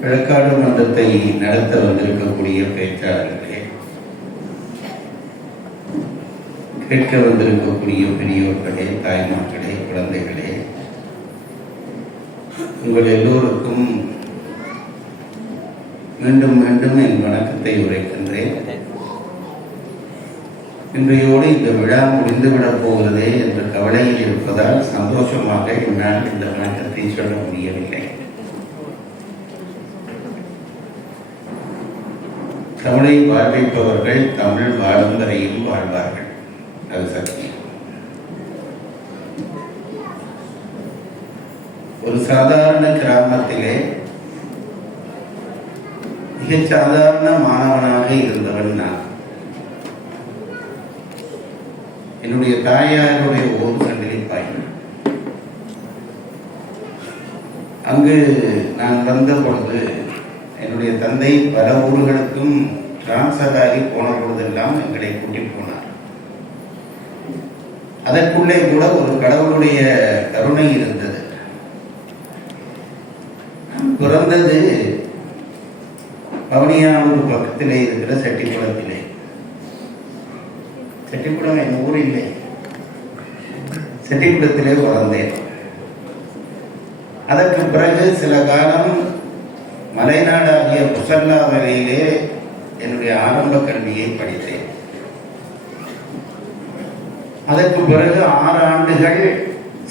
விளக்காடு மன்றத்தை நடத்த வந்திருக்கக்கூடிய பேச்சாளர்களே, கேட்க வந்திருக்கக்கூடிய பெரியோர்களே, தாய்மார்களே, குழந்தைகளே, உங்கள் எல்லோருக்கும் மீண்டும் மீண்டும் என் வணக்கத்தை உரைக்கின்றேன். இன்றையோடு இந்த விழா முடிந்துவிடப் போகிறதே என்ற கவலையில் இருப்பதால் சந்தோஷமாக என்னால் இந்த வணக்கத்தை சொல்ல முடியவில்லை. தமிழை வாழ்விப்பவர்கள் தமிழ் வாழும் வரையும் வாழ்வார்கள், அது சத்தியம். ஒரு சாதாரண கிராமத்திலே மிக சாதாரண மாணவனாக இருந்தவன் நான். என்னுடைய தாயாருடைய ஊர் சண்டிலிப்பாய். அங்கு நான் வந்த பொழுது என்னுடைய தந்தை பல ஊர்களுக்கும் டிரான்ஸ்ஃபர் ஆகி போன பொழுதெல்லாம் எங்களை கூட்டிட்டு போனார். அதற்குள்ளே கூட ஒரு கடவுளுடைய கருணை இருந்தது. பிறந்தது பவனியாவூர் பக்கத்திலே இருக்கிற செட்டிக்குளத்திலே. செட்டிக்குளம் என் ஊர் இல்லை, செட்டிக்குளத்திலே பிறந்தேன். அதற்கு பிறகு சில காலம் மலைநாடாகிய புசல்லாவிலே என்னுடைய ஆரம்ப கல்வியை படித்தேன். அதற்கு பிறகு 6 ஆண்டுகள்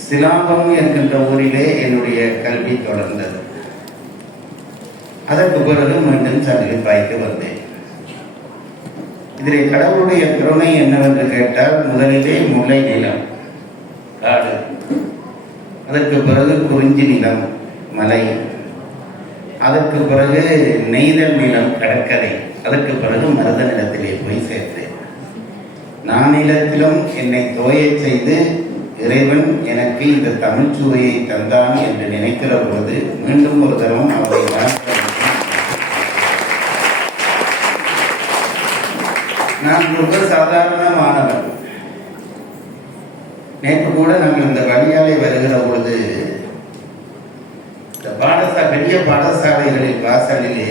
சிலாபம் என்கின்ற ஊரிலே என்னுடைய கல்வி தொடர்ந்தது. அதற்கு பிறகு மீண்டும் சண்டிலிப்பாய்க்கு வந்தேன். இதிலே கடவுளுடைய கருணை என்னவென்று கேட்டால், முதலிலே முல்லை நிலம் காடு, அதற்கு பிறகு குறிஞ்சி நிலம் மலை, அதற்கு பிறகு நெய்தல் நிலம் கடற்கரை, அதற்கு பிறகு மருத நிலத்திலே போய் சேர்த்தேன். நானிலத்திலும் என்னை தோயச் செய்து இறைவன் எனக்கு இந்த தமிழ் சுவையை தந்தான் என்று நினைக்கிற பொழுது மீண்டும் ஒரு தரம் அவரை நான் ரொம்ப சாதாரணமானவன். நேற்று கூட நாங்கள் இந்த வழியாலை வருகிற பொழுது இந்த பெரிய பாடசாலைகளில் வாசலிலே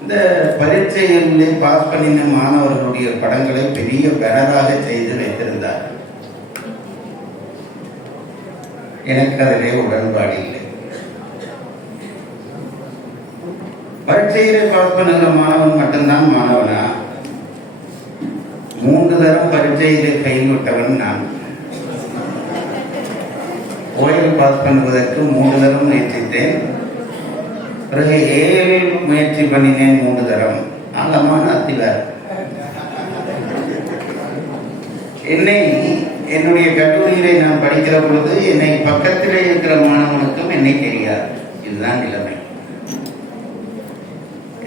இந்த பரீட்சைகளிலே பாஸ் பண்ணின மாணவர்களுடைய படங்களை பெரிய பேனராக செய்து வைத்திருந்தார். எனக்கு அதிலே உடன்பாடு இல்லை. பரீட்சையிலே பாஸ் பண்ணுகிற மாணவன் மட்டும்தான் மாணவனா? 3 தரம் பரீட்சையிலே கைவிட்டவன் நான். ஓயில் பாஸ் பண்ணுவதற்கு 3 தரம் முயற்சித்தேன். பிறகு ஏழில் முயற்சி பண்ணினேன் 3 தரம். ஆழமான அத்திவார். என்னுடைய கல்லூரியிலே நான் படிக்கிற பொழுது என்னை பக்கத்திலே இருக்கிற மாணவனுக்கும் என்னை தெரியாது. இதுதான் நிலைமை.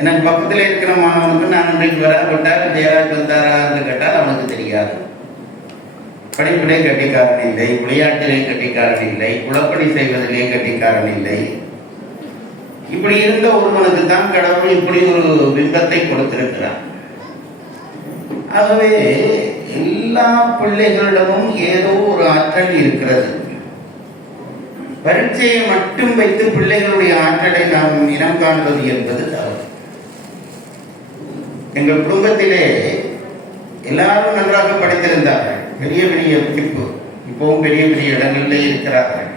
எனக்கு பக்கத்தில் இருக்கிற மாணவனுக்கு நான் இன்றைக்கு வராவிட்டால் ஜெயராஜ் வந்தாரா என்று கேட்டால் அவனுக்கு தெரியாது. படிப்பிலே கட்டிக்காரன் இல்லை, விளையாட்டிலே கட்டிக்காரன் இல்லை, குளப்படி செய்வதிலே கட்டிக்காரன் இல்லை. இப்படி இருந்த ஒருவனுக்கு தான் கடவுள் இப்படி ஒரு பிம்பத்தை கொடுத்திருக்கிறார். ஆகவே எல்லா பிள்ளைகளிடமும் ஏதோ ஒரு ஆற்றல் இருக்கிறது. பரீட்சையை மட்டும் வைத்து பிள்ளைகளுடைய ஆற்றலை நாம் இனம் காண்பது என்பது தவறு. எங்கள் குடும்பத்திலே எல்லாரும் நன்றாக படித்திருந்தார்கள். பெரிய பெரிய படிப்பு, இப்பவும் பெரிய பெரிய இடங்களிலே இருக்கிறார்கள்.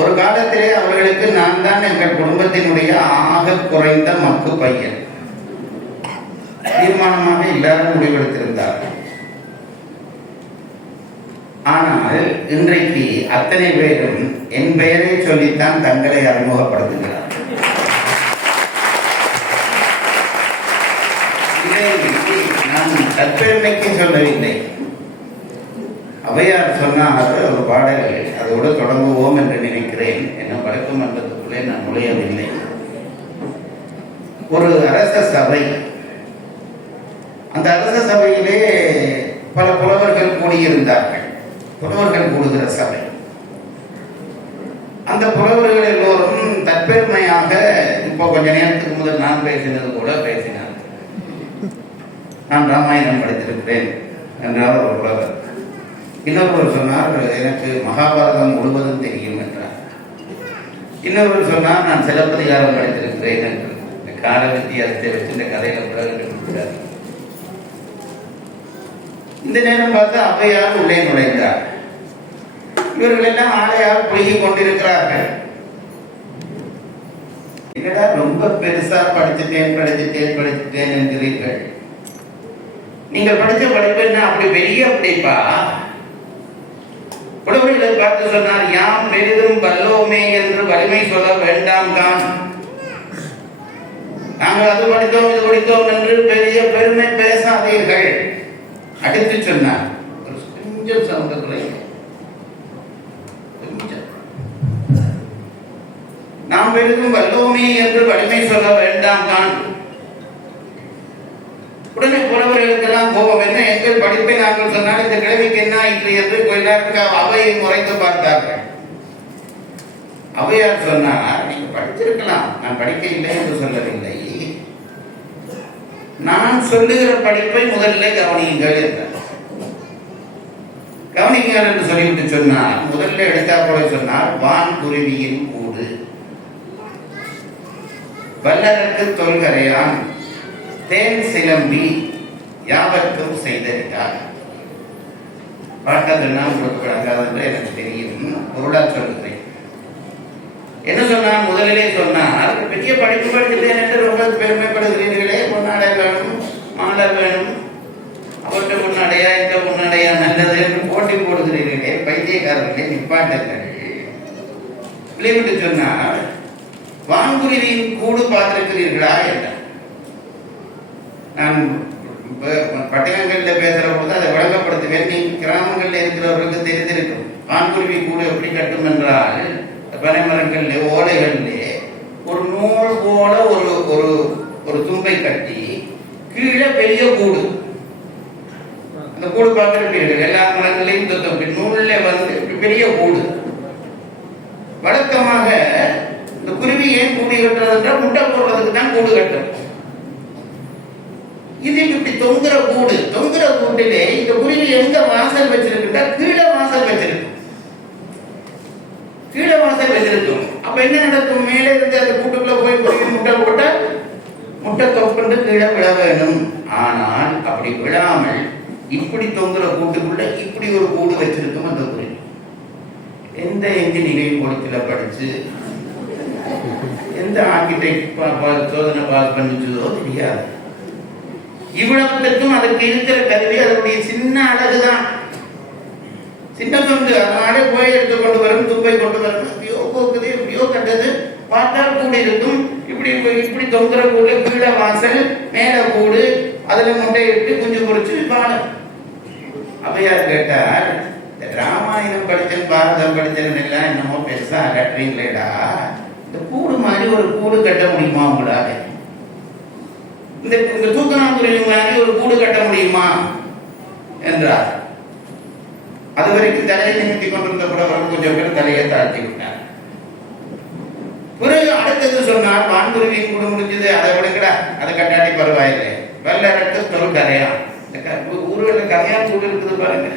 ஒரு காலத்திலே அவர்களுக்கு நான் தான் எங்கள் குடும்பத்தினுடைய ஆக குறைந்த மக்கு பையன். தீர்மானமாக எல்லாரும் முடிவெடுத்திருந்தார்கள். ஆனால் இன்றைக்கு அத்தனை பேரும் என் பெயரை சொல்லித்தான் தங்களை அறிமுகப்படுத்துகிறார். நான் தற்பெருமைக்கு சொல்லவில்லை. அவையார் சொன்னார் ஒரு பாடல், அதோடு தொடங்குவோம் என்று நினைக்கிறேன். என்ன பழக்க மன்றத்துக்குள்ளே நான் நுழையவில்லை. ஒரு அரச சபை, அந்த அரச சபையிலே பல புலவர்கள் கூடியிருந்தார்கள். புலவர்கள் கூடுகிற சபை. அந்த புலவர்கள் எல்லோரும் தற்பெருமையாக, இப்போ கொஞ்ச நேரத்துக்கு முதல் நான் பேசினது கூட பேசினார். நான் ராமாயணம் படித்திருக்கிறேன் என்றால் ஒரு புலவர். இன்னொருவர் சொன்னார், எனக்கு மகாபாரதம் முழுவதும் தெரியும் என்றார். இன்னொரு சொன்னால் நான் சிலப்பதிகாரம் படித்திருக்கிறேன் என்று இந்த கால வித்தியாசத்தை வச்சு இந்த கதையில பிறகு இந்த நேரம் பார்த்து ஔவையார் உள்ளே நுழைந்தார். இவர்கள் எல்லாம் ஆலையால் புழுகிக் கொண்டிருக்கிறார்கள். என்னடா ரொம்ப பெருசா படிச்சுட்டேன் என்கிறீர்கள். நீங்கள் படிச்ச படிப்பு என்ன அப்படி பெரிய படிப்பா? புலவர்களை பார்த்து சொன்னார், யாம் பெரிதும் வல்லோமே என்று வலிமை சொல்ல வேண்டாம் தான். நாங்கள் அது படித்தோம் இது படித்தோம் என்று பெரிய பெருமை பேசாதீர்கள். அடுத்து சொன்னார், கொஞ்சம் சவுண்டக்குறை, நாம் பெரிதும் வல்லோமே என்று வலிமை சொல்ல வேண்டாம் தான். உடனே புலவர்களுக்கெல்லாம் கோபம், என்ன எங்கள் படிப்பை நாங்கள் சொன்னால் இந்த கிழமைக்கு என்ன ஆயிற்று என்று எல்லாருக்கும் அவையை முறைத்து பார்த்தார்கள். ஔவையார் சொன்னார், நீங்க படிச்சிருக்கலாம், நான் படிக்க இல்லை என்று சொல்லவில்லை, நான் சொல்லுகிற படிப்பை முதல்ல கவனியுங்கள் என்றார். கவனிங்கள் என்று சொல்லிவிட்டு சொன்னார், முதல்ல எடுத்தா போல சொன்னார், வான் குருவியின் கூடு, வல்லரக்கு தொல்கரையான், தேன் சிலம்பி யாவர்க்கும் செய்திருக்கார். பாட்டதெல்லாம் உங்களுக்கு வழங்காது என்று எனக்கு தெரியும், பொருளா சொல்லுகிறேன். என்ன சொன்னார்? முதலிலே சொன்னார், பெரிய படிப்பு படிச்சுட்டேன் என்று ரொம்ப பெருமைப்படுகிறீர்களே, பொன்னாடை வேணும், மாலை வேணும், அவற்றை முன்னாடையா இந்த முன்னாடையா நல்லது என்று போட்டி போடுகிறீர்களே, பைத்தியக்காரர்களே நிப்பாட்டுங்கள். விளைவிட்டு சொன்னார், வான்குருவியின் கூடு பார்த்திருக்கிறீர்களா என்றார். நான் பட்டணங்களில் பேசுற போது அதை வழங்கப்படுத்துவேன். நீ கிராமங்களில் இருக்கிறவர்களுக்கு தெரிந்திருக்கும். வான்குருவி கூடு எப்படி கட்டும் என்றால், பனைமரங்கள்ல ஓலைகளிலே ஒரு நூல் போல ஒரு தும்பை கட்டி கீழே பெரிய கூடு, அந்த கூடு பார்த்திருப்பீர்கள். எல்லா மரங்களையும் நூல்ல வந்து பெரிய கூடு. வழக்கமாக இந்த குருவி ஏன் கூடி கட்டுறது என்றால் முட்டை போடுறதுக்கு தான் கூடு கட்டும். இது இப்படி தொங்குற கூடு. தொங்குற கூட்டிலே இந்த குருவி எங்க வாசல் வச்சிருக்குன்னா கீழே வாசல் வச்சிருக்கு. கீழே வாசல் வச்சிருக்கும். அப்ப என்ன நடக்கும்? மேலே இருந்து அந்த கூட்டுக்குள்ள போய் குருவி முட்டை போட்டா முட்டை தொப்புண்டு கீழே விழ வேணும். ஆனால் அப்படி விழாமல் இப்படி தொங்குற கூட்டுக்குள்ள இப்படி ஒரு கூடு வச்சிருக்கும் அந்த குருவி. எந்த இன்ஜினியரிங் கோலத்துல படிச்சு எந்த ஆர்கிடெக்ட் சோதனை பாஸ் பண்ணிச்சதோ தெரியாது. இவ்வளவுக்கும் அதுக்கு இருக்கிற கருவி அதனுடைய சின்ன அழகுதான். சின்ன சொண்டு அதனால போய் எடுத்து கொண்டு வரும், துப்பை கொண்டு வரும், எப்படியோ போக்குது, எப்படியோ கட்டது, பார்த்தால் கூடு இருக்கும். இப்படி தொங்குற கூடு, கீழே வாசல், மேல கூடு, அதுல முட்டை இட்டு குஞ்சு பொறிச்சு பாடம். ஔவையார் கேட்டார், ராமாயணம் படிச்சேன் பாரதம் படிச்சேன் எல்லாம் என்னமோ பெருசா கட்டுறீங்களேடா, இந்த கூடு மாதிரி ஒரு கூடு கட்ட முடியுமா உங்களால? இந்த தூக்கணாங்குருவி மாதிரி ஒரு கூடு கட்ட முடியுமா என்றார். அது வரைக்கும் தலையை நிமித்தி கொண்டிருந்த புலவர்கள் கொஞ்சம் பேர் தலையை தாழ்த்தி விட்டார். பிறகு அடுத்தது சொன்னார், வான்குருவியின் கூடு முடிஞ்சது, அதை விடுங்கடா, அதை கட்டாட்டி பரவாயில்லை, வல்லரக்கு தொல் கரையான். ஊர்ல கரையான் கூடு இருக்குது பாருங்க.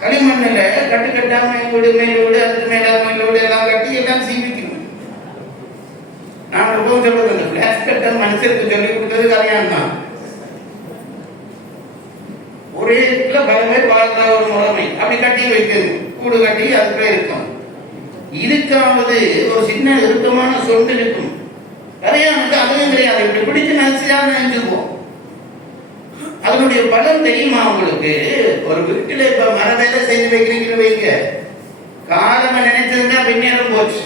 களிமண்ணில கட்டு கட்டாம வீடு மேல் வீடு அதுக்கு மேல வீடு எல்லாம் கட்டி எல்லாம் சீவிக்கணும். நான் ரொம்ப சொல்றது இந்த பிளாஸ் கட்ட மனுஷருக்கு சொல்லி கொடுத்தது கரையான் தான். ஒரே பயமே வாழ்ந்த ஒரு முறைமை அப்படி கட்டி வைக்கணும், கூடு கட்டி அதுக்குள்ள இருக்கும். இதுக்காவது ஒரு சின்ன இறுக்கமான சொண்டு இருக்கும். கரையானுக்கு அதுவும் கிடையாது. இப்படி பிடிச்சு நசியா நினைச்சுக்குவோம். அதனுடைய பலன் தெரியுமா உங்களுக்கு? ஒரு வீட்டுல இப்ப மர வேலை செய்து வைக்கிறீங்கன்னு வைங்க, காலமா நினைச்சதுன்னா பின்னேறம் போச்சு,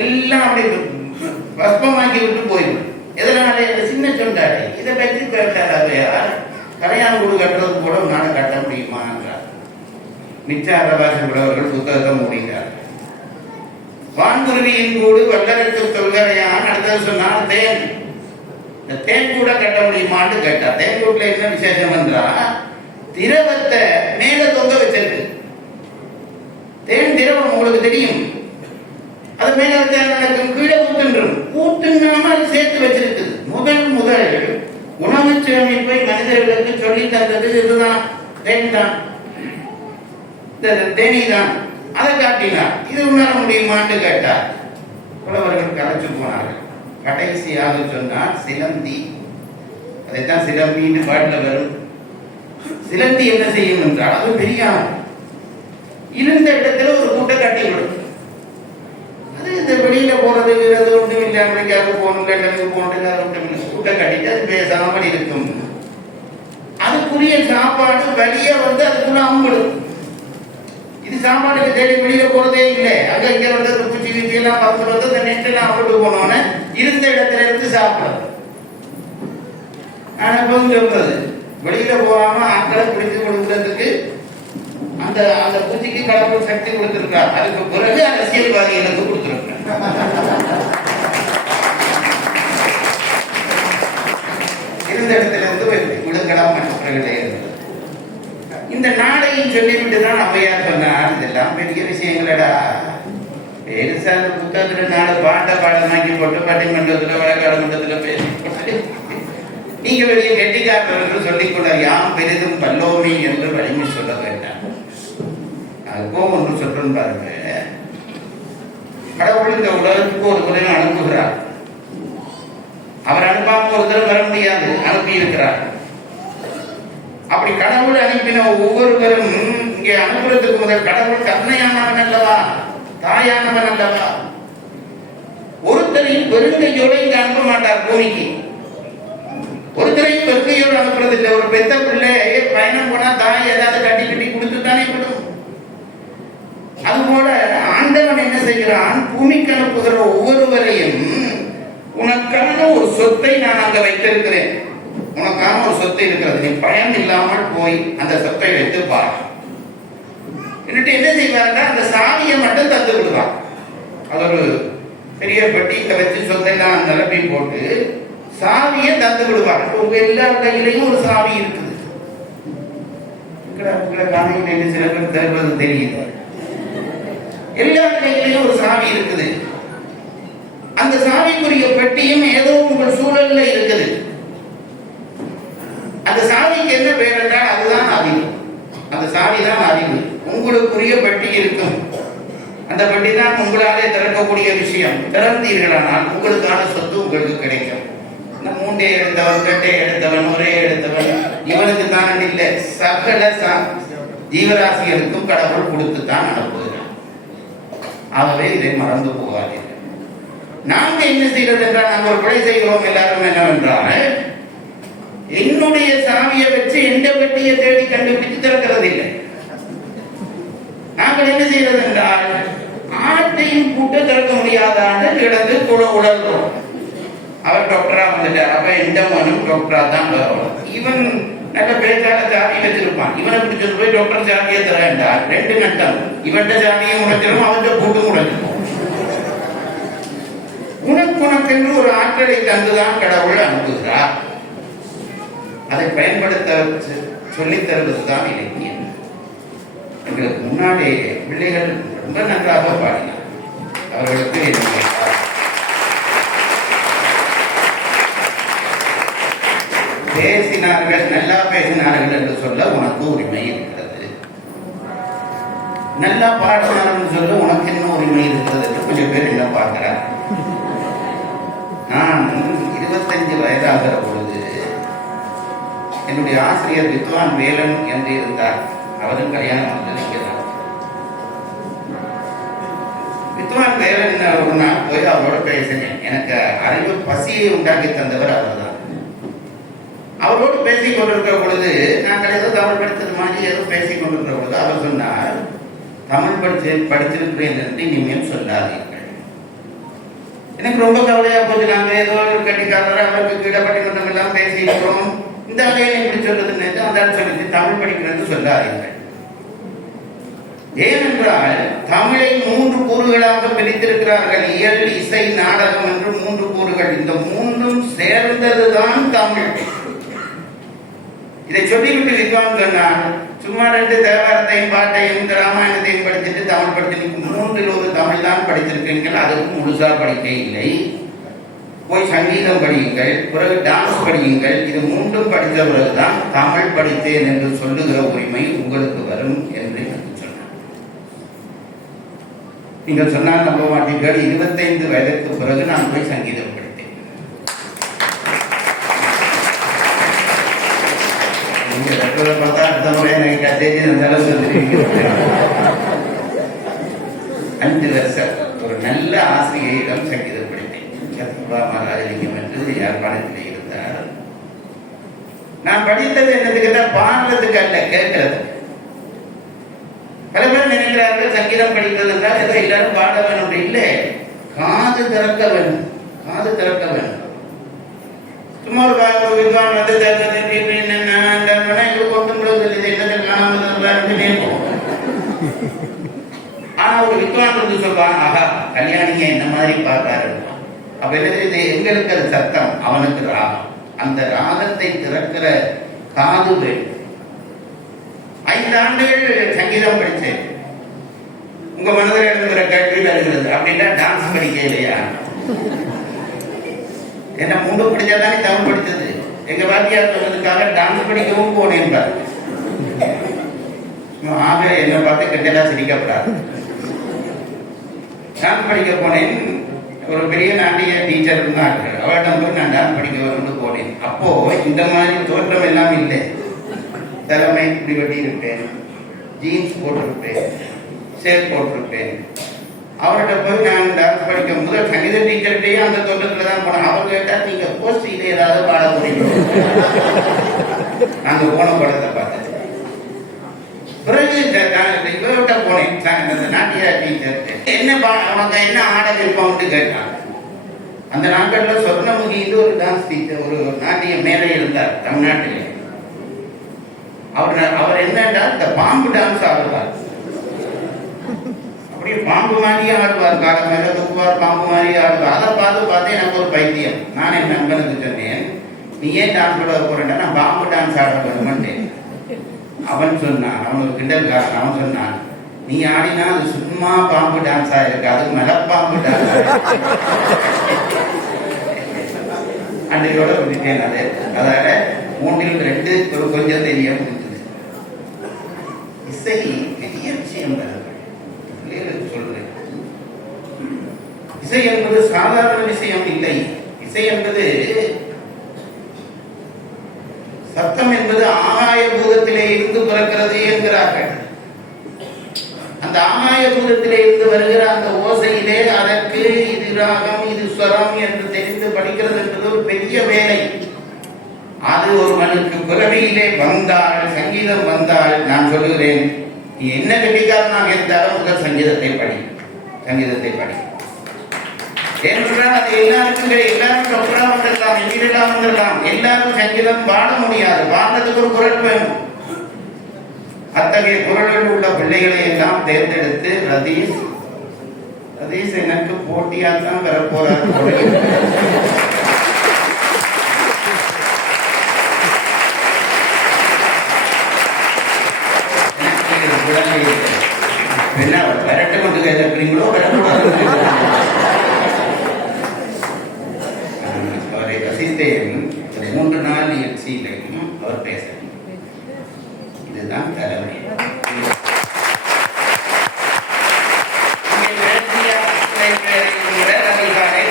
எல்லாம் அப்படி பஸ்பமாக்கி விட்டு போயிடும். எதனால? சின்ன சொண்டாடை இதை வச்சு கேட்டார் ஔவையார், கரையான் கூடு கட்டுறது கூட நானும் கட்ட முடியுமா என்றார். மிச்ச அரபாசி உழவர்கள் புத்தகத்தை மூடினார். வான்குருவியின் கூடு வல்லரக்கு தொல்கரையான். அடுத்தது சொன்னார், தேன். இந்த தேன் கூட கட்ட முடியுமான்னு கேட்டார். தேன் கூட்டுல என்ன விசேஷம் என்றா, திரவத்தை மேல தொங்க வச்சிருக்கு. தேன் திரவம் உங்களுக்கு தெரியும், அது மேல நடக்கும், கீழே ஊத்துன்றும் ஊத்துனாம அது சேர்த்து வச்சிருக்குது. முதல் உணவு சேமிப்பை மனிதர்களுக்கு சொல்லி தந்தது இதுதான், தேன் தான், தேனி தான். அதை காட்டினார். இது உணர முடியுமான்னு கேட்டார். புலவர்கள் கலைச்சு போனார்கள். கடைசியாக சொன்னார் சிலந்தி. அதைத்தான் சிலம்பின்னு பாட்டில் வரும். சிலந்தி என்ன செய்யும் என்றால் அது பெரிய இருந்த இடத்துல ஒரு கூட்டை கட்டி விடும். அது இந்த வெளியில போறது ஒன்றும் இல்லை, அமெரிக்காவுக்கு போகணும், லண்டனுக்கு போகணும், கூட்டை கட்டிட்டு அது பேசாமல் இருக்கும். அதுக்குரிய சாப்பாடு வெளியே வந்து அதுக்குள்ள அம்படும். இது சாப்பாட்டுக்கு தேடி வெளியில போறதே இல்லை. அங்க இங்க வந்து பூச்சி கீச்சி எல்லாம் பார்த்துட்டு வந்து அந்த நெட்டெல்லாம் அம்பிட்டு போனோன்னு இருந்த இடத்துல இருந்து சாப்பிடும். ஆனா எப்போதும் சொல்றது வெளியில போகாம ஆட்களை பிடித்து கொடுக்கிறதுக்கு அந்த அந்த பூச்சிக்கு கடவுள் சக்தி கொடுத்திருக்கார். அதுக்கு பிறகு அரசியல்வாதிகளுக்கு கொடுத்திருக்கார். இருந்த இடத்துல இருந்து விடுங்கலாம் மற்றவர்களே இருந்தது. இந்த நாளையும் சொல்லிவிட்டு தான் அவையார் சொன்னார், இதெல்லாம் பெரிய விஷயங்களடா. பெருசான புத்தகத்துல நாடு பாண்ட பாடமாக்கி போட்டு பட்டிமன்றத்துல வழக்காடுமன்றத்துல பேசி நீங்க வெளியே கெட்டிக்காரர் என்று சொல்லிக்கொள்ள யாம் பெரிதும் பல்லோமி என்று வலிமை சொல்ல வேண்டாம். அதுக்கும் ஒன்று சொல்றேன் பாருங்க. கடவுள் இந்த உலகத்துக்கு ஒரு முறை அனுப்புகிறார். அவர் அனுப்பாம ஒரு தடவை வர முடியாது, அனுப்பி இருக்கிறார். அப்படி கடவுள் அனுப்பின ஒவ்வொருவரும் இங்கே அனுப்புறதுக்கு முதல் கடவுள் கருணையானவன் அல்லவா, தாயானவன் அல்லவா. ஒருத்தரையும் பெருங்கையோட இங்க அனுப்ப மாட்டார் பூமிக்கு. ஒருத்தரையும் பெருங்கையோடு அனுப்புறது இல்லை. ஒரு பெத்த பிள்ளை பயணம் போனா தாய் ஏதாவது கட்டி கட்டி கொடுத்து தானே விடும். அதுபோல ஆண்டவன் என்ன செய்கிறான், பூமிக்கு அனுப்புகிற ஒவ்வொருவரையும் உனக்கான ஒரு சொத்தை நான் அங்க வைத்திருக்கிறேன், உனக்கான ஒரு சொத்து இருக்கிறது, நீ பயன் இல்லாமல் போய் அந்த சொத்தை வைத்து பார். എന്നിട്ട് என்ன செய்வாருன்னா அந்த சாவியை மட்டும் தந்து விடுவார். அது ஒரு பெரிய பெட்டியை வச்சு சொத்தெல்லாம் நிரப்பி போட்டு சாவியை தந்து விடுவார். எல்லா கையிலையும் ஒரு சாவி இருக்குது. காலையில் சில பேர் தருவது தெரியுது. எல்லா கையிலையும் ஒரு சாவி இருக்குது. அந்த சாவிக்குரிய பெட்டியும் ஏதோ உங்கள் சூழல்ல இருக்குது. அந்த சாவிக்கு என்ன பேர் என்றால் அதுதான் அறிவு. அந்த சாவி தான் அறிவு. உங்களுக்குரிய பெட்டி இருக்கும். அந்த பெட்டி தான் உங்களாலே திறக்கக்கூடிய விஷயம். திறந்தீர்களானால் உங்களுக்கான சொத்து உங்களுக்கு கிடைக்கும். இந்த மூண்டே எடுத்தவன், கட்டே எடுத்தவன், ஒரே எடுத்தவன் இவனுக்கு தான் இல்லை, சகல ஜீவராசிகளுக்கும் கடவுள் கொடுத்து தான் அனுப்புகிறார். ஆகவே இதை மறந்து போகாதீர்கள். நாங்க என்ன செய்வது என்றால் நாங்கள் ஒரு கொலை செய்கிறோம். எல்லாரும் என்னவென்றால் என்னுடைய சாவியை வச்சு எந்த பெட்டியை தேடி கண்டுபிடித்து திறக்கிறது இல்லை. நாங்கள் என்ன செய்வது என்றால் ஆட்டையும் கூட்ட திறக்க முடியாதான்னு கிடந்து கூட உடல்றோம். அவர் டாக்டரா வந்துட்டார், அப்ப எந்த மனும் டாக்டரா தான் வரணும். இவன் நல்ல பேச்சால சாவி வச்சிருப்பான். இவனை பிடிச்சது போய் டாக்டர் சாவியை தர வேண்டாம். 2 கட்டம். இவன்ட சாவியும் உடைச்சிடும், அவன்கிட்ட கூட்டும் உடைச்சிடும். உனக்கென்று ஒரு ஆற்றலை தந்துதான் கடவுள் அனுப்புகிறார். அதை பயன்படுத்த சொல்லித் தருவதுதான் இலக்கியம். எங்களுக்கு முன்னாடி பிள்ளைகள் ரொம்ப நன்றாக பாடினார். அவர்களுக்கு பேசினார்கள், நல்லா பேசினார்கள் என்று சொல்ல உனக்கு உரிமை இருக்கிறது. நல்லா பாடினார்கள் சொல்ல உனக்கு என்ன உரிமை இருக்கிறது என்று கொஞ்சம் பேர் என்ன பார்க்கிறார். நான் 25 வயதாகிற பொழுது என்னுடைய ஆசிரியர் வித்வான் வேலன் என்று இருந்தார். அவரும் கல்யாணம் நினைக்கிறார். வித்வான் வேலன் நான் போய் அவரோட பேசினேன். எனக்கு அறிவு பசியை உண்டாக்கி தந்தவர் அவர் தான். அவரோடு பேசிக் கொண்டிருக்கிற பொழுது நாங்கள் ஏதோ தமிழ் படித்தது மாதிரி ஏதோ பேசிக் கொண்டிருக்கிற பொழுது அவர் சொன்னார், தமிழ் படிச்சிருக்கிறேன் என்று இனிமேல் சொல்லாதீர்கள். எனக்கு ரொம்ப கவலையா போச்சு. நாங்க ஏதோ கட்டிக்காரர் அவருக்கு கீழப்பட்டினம் எல்லாம் பேசிக்கிறோம். இந்த வகையை எப்படி சொல்றதுன்னு அந்த சொல்லி தமிழ் படிக்கிறது சொல்லாதீர்கள். ஏனென்றால் தமிழை 3 கூறுகளாக பிரித்திருக்கிறார்கள். இயல், இசை, நாடகம் என்று 3 கூறுகள். இந்த 3ம் சேர்ந்ததுதான் தமிழ். இதை சொல்லிவிட்டு வித்வான் சொன்னார், சும்மா 2 தேவாரத்தையும் பாட்டையும் இந்த ராமாயணத்தையும் படிச்சுட்டு தமிழ் படிச்சிருக்கு. 3ல் ஒரு தமிழ் தான் படிச்சிருக்கீங்கள், அதுவும் முழுசா படிக்க இல்லை. போய் சங்கீதம் படியுங்கள், பிறகு டான்ஸ் படியுங்கள். இது 3ம் படித்த பிறகுதான் தமிழ் படித்தேன் என்று சொல்லுகிற உரிமை உங்களுக்கு வரும் என்று எனக்கு சொன்னார். நீங்கள் சொன்னால் நம்ப மாட்டீர்கள், 25 வயதுக்கு பிறகு நான் போய் சங்கீதம் படித்தேன். பார்த்தா அடுத்த முறை எனக்கு கச்சேரி இருந்தாலும் சொல்லிருக்கீங்க. 5 வருஷம் ஒரு நல்ல ஆசிரியரிடம் சங்கீதம் படித்தேன். சத்குபா மகாலிங்கம் என்று யாழ்ப்பாணத்தில் இருந்தார். நான் படித்தது என்னது கேட்டா பாடுறதுக்கு அல்ல, கேட்கறது. பல பேர் நினைக்கிறார்கள் சங்கீதம் படிக்கிறது என்றால் ஏதோ எல்லாரும் பாட வேணும். இல்லை, காது திறக்க வேண்டும், காது திறக்க வேண்டும். சும்மா ஒரு வித்வான் வந்து ஆனா ஒரு வித்வான் வந்து சொல்வான், ஆஹா கல்யாணிங்க என்ன மாதிரி பார்த்தாரு. அப்ப என்னது, எங்களுக்கு அது சத்தம், அவனுக்கு ராகம். அந்த ராகத்தை திறக்கிற காது வேண்டும். 5 ஆண்டுகள் சங்கீதம் படிச்சேன். உங்க மனதில் எழுதுகிற கேள்வி வருகிறது, அப்படின்னா டான்ஸ் படிக்க இல்லையா? என்ன 3 படிச்சாதானே தமிழ் படித்தது. எங்க வாத்தியார் சொன்னதுக்காக டான்ஸ் படிக்கவும் போனேன். ஆக என்ன பார்த்து கெட்டதா சிரிக்கப்படாது. டான்ஸ் படிக்க போனேன். ஒரு பெரிய நாட்டிய டீச்சர் இருந்தார்கள். அவரிடம் போய் நான் டான்ஸ் படிக்க வரணும்னு போனேன். அப்போ இந்த மாதிரி தோற்றம் எல்லாம் இல்லை. தலைமை இப்படி வெட்டி இருப்பேன், ஜீன்ஸ் போட்டிருப்பேன், ஷேப் போட்டிருப்பேன். அவர்கிட்ட போய் நான் டான்ஸ் படிக்க முதல் சங்கீத டீச்சர்கிட்டயே அந்த தோட்டத்துல தான் போனேன். அவர் கேட்டா, நீங்க போஸ்டில ஏதாவது பாட போறீங்க? நாங்க போன படத்தை பார்த்தேன். பிறகு இவர்கிட்ட போனேன், நாட்டிய டீச்சர். என்ன அவங்க என்ன ஆட விருப்பம்னு கேட்டாங்க. அந்த நாட்கள்ல சொர்ணமுகின்னு ஒரு டான்ஸ் டீச்சர், ஒரு நாட்டிய மேலே இருந்தார் தமிழ்நாட்டிலே. அவர் என்னன்னா இந்த பாம்பு டான்ஸ் ஆடுவார். அப்படியே பாம்பு மாதிரியே ஆடுவார், கால மேல தூக்குவார், பாம்பு மாதிரியே ஆடுவார். அதை பார்த்து எனக்கு ஒரு பைத்தியம். நான் என் நண்பனுக்கு சொன்னேன், நீ ஏன் டான்ஸ் ஆட போறேன்னா, நான் பாம்பு டான்ஸ் ஆட போறேன். அவன் சொன்னான், அவனுக்கு கிண்டல்காரன். அவன் சொன்னான், நீ ஆடினா அது சும்மா பாம்பு டான்ஸா இருக்காது, மலப்பாம்பு டான்ஸ். அன்றையோட விட்டேன். அது அதால 3 இல் 2 கொஞ்சம் தெரிய முடிஞ்சது. இசை பெரிய விஷயம் சொல்றேன். இசை என்பது சாதாரண விஷயம் இல்லை. இசை என்பது, சத்தம் என்பது ஆகாய பூதத்திலே இருந்து பிறக்கிறது என்கிறார்கள். அந்த ஆகாய பூதத்திலே இருந்து வருகிற அந்த ஓசையிலே அதற்கு இது ராகம், இது ஸ்வரம் என்று தெரிந்து படிக்கிறது என்பது ஒரு பெரிய வேலை. அது ஒருவனுக்கு பிறவியிலே வந்தால், சங்கீதம் வந்தால், நான் சொல்லுகிறேன், நீ என்ன கெட்டிக்காரனாக இருந்தாலும் முதல் சங்கீதத்தை படி. ஏனென்றால் அது எல்லாருக்கும் எல்லாரும் டாக்டரா வந்துடலாம், இன்ஜினியரா வந்துடலாம். எல்லாரும் சங்கீதம் பாட முடியாது. பாடுறதுக்கு ஒரு குரல் வேணும். அத்தகைய குரலில் உள்ள பிள்ளைகளை எல்லாம் தேர்ந்தெடுத்து ரதீஷ் எனக்கு போட்டியாத்தான் வரப்போறாரு. வரட்டு கொண்டு கேட்கிறீங்களோ அவரை ரசித்தேன். 3 நாள் நிகழ்ச்சியிலையும் அவர் பேச, இதுதான் தலைமை.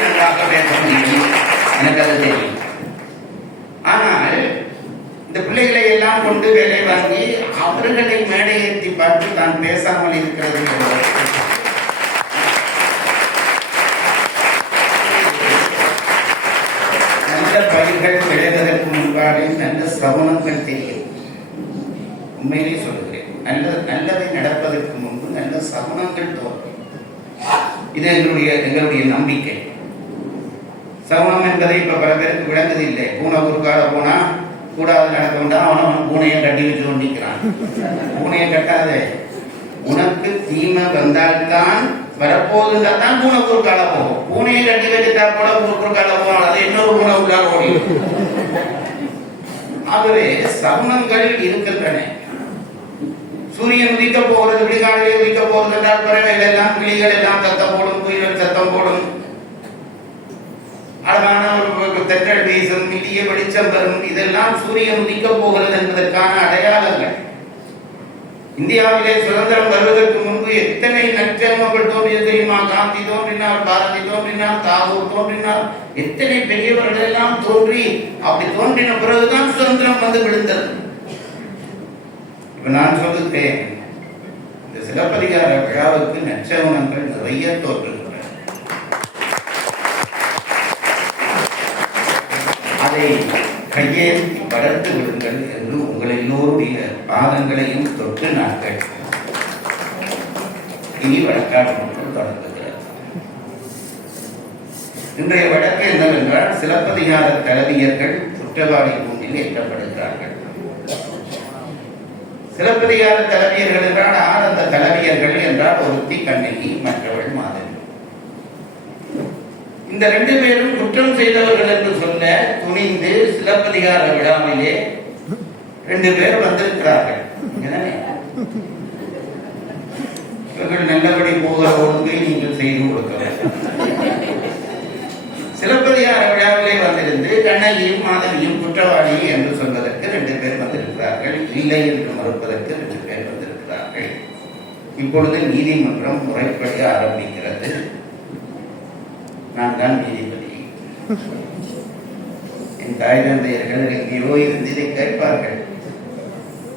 நன்றாக பேச முடியும், எனக்கு அது தெரியும். ஆனால் இந்த பிள்ளைகளை எல்லாம் கொண்டு வேலை வாங்கி அவர்களை மேடையேற்றி பார்த்து தான் பேசாமல் இருக்கிறது. நல்ல பயிர்கள் விளைவதற்கு முன்பாக நல்ல சகுனங்கள் தெரியும். உண்மையிலே சொல்லுகிறேன், நல்லதை நடப்பதற்கு முன்பு நல்ல சகுனங்கள் தோன்றும். இது எங்களுடைய நம்பிக்கை. சகுனம் என்பதை இப்ப பல பேருக்கு விளங்குது இல்லை. பூனை ஊருக்காக போனா கூடாது நடக்க வேண்டாம், அவன் பூனையை கட்டி வச்சு நிற்கிறான். பூனையை கட்டாதே, உனக்கு தீமை வந்தால்தான் வரப்போகுதுன்னா தான் பூனை ஊருக்கால போகும். பூனையை கட்டி வச்சுட்டா போல ஊருக்கால போகும், அது இன்னொரு பூனை உள்ளார ஓடி. ஆகவே சகுனங்கள் இருக்கின்றன. சூரியன் உதிக்க போகிறது, விடிகாலையே உதிக்க போகிறது என்றால் பறவைகள் எல்லாம், கிளிகள் எல்லாம் சத்தம் போடும், குயில்கள் சத்தம் போடும். அழகான ஒரு தென்றல் வீசும், இடிய வெளிச்சம் வரும். இதெல்லாம் சூரியன் உதிக்க போகிறது என்பதற்கான அடையாளங்கள். இந்தியாவிலே சுதந்திரம் வருவதற்கு முன்பு எத்தனை நற்செய்திகள் தோன்றியது தெரியுமா? காந்தி தோன்றினார், பாரதி தோன்றினார், தாகூர் தோன்றினார், எத்தனை பெரியவர்கள் எல்லாம் தோன்றி அப்படி தோன்றின பிறகுதான் சுதந்திரம் வந்து விழுந்தது. இப்ப நான் சொல்லுகிறேன், இந்த சிலப்பதிகார விழாவுக்கு நற்செய்திகள் நிறைய தோன்றுகின்றன. அதை கையேந்தி வளர்த்து விடுங்கள் என்று உங்கள் எல்லோருடைய பாதங்களையும் தொட்டு நான் கேட்கிறேன். இனி வழக்காடு தொடங்குகிறது. இன்றைய வழக்கு என்னவென்றால், சிலப்பதிகார தலைவியர்கள் குற்றவாளி கூண்டில் ஏற்றப்படுகிறார்கள். சிலப்பதிகார தலைவியர்கள் என்றால் யார் அந்த தலைவியர்கள் என்றால், ஒருத்தி கண்ணகி, மற்றவள் மாதவி. இந்த ரெண்டு பேரும் குற்றம் செய்தவர்கள் என்று சொல்ல துணிந்து சிலப்பதிகார விழாவிலே ரெண்டு பேர் வந்திருக்கிறார்கள். இவர்கள் நல்லபடி போகிற ஒழுங்கை நீங்கள் செய்து கொடுக்க வேண்டும். சிலப்பதிகார விழாவிலே வந்திருந்து கண்ணகியும் மாதவியும் குற்றவாளி என்று சொல்வதற்கு ரெண்டு பேர் வந்திருக்கிறார்கள். இல்லை என்று மறுப்பதற்கு ரெண்டு பேர் வந்திருக்கிறார்கள். இப்பொழுது நீதிமன்றம் முறைப்படி ஆரம்பிக்கிறது. நான் தான் நீதிபதி. என் தாய் தந்தையர்கள் எங்கேயோ இருந்து இதை கேட்பார்கள்.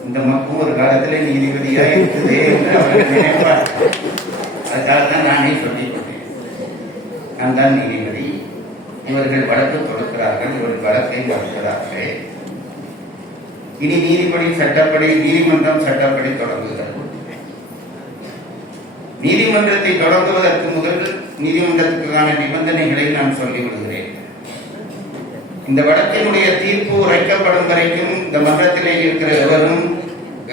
இந்த மக்கள் ஒரு காலத்தில் நீதிபதியா இருக்குது என்று அவர்கள் நினைப்பார்கள். அதுக்காக தான் நானே சொல்லிவிட்டேன், நான் தான் நீதிபதி. இவர்கள் வழக்கு தொடுக்கிறார்கள், இவர்கள் வழக்கை மறுக்கிறார்கள். இனி நீதிபதி சட்டப்படி, நீதிமன்றம் சட்டப்படி தொடங்குகிறது. நீதிமன்றத்தை தொடங்குவதற்கு முதல் நீதிமன்றத்துக்கான நிபந்தனைகளை நான் சொல்லிவிடுகிறேன். இந்த வழக்கினுடைய தீர்ப்பு உரைக்கப்படும் வரைக்கும் இந்த மன்றத்திலே இருக்கிற எவரும்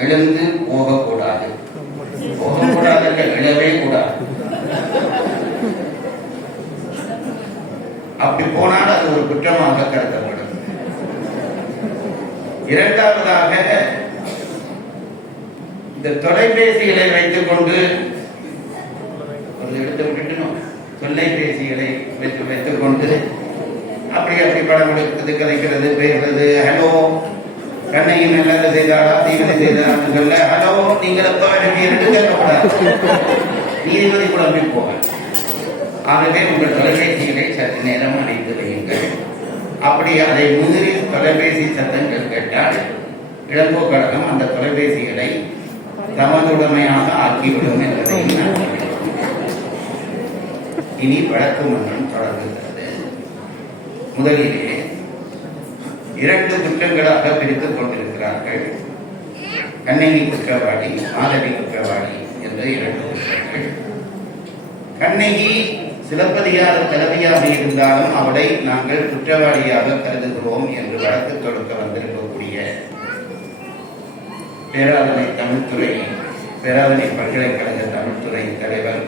எழுந்து போகக்கூடாது. போகக்கூடாது, எழவே கூடாது. அப்படி போனால் அது ஒரு குற்றமாக கருதப்படும். இரண்டாவதாக, இந்த தொலைபேசிகளை வைத்துக் கொண்டு எடுத்து விட்டுட்டோம். தொலைபேசிகளை வைத்துக் கொண்டு அப்படி படம் எடுக்கிறது, கதைக்கிறது, பேசுறது. ஹலோ, கண்ணகி நல்லது செய்தாரா தீவிர செய்தாரான்னு சொல்ல ஹலோ நீங்கள் எப்ப வேண்டிய கேட்கக்கூடாது. நீதிபதி குழம்பி போக. ஆகவே உங்கள் தொலைபேசிகளை சற்று நேரம் அடைத்து வையுங்கள். அப்படி அதை மீறி தொலைபேசி சத்தங்கள் கேட்டால் இளங்கோ கழகம் அந்த தொலைபேசிகளை தமதுடைமையாக ஆக்கிவிடும் என்பதை நான் இனி வழக்கு மன்றம் தொடங்குகிறது. முதலிலே இரண்டு குற்றங்களாக பிரித்துக் கொண்டிருக்கிறார்கள். கண்ணகி குற்றவாளி, மாதவி குற்றவாளி என்ற இரண்டு குற்றங்கள். கண்ணகி சிலப்பதிகார தலைவியாக இருந்தாலும் அவளை நாங்கள் குற்றவாளியாக கருதுகிறோம் என்று வழக்கு தொடுக்க வந்திருக்கக்கூடிய பேராதனை பல்கலைக்கழக தமிழ்துறை தலைவர்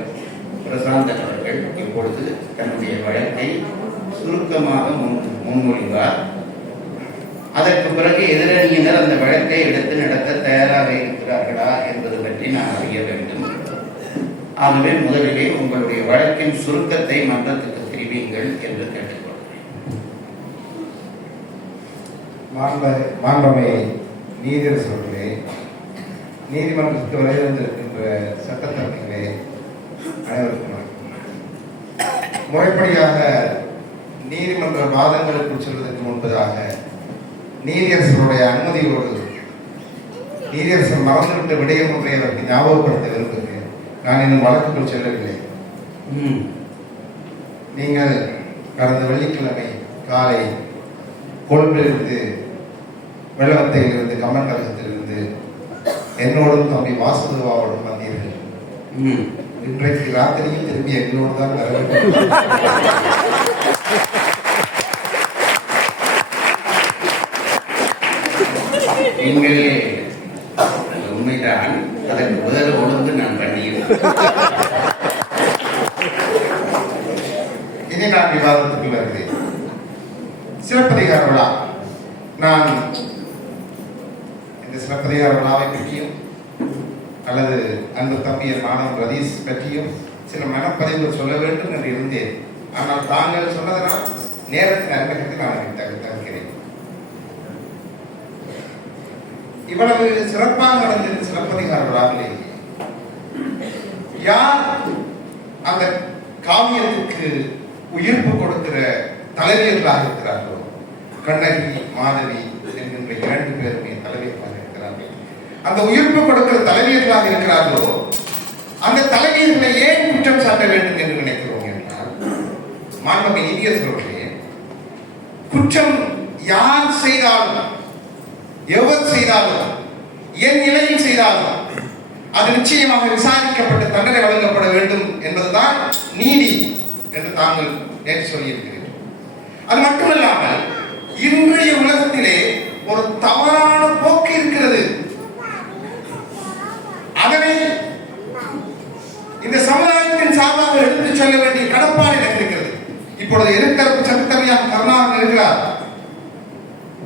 பிரசாந்தன் அவர்கள் இப்பொழுது தன்னுடைய வழக்கை சுருக்கமாக முன்மொழிவார். அதற்கு பிறகு எதிரணியினர் அந்த வழக்கை எடுத்து நடத்த தயாராக இருக்கிறார்களா என்பது பற்றி நான் அறிய வேண்டும். ஆகவே முதலிலே உங்களுடைய வழக்கின் சுருக்கத்தை மன்றத்துக்கு தெரிவிங்கள் என்று கேட்டுக்கொள்கிறேன். மாண்புமை நீதியரசர்களே, நீதிமன்றத்துக்கு வரை வந்திருக்கின்ற சட்டத்தரணிகளே, அனைவருக்கும் முறைப்படியாக நீதிமன்ற வாதங்களுக்குள் செல்வதற்கு முன்பதாக நீதியரசருடைய அனுமதியோடு நீதியரசர் மறந்துவிட்ட விடயம் ஒன்றை அவருக்கு ஞாபகப்படுத்த விரும்புகிறேன். நான் இன்னும் வழக்குக்குள் செல்லவில்லை. நீங்கள் கடந்த வெள்ளிக்கிழமை காலை கொழும்பிலிருந்து, வெள்ளவத்தையிலிருந்து, கம்மன் கழகத்திலிருந்து என்னோடும் தம்பி வாசுதேவாவோடும் வந்தீர்கள். இன்றைக்கு ராத்திரியும் திரும்பி எங்களோடு தான் வர வேண்டும். உண்மைதான், அதற்கு முதல் ஒழுங்கு நான் பண்ணியிருக்கேன். இனி நான் விவாதத்துக்கு வருகிறேன். சிலப்பதிகார விழா, நான் இந்த சிலப்பதிகார விழாவை பற்றியும் அல்லது அன்பு தம்பியர் மாணவன் ரதீஷ் பற்றியும் சில மனப்பதிவுகள் சொல்ல வேண்டும் என்று இருந்தேன். ஆனால் தாங்கள் சொன்னதனால் நேரத்தின் அன்பகத்தை நான் தவிர்க்கிறேன். இவ்வளவு சிறப்பாக நடந்த சிலப்பதிகார விழாவிலே யார் அந்த காவியத்துக்கு உயிர்ப்பு கொடுக்கிற தலைவியர்களாக இருக்கிறார்களோ, கண்ணகி மாதவி என்கின்ற 2 பேருமே தலைவியர்களாக இருக்கிறார்கள். அந்த உயிர்ப்பு கொடுக்கிற தலைவியர்களாக இருக்கிறார்களோ, அந்த தலைவியர்களை ஏன் குற்றம் சாட்ட வேண்டும் என்று நினைக்கிறோம் என்றால், மாண்புமிகு நீதியரசர்களே, குற்றம் யார் செய்தாலும், எவர் செய்தாலும், என் நிலையில் செய்தாலும் அது நிச்சயமாக விசாரிக்கப்பட்டு தண்டனை வழங்கப்பட வேண்டும் என்பதுதான் நீதி என்று தாங்கள் நேற்று சொல்லியிருக்கிறீர்கள். அது மட்டுமல்லாமல் இன்றைய உலகத்திலே ஒரு தவறான போக்கு இருக்கிறது. அதனை இந்த சமுதாயத்தின் சார்பாக எடுத்துச் சொல்ல வேண்டிய கடப்பாடு எனக்கு இருக்கிறது. இப்பொழுது எதிர்த்தரப்பு சட்டத்தவையாக கருணாகரன் இருக்கிறார்,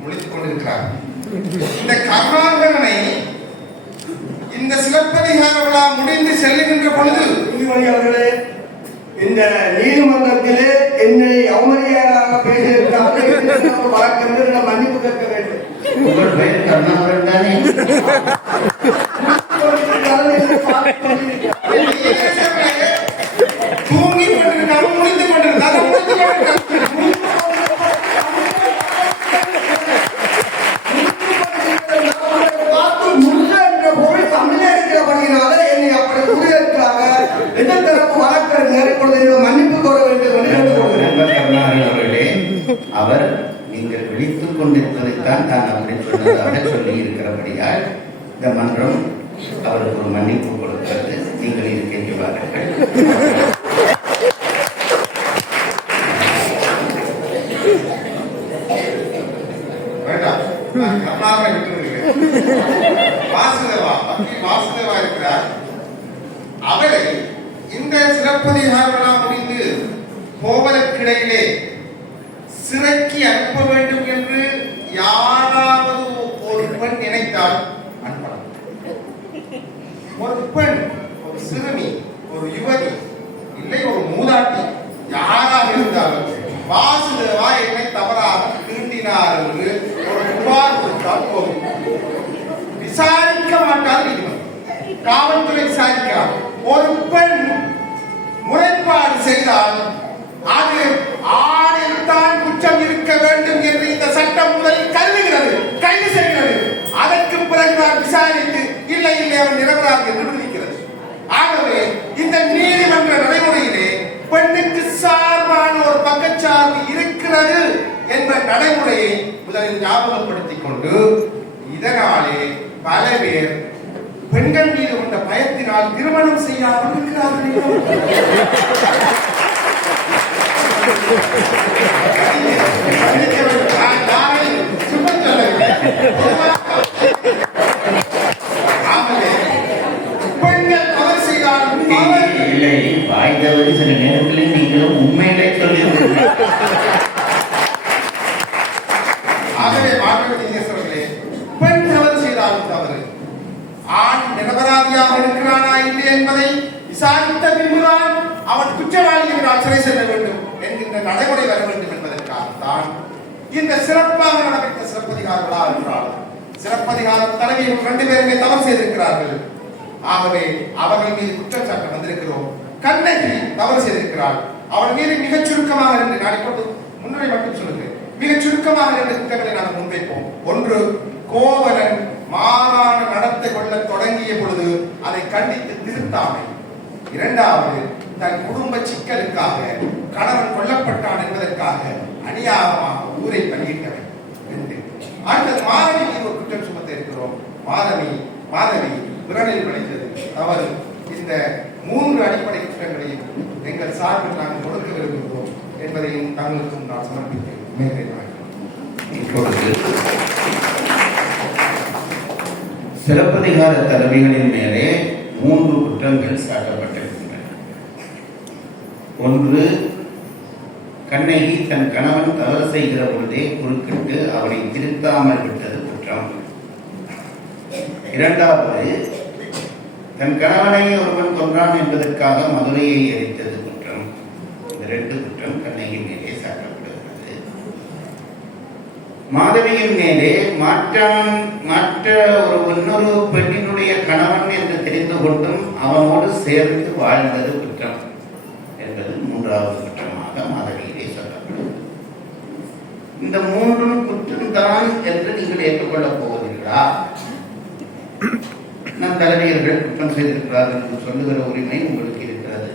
முடித்துக் கொண்டிருக்கிறார். இந்த கருணாகரனை இந்த சிலப்பதிகார விழா முடிந்து செல்லுகின்ற பொழுது, நீதிபதிகளே, இந்த நீதிமன்றத்திலே என்னை அவமரியாதையாக பேசியிருக்கிறார்கள், வழக்கென்று மன்னிப்பு கேட்க வேண்டும். உங்கள் பெயர் கருணாகரன் தானே? தூங்கி கொண்டிருக்காங்க, முடித்துக் கொண்டிருக்காங்க. அவர் நீங்கள் விழித்துக் கொண்டிருப்பதைத்தான் தான் அப்படி சொன்னதாக சொல்லி இருக்கிறபடியால் இந்த மன்றம் அவருக்கு ஒரு மன்னிப்பு கொடுக்கிறது. நீங்கள் இது கேட்கிறார்கள். வாசுதேவா இருக்கிறார். அவரை இந்த சிலப்பதிகார விழா முடிந்து போவதற்கிடையிலே சிறைக்கு அனுப்ப வேண்டும் என்று யாராவது ஒரு பெண் நினைத்தால் அனுப்பலாம். ஒரு பெண், ஒரு சிறுமி, ஒரு யுவதி, இல்லை ஒரு மூதாட்டி, யாராக இருந்தாலும் வாசுதேவா என்னை தவறாக தீண்டினார் என்று ஒரு புகார் கொடுத்தால் போதும். விசாரிக்க மாட்டார் நீதிமன்றம், காவல்துறை விசாரிக்காது. ஒரு பெண் முறைப்பாடு செய்தால் அது ஆணில் தான் குற்றம் இருக்க வேண்டும் என்று இந்த சட்டம் முதலில் கருதுகிறது, கைது செய்கிறது. அதற்கு பிறகுதான் விசாரித்து இல்லை இல்லை அவன் நிரபராதி என்று விதிக்கிறது. ஆகவே இந்த நீதிமன்ற நடைமுறையிலே பெண்ணுக்கு சார்பான ஒரு பக்கச்சார்பு இருக்கிறது என்ற நடைமுறையை முதலில் ஞாபகப்படுத்திக் கொண்டு, இதனாலே பல பேர் பெண்கள் மீது கொண்ட பயத்தினால் திருமணம் செய்யாமல் இருக்கிறார்கள். பெண்கள் கொலை செய்தாலும் இல்லை, வாய்ந்தவரை சில நேரங்களில் நீங்களும் உண்மையிலே சொல்லியிருக்கிறீர்கள். ஆகவே மாற்றவர்களே, பெண் தவறு செய்தாலும் தவறு, ஆண் நிரபராதியாக இருக்கிறானா இல்லை என்பதை விசாரித்த பின்புதான் அவன் குற்றவாளி என்றால் சிறை செல்ல வேண்டும் என்கின்ற நடைமுறை வர வேண்டும் என்பதற்காகத்தான் இந்த சிறப்பாக நடந்த சிலப்பதிகார விழா என்றால், சிலப்பதிகார தலைவியும் 2 பேருமே தவறு செய்திருக்கிறார்கள். ஆகவே அவர்கள் மீது குற்றச்சாட்டு வந்திருக்கிறோம். கண்ணகி தவறு செய்திருக்கிறாள். அவள் மீது மிகச் சுருக்கமாக இருந்து, நான் இப்போது முன்னுரை மட்டும் சொல்லுகிறேன், மிகச் சுருக்கமாக 2 குற்றங்களை நாங்கள் முன்வைப்போம். ஒன்று, கோவலன் மாறான நடத்தை கொள்ள தொடங்கிய பொழுது அதை கண்டித்து திருத்தாமை. இரண்டாவது, தன் குடும்ப சிக்கலுக்காக கணவன் கொல்லப்பட்டான் என்பதற்காக அநியாயமாக ஊரை பணியிட்டவன். 2. அடுத்தது, மாதவி மீது ஒரு குற்றம் சுமத்த இருக்கிறோம். மாதவி விரலில் படைத்தது தவறு. இந்த 3 அடிப்படை குற்றங்களையும் எங்கள் சார்பில் நாங்கள் கொடுக்க விரும்புகிறோம் என்பதையும் தங்களுக்கும் நான் சமர்ப்பிக்கிறேன். இப்பொழுது சிலப்பதிகார தலைவிகளின் மேலே 3 குற்றங்கள் சாட்டப்பட்டிருக்கின்றன. ஒன்று, கண்ணகி தன் கணவன் தவறு செய்கிற பொழுதே குறுக்கிட்டு அவனை திருத்தாமல் விட்டது குற்றம். இரண்டாவது, தன் கணவனை ஒருவன் கொன்றான் என்பதற்காக மதுரையை எரித்தது குற்றம். இந்த 2 குற்றம் கண்ணகி மேலே சாட்டப்படுகிறது. மாதவியின் மேலே மற்ற இன்னொரு பெண்ணினுடைய கணவன் என்று தெரிந்து கொண்டும் அவனோடு சேர்ந்து வாழ்ந்தது குற்றம் என்பது மூன்றாவது குற்றமாக மாதவியிலே சொல்லப்படும். இந்த மூன்றும் குற்றம்தான் என்று நீங்கள் ஏற்றுக்கொள்ளப் போவீர்களா? நம் தலைவியர்கள் குற்றம் செய்திருக்கிறார்கள் என்று சொல்லுகிற உரிமை உங்களுக்கு இருக்கிறது.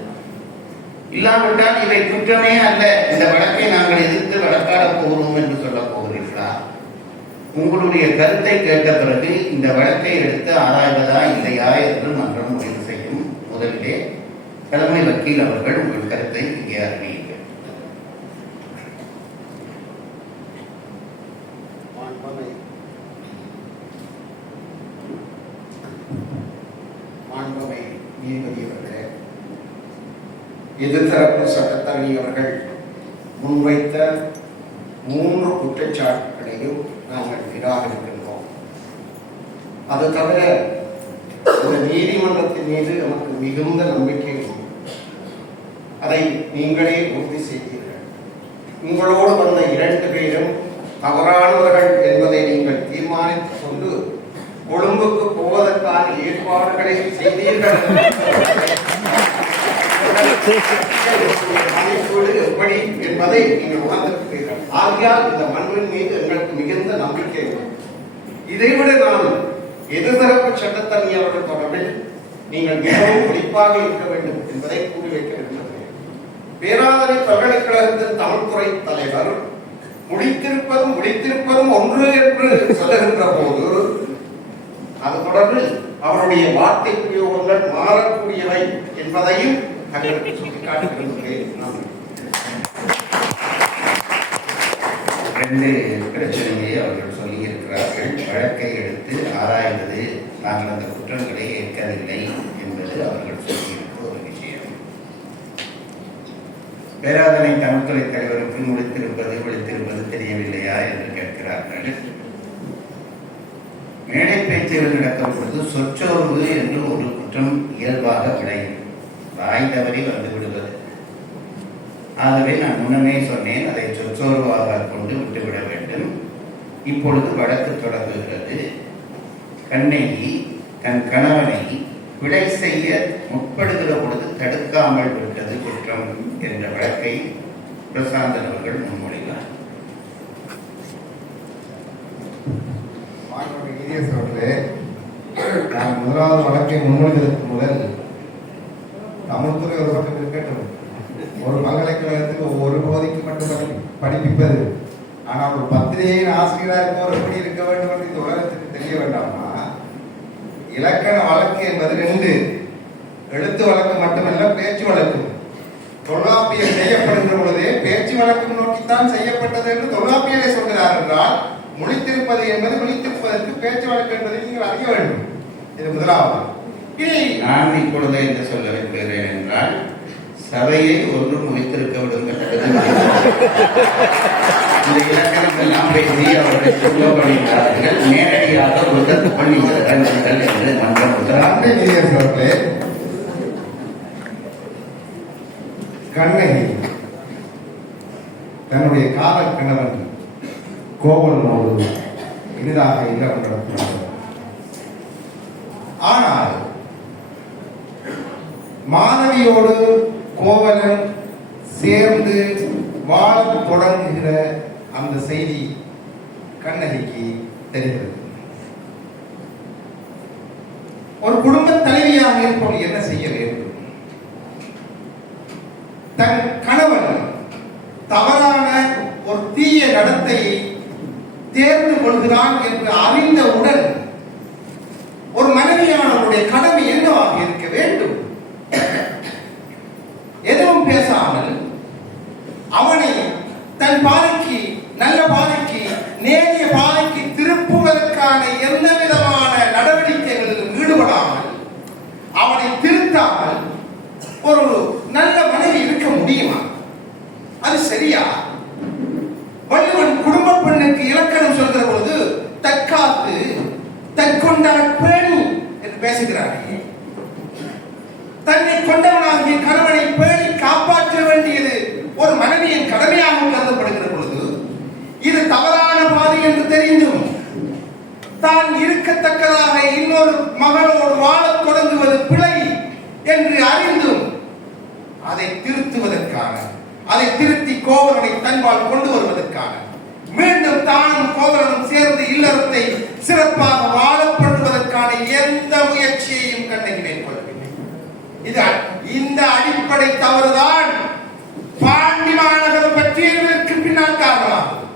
இல்லாவிட்டால் இவை குற்றமே அல்ல, இந்த வழக்கை நாங்கள் எதிர்த்து வழக்காடப் போகிறோம் என்று சொல்லப் போகிறீர்களா? உங்களுடைய கருத்தை கேட்ட பிறகு இந்த வழக்கை எடுத்து ஆராய்வதா இல்லையா என்று மன்றம் முடிவு செய்யும். முதலிலே தலைமை வக்கீல் அவர்கள் உங்கள் கருத்தை இங்கே அறிவியுங்கள். நீதிபதி அவர்களே, எதிர்த்தரப்பு சட்டத்தரணி அவர்கள் முன்வைத்த 3 குற்றச்சாட்டுகளையும் நாங்கள் நிராகரிக்கின்றோம். அது தவிர இந்த நீதிமன்றத்தின் மீது நமக்கு மிகுந்த நம்பிக்கை உண்டு. அதை நீங்களே உறுதி செய்தீர்கள். உங்களோடு வந்த 2 பேரும் தவறானவர்கள் என்பதை நீங்கள் தீர்மானித்துக் கொண்டு கொழும்புக்கு போவதற்கான ஏற்பாடுகளை செய்தீர்கள். எப்படி என்பதை நீங்கள் உணர்ந்திருக்கிறீர்கள். ஆகையால் இந்த மண்ணின் மீது எங்களுக்கு மிகுந்த நம்பிக்கை உண்டு. இதைவிட நான் எதிர்தரப்பு சட்டத்தரணி அவர்கள் தொடர்பில் நீங்கள் மிகவும் குறிப்பாக இருக்க வேண்டும் என்பதை கூறி வைக்க விரும்புகிறேன். பேராதனை பல்கலைக்கழகத்தின் தமிழ்துறை தலைவர் முடித்திருப்பதும் ஒன்று என்று சொல்லுகின்ற போது அது தொடர்பில் அவருடைய வார்த்தை பிரயோகங்கள் மாறக்கூடியவை என்பதையும் தங்களுக்கு சுட்டிக்காட்ட விரும்புகிறேன். 2 பிரச்சனையை அவர்கள் சொல்லியிருக்கிறார்கள். வழக்கை எடுத்து ஆராய்வது, நாங்கள் அந்த குற்றங்களை ஏற்கவில்லை என்பது அவர்கள் சொல்லியிருக்க ஒரு விஷயம். பேராதனை தமிழ்துறை தலைவருக்கு விழித்திருப்பது தெரியவில்லையா என்று கேட்கிறார்கள். மேடை பேச்சுகள் நடக்கும் பொழுது சொற்றோர்வு என்று ஒரு குற்றம் இயல்பாக விளையும். வாய் தவறி வந்து விடுவது. ஆகவே நான் முன்னமே சொன்னேன், அதை சொற்றோர்வாக கொண்டு விட்டுவிட வேண்டும். இப்பொழுது வழக்கு தொடங்குகிறது. கண்ணகி தன் கணவனை விடை செய்ய முற்படுகிற பொழுது தடுக்காமல் விட்டது குற்றம் என்ற வழக்கை பிரசாந்தன் அவர்கள் முன்மொழிந்தார். நான் முதலாவது வழக்கை முன்மொழிவதற்கு முதல் தமிழ்துறை ஒரு பக்கம் இருக்கட்டும். ஒரு பல்கலைக்கழகத்துக்கு ஒரு பகுதிக்கு மட்டும் படிப்பிப்பது, ஆனால் ஒரு பத்திரிகையின் ஆசிரியராக இருப்பவர் எப்படி இருக்க வேண்டும் என்று இந்த உலகத்துக்கு தெரிய வேண்டாமா? இலக்கண வழக்கு என்பது 2, எழுத்து வழக்கு மட்டுமல்ல, பேச்சு வழக்கு. தொல்காப்பியர் செய்யப்படுகிற பொழுதே பேச்சு வழக்கு நோக்கித்தான் செய்யப்பட்டது என்று தொல்காப்பியரை சொல்கிறார் என்றால், முழித்திருப்பது என்பது விழித்திருப்பதற்கு பேச்சு வழக்கு என்பதை நீங்கள் அறிய வேண்டும். இது முதலாவது. நான் இப்பொழுது என்ன சொல்ல விரும்புகிறேன் என்றால், சபையை ஒன்றும் முழித்திருக்க விடுங்கள். இந்த இலக்கணம் எல்லாம் பேசி அவர்களை சொல்லப்படுகிறார்கள். நேரடியாக உதவி பண்ணுகிறார்கள் என்று மன்றம் முதலாவது. கண்ணகி தன்னுடைய காதல் கணவன் கோவலனோடு இனிதாக இல்லறம் நடத்தினார். ஆனால் மாதவியோடு கோவலன் சேர்ந்து வாழ தொடங்குகிற அந்த செய்தி கண்ணகிக்கு தெரிகிறது. ஒரு குடும்ப தலைவியாக இருப்பவள் என்ன செய்ய வேண்டும்? தன் கணவன் தவறான ஒரு தீய நடத்தையை தேர்ந்து கொள்கிறான் என்று அறிந்தவுடன் ஒரு மனைவியானவருடைய கடமை என்னவாக இருக்க வேண்டும்? எதுவும் பேசாமல் அவனை தன் பாதைக்கு, நல்ல பாதைக்கு, நேரிய பாதைக்கு திருப்புவதற்கான எந்த விதமான நடவடிக்கைகளிலும் ஈடுபடாமல், அவனை திருத்தாமல் ஒரு நல்ல மனைவி இருக்க முடியுமா? அது சரியா? வள்ளுவன் குடும்ப பெண்ணுக்கு இலக்கணம் சொல்கிற பொழுது தற்காத்து தற்கொண்டால் பேணி என்று பேசுகிறார்கள். தன்னை கொண்டவனாகிய கணவனை பேணி காப்பாற்ற வேண்டியது ஒரு மனைவியின் கடமையாக கருதப்படுகிற பொழுது இது தவறான பாதை என்று தெரிந்தும் தான் இருக்கத்தக்கதாக இன்னொரு மகளோடு வாழத் தொடங்குவது பிழை என்று அறிந்தும் அதை திருத்துவதற்காக, அதை திருத்தி கோவலனை தன்பால் கொண்டு வருவதற்காக, மீண்டும் தானும் கோவலனும் சேர்ந்து இல்லறத்தை சிறப்பாக வாழப்படுவதற்கான எந்த முயற்சியையும் கண்ணகி மேற்கொள்ளவில்லை. இந்த அடிப்படை தவறுதான் பாண்டி மாநகரம் பற்றியதற்கு பின்னால் காரணமாகும்.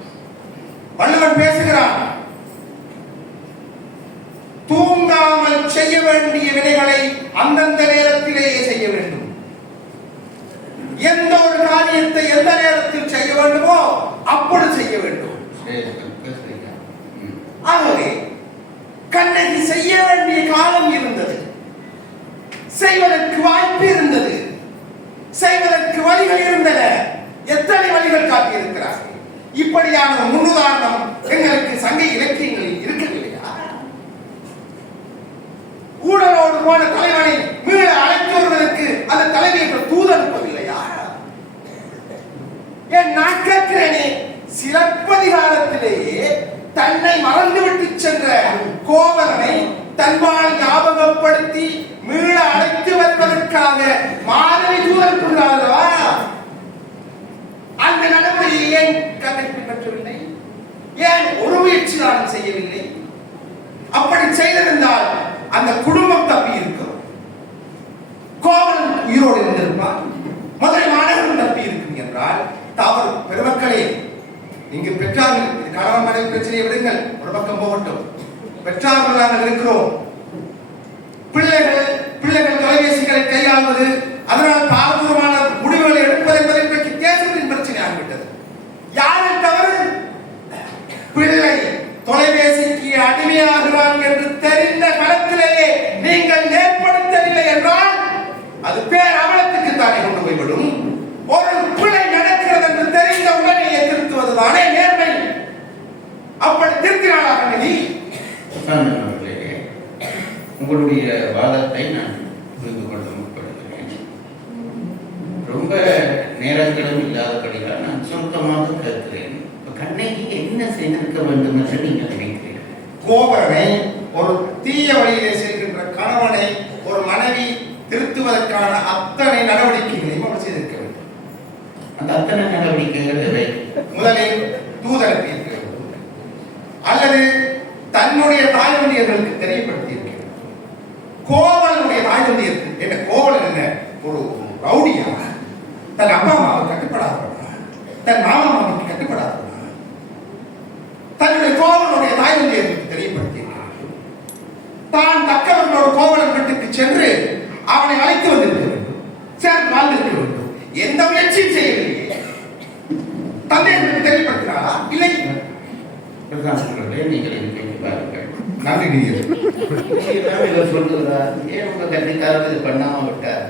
வள்ளுவன் பேசுகிறான், தூங்காமல் செய்ய வேண்டிய வினைகளை அந்தந்த நேரத்திலேயே செய்ய வேண்டும். எந்த ஒரு காரியத்தை எந்த நேரத்தில் செய்ய வேண்டுமோ அப்பொழுது செய்ய வேண்டும். ஆகவே கண்ணகி செய்ய வேண்டிய காலம் இருந்தது, செய்வதற்கு வாய்ப்பு இருந்தது, செய்வதற்கு வழிகள் இருந்தன. எத்தனை வழிகள் காட்டியிருக்கிறார்கள். இப்படியான முன்னுதாரணம் எங்களுக்கு சங்க இலக்கியங்களில் இருக்கவில்லையா? ஊழலோடு போன தலைவனை மீள அழைத்து வருவதற்கு அந்த தலைமையை தூதனுப்பவில்லையா? நான் கேட்கிறேனே, சிலப்பதிகாரத்திலேயே தன்னை மறந்துவிட்டு சென்ற கோவலனை தன்பால் ஞாபகப்படுத்தி மீள அழைத்து வருவதற்காக மாதவி தூதனுப்புகிறார்களா? அந்த நடைமுறையை ஏன் கண்ணகி பின்பற்றவில்லை? ஏன் ஒரு முயற்சி நான் செய்யவில்லை? அப்படி செய்திருந்தால் அந்த குடும்பம் தப்பி இருக்கும், கோவலன் உயிரோடு இருந்திருப்பார், மதுரை மாநகரம் தப்பி இருக்கும் என்றால் தவறு. பெருமக்களே, இங்கு பெற்றார்கள், இது கணவன் மனைவி பிரச்சனையை விடுங்கள், ஒரு பக்கம் போகட்டும். பெற்றார்கள் நாங்கள் இருக்கிறோம். பிள்ளைகள் தொலைபேசிகளை கையாள்வது, அதனால் பாரதூரமான முடிவுகளை எடுப்பது என்பதை பற்றி தேசத்தின் பிரச்சனை ஆகிவிட்டது. யாரின் தவறு? பிள்ளை தொலைபேசிக்கு அடிமையாகிறான் என்று தெரிந்த களத்திலேயே நீங்கள் ஏற்படுத்தவில்லை என்றால் அது பேர் அவலத்துக்கு தானே கொண்டு போய்விடும். ஒரு பிழை நடக்கிறது என்று தெரிந்த உடனேயே திருத்துவதுதானே நேர்மை. அப்படி திருத்தினாளாக நீ உங்களுடைய வாதத்தை நான் புரிந்து கொள்ள முற்படுகிறேன். ரொம்ப நேரங்களும் இல்லாதபடியால் நான் சுருக்கமாக கேட்கிறேன். கண்ணகி என்ன செய்திருக்க வேண்டும் என்று நீங்கள் நினைக்கிறீர்கள்? கோவலனை, ஒரு தீய வழியிலே செல்கின்ற கணவனை ஒரு மனைவி திருத்துவதற்கான அத்தனை நடவடிக்கைகளையும் அவர் செய்திருக்க வேண்டும். அந்த அத்தனை நடவடிக்கைகள் எவை? முதலில் தூதனுக்கு இருக்க வேண்டும், அல்லது தன்னுடைய தாய் தந்தையர்களுக்கு தெரியப்படுத்தி இருக்க வேண்டும். கோவலனுடைய தாய் தந்தையருக்கு என்ன, கோவலன் என்ன ஒரு ரவுடியா? தன் அப்பா அம்மாவை கட்டுப்படாதவனா? தன் மாமா மாமிக்கு கட்டுப்படாதவனா? தன்னுடைய கோவலனுடைய தாய் தந்தையர்களுக்கு தெரியப்படுத்தி தான் தக்கவர்களோட கோவலன் வீட்டுக்கு சென்று அவனை அழைத்து வந்திருக்க வேண்டும், சேர்ந்து வாழ்ந்திருக்க வேண்டும். எந்த முயற்சியும் செய்யவில்லை. தந்தையர்களுக்கு தெரியப்படுத்தினாரா? இல்லை. நீங்கள் கேட்டு பாருங்கள். நன்றி. இவர் சொல்லுகிறார், ஏன் உங்க கண்டிக்காக இது பண்ணாம விட்டார்?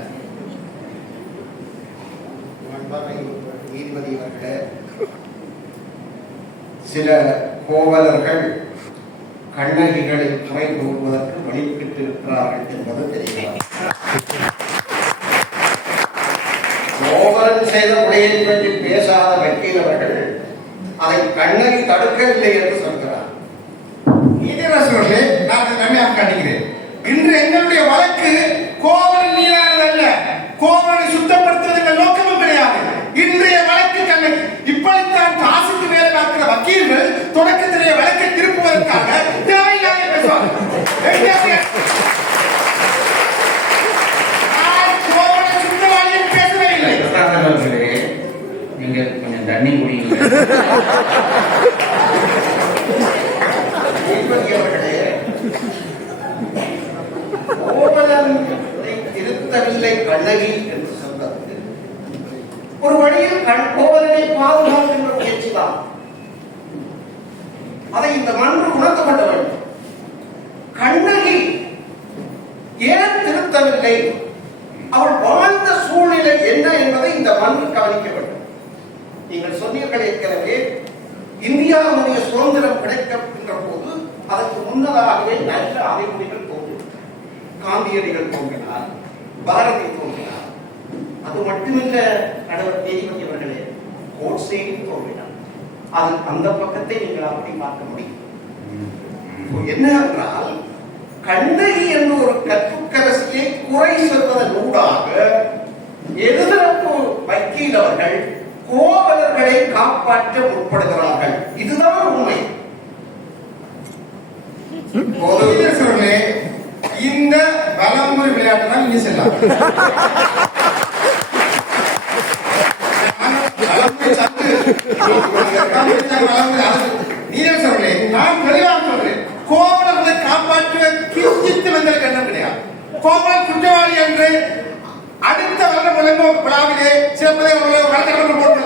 நீதிபதி அவர்களே, சில கோவலர்கள் கண்ணகிகளை குறை கூறுவதற்கு வழிபட்டிருக்கிறார்கள் என்பது தெரிகிறது. கோவலன் செய்த உடையை பற்றி பேசாத வக்கீல் அவர்கள் அதை கண்ணகி தடுக்கவில்லை என்று சொல்கிறார். நீதியரசர்களே, நான் நன்மையாக காட்டுகிறேன். இன்று எங்களுடைய வழக்கு கோவலன் மீதானதல்ல, கோவலனை சுத்தப்படுத்துவது எங்கள் நோக்கமும் கிடையாது. இன்றைய வழக்கு கண்ணகி. இப்படித்தான் காசுக்கு வேலை பார்க்கிற வக்கீல்கள் தொடக்கத்திலேயே வழக்கை திருப்புவதற்காக தேவையில்லாத பேசுவாங்க. கோவலன் சுத்தவாளியும் பேசவே இல்லை. நீங்க கொஞ்சம் தண்ணி குடிங்க. கோவலன் திருத்தவில்லை கண்ணகி என்று சொன்னது ஒரு வழியில் கோவலனை பாதுகாக்கின்ற முயற்சிதான். அதை இந்த மன்று உணர்ந்து கொள்ள வேண்டும். கண்ணகி ஏன் திருத்தவில்லை, அவள் வாழ்ந்த சூழ்நிலை என்ன என்பதை இந்த மன்று கவனிக்க வேண்டும். நீங்கள் சொன்னீர்கள் ஏற்கனவே, இந்தியாவுடைய சுதந்திரம் கிடைக்கின்ற போது அதற்கு முன்னதாகவே நல்ல அறிகுறிகள் தோன்றின. காந்தியடிகள் தோன்றினார், பாரதி தோன்றினார். அது மட்டுமில்ல, நடுவர் நீதிபதி அவர்களே, கோட்சேயும் தோன்றினார். அது அந்த பக்கத்தை நீங்கள் அப்படி பார்க்க முடியும். என்ன என்றால் கண்ணகி என்ற ஒரு கற்புக்கரசியை குறை சொல்வதன் ஊடாக எதிர்ப்பு வக்கீல் அவர்கள் கோவலர்களை காப்பாற்ற முற்படுகிறார்கள். இதுதான் உண்மை. இந்த வலம்புரி விளையாட்டு தான் இங்கே செல்லாம். நான் தெளிவாக சொல்றேன், கோவலர்களை காப்பாற்ற கிஞ்சித்து வந்தது கண்ணம் கிடையாது. கோவலர் குற்றவாளி என்று அடுத்த வருட விளம்பர விழாவிலே சிறப்பதை வழக்கறிஞர் போட்டு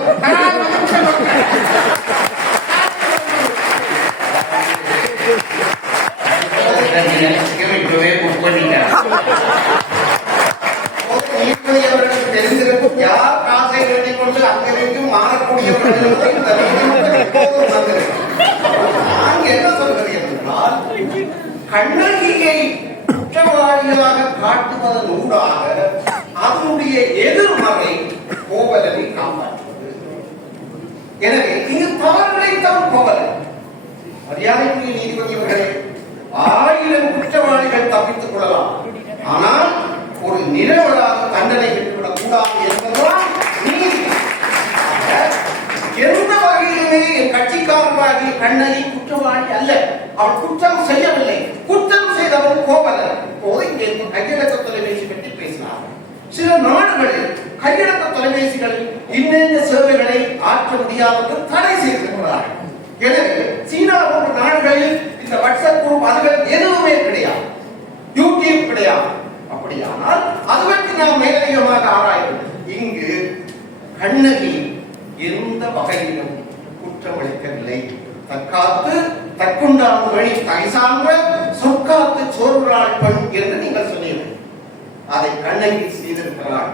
தெரிந்திருக்கும் யார் காசை வேண்டிக் கொண்டு அங்கிருக்கும் மாறக்கூடியவர்கள் நான் என்ன சொல்கிறேன் என்றால் கண்ணகியை குற்றவாளிகளாக காட்டுவதன் ஊடாக அதனுடைய எதிர்மறை கோவலனை காப்பாற்றுவது. எனவே இங்கு தவறுகளைத்தான் கோவலன். மரியாதைக்குரிய நீதிபதி அவர்களே, 1000 குற்றவாளிகள் தப்பித்துக் கொள்ளலாம், ஆனால் ஒரு நிரவலாக தண்டனை பெற்றுவிடக் கூடாது என்பதுதான் நீதி. எந்த வகையிலுமே என் கட்சிக்காரர்களாகிய கண்ணகி குற்றவாளி அல்ல. அவள் குற்றம் செய்யவில்லை. குற்றம் செய்தவன் கோவலன். இப்போது இங்கே கையடக்க தொலைபேசி பற்றி பேசினார். சில நாடுகளில் கையடக்க தொலைபேசிகளில் இன்னென்ன சேவைகளை ஆற்ற முடியாது தடை செய்திருக்கிறார்கள். எனவே சீனா போன்ற நாடுகளில் இந்த வாட்ஸ்அப் குரூப் அதுகள் எதுவுமே கிடையாது, யூடியூப் கிடையாது. அப்படியானால் அது பற்றி நாம் மேலதிகமாக ஆராய்வோம். இங்கு கண்ணகி எந்த வகையிலும் குற்றமளிக்கவில்லை. தற்காத்து தற்குண்டான வழி தைசான்ற சொற்காத்து சோர்வுறாள் பெண் என்று நீங்கள் சொன்னீர்கள். அதை கண்ணகி செய்திருக்கிறார்.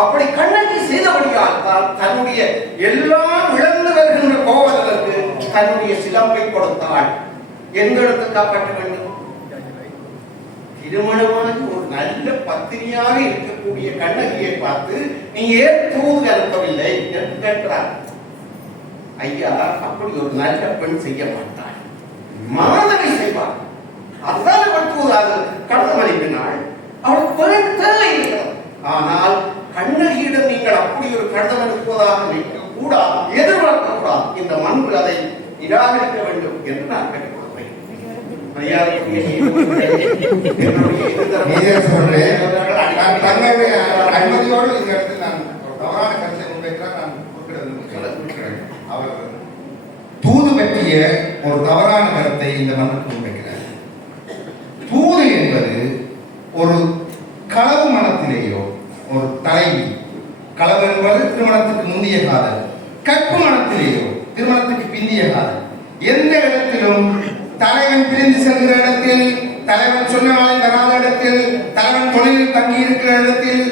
அப்படி கண்ணகி செய்தபடியால் தான் தன்னுடைய எல்லாம் இழந்து வருகின்ற கோவலனுக்கு தன்னுடைய சிலம்பை கொடுத்தாள். எந்த இடத்துக்கு காப்பாற்ற வேண்டும்? திருமணமான ஒரு நல்ல பத்திரியாக இருக்கக்கூடிய கண்ணகியை பார்த்து நீ ஏன் தூது அனுப்பவில்லை என்று கேட்கிறார். ஐயா, அப்படி ஒரு நல்ல பெண் செய்ய மாட்டாள், மாதவி செய்வாள். அதுதான் அவள் தூதாக கடந்து அனுப்பினாள். அவள் பெண் தேவை. ஆனால் கண்ணகியிடம் நீங்கள் அப்படி ஒரு கடிதம் அனுப்புவதாக நினைக்க கூடாது, எதிர்பார்க்க கூடாது. இந்த மனு அதை நிராகரிக்க வேண்டும் என்று நான் கேட்டுக்கொள்கிறேன். தங்களுடைய அனுமதியோடு இந்த இடத்தில் நான் தவறான கருத்தை முன்வைக்கிறார். நான் குறிப்பிடுகிறேன். அவர் தூது பற்றிய ஒரு தவறான கருத்தை இந்த மனுக்கு முன்வைக்கிறார். தூது என்பது ஒரு களவு மனத்திலேயோ ஒரு தலைவி, களவு என்பது திருமணத்துக்கு முந்தைய காதல், கற்பு மனத்திலேயோ திருமணத்துக்கு பிந்திய காதல். எந்த இடத்திலும் தலைவன் பிரிந்து செல்கிற இடத்தில், தலைவன் சொன்ன நாளை வராத இடத்தில், தலைவன் தொழிலில் தங்கி இருக்கிற இடத்தில்,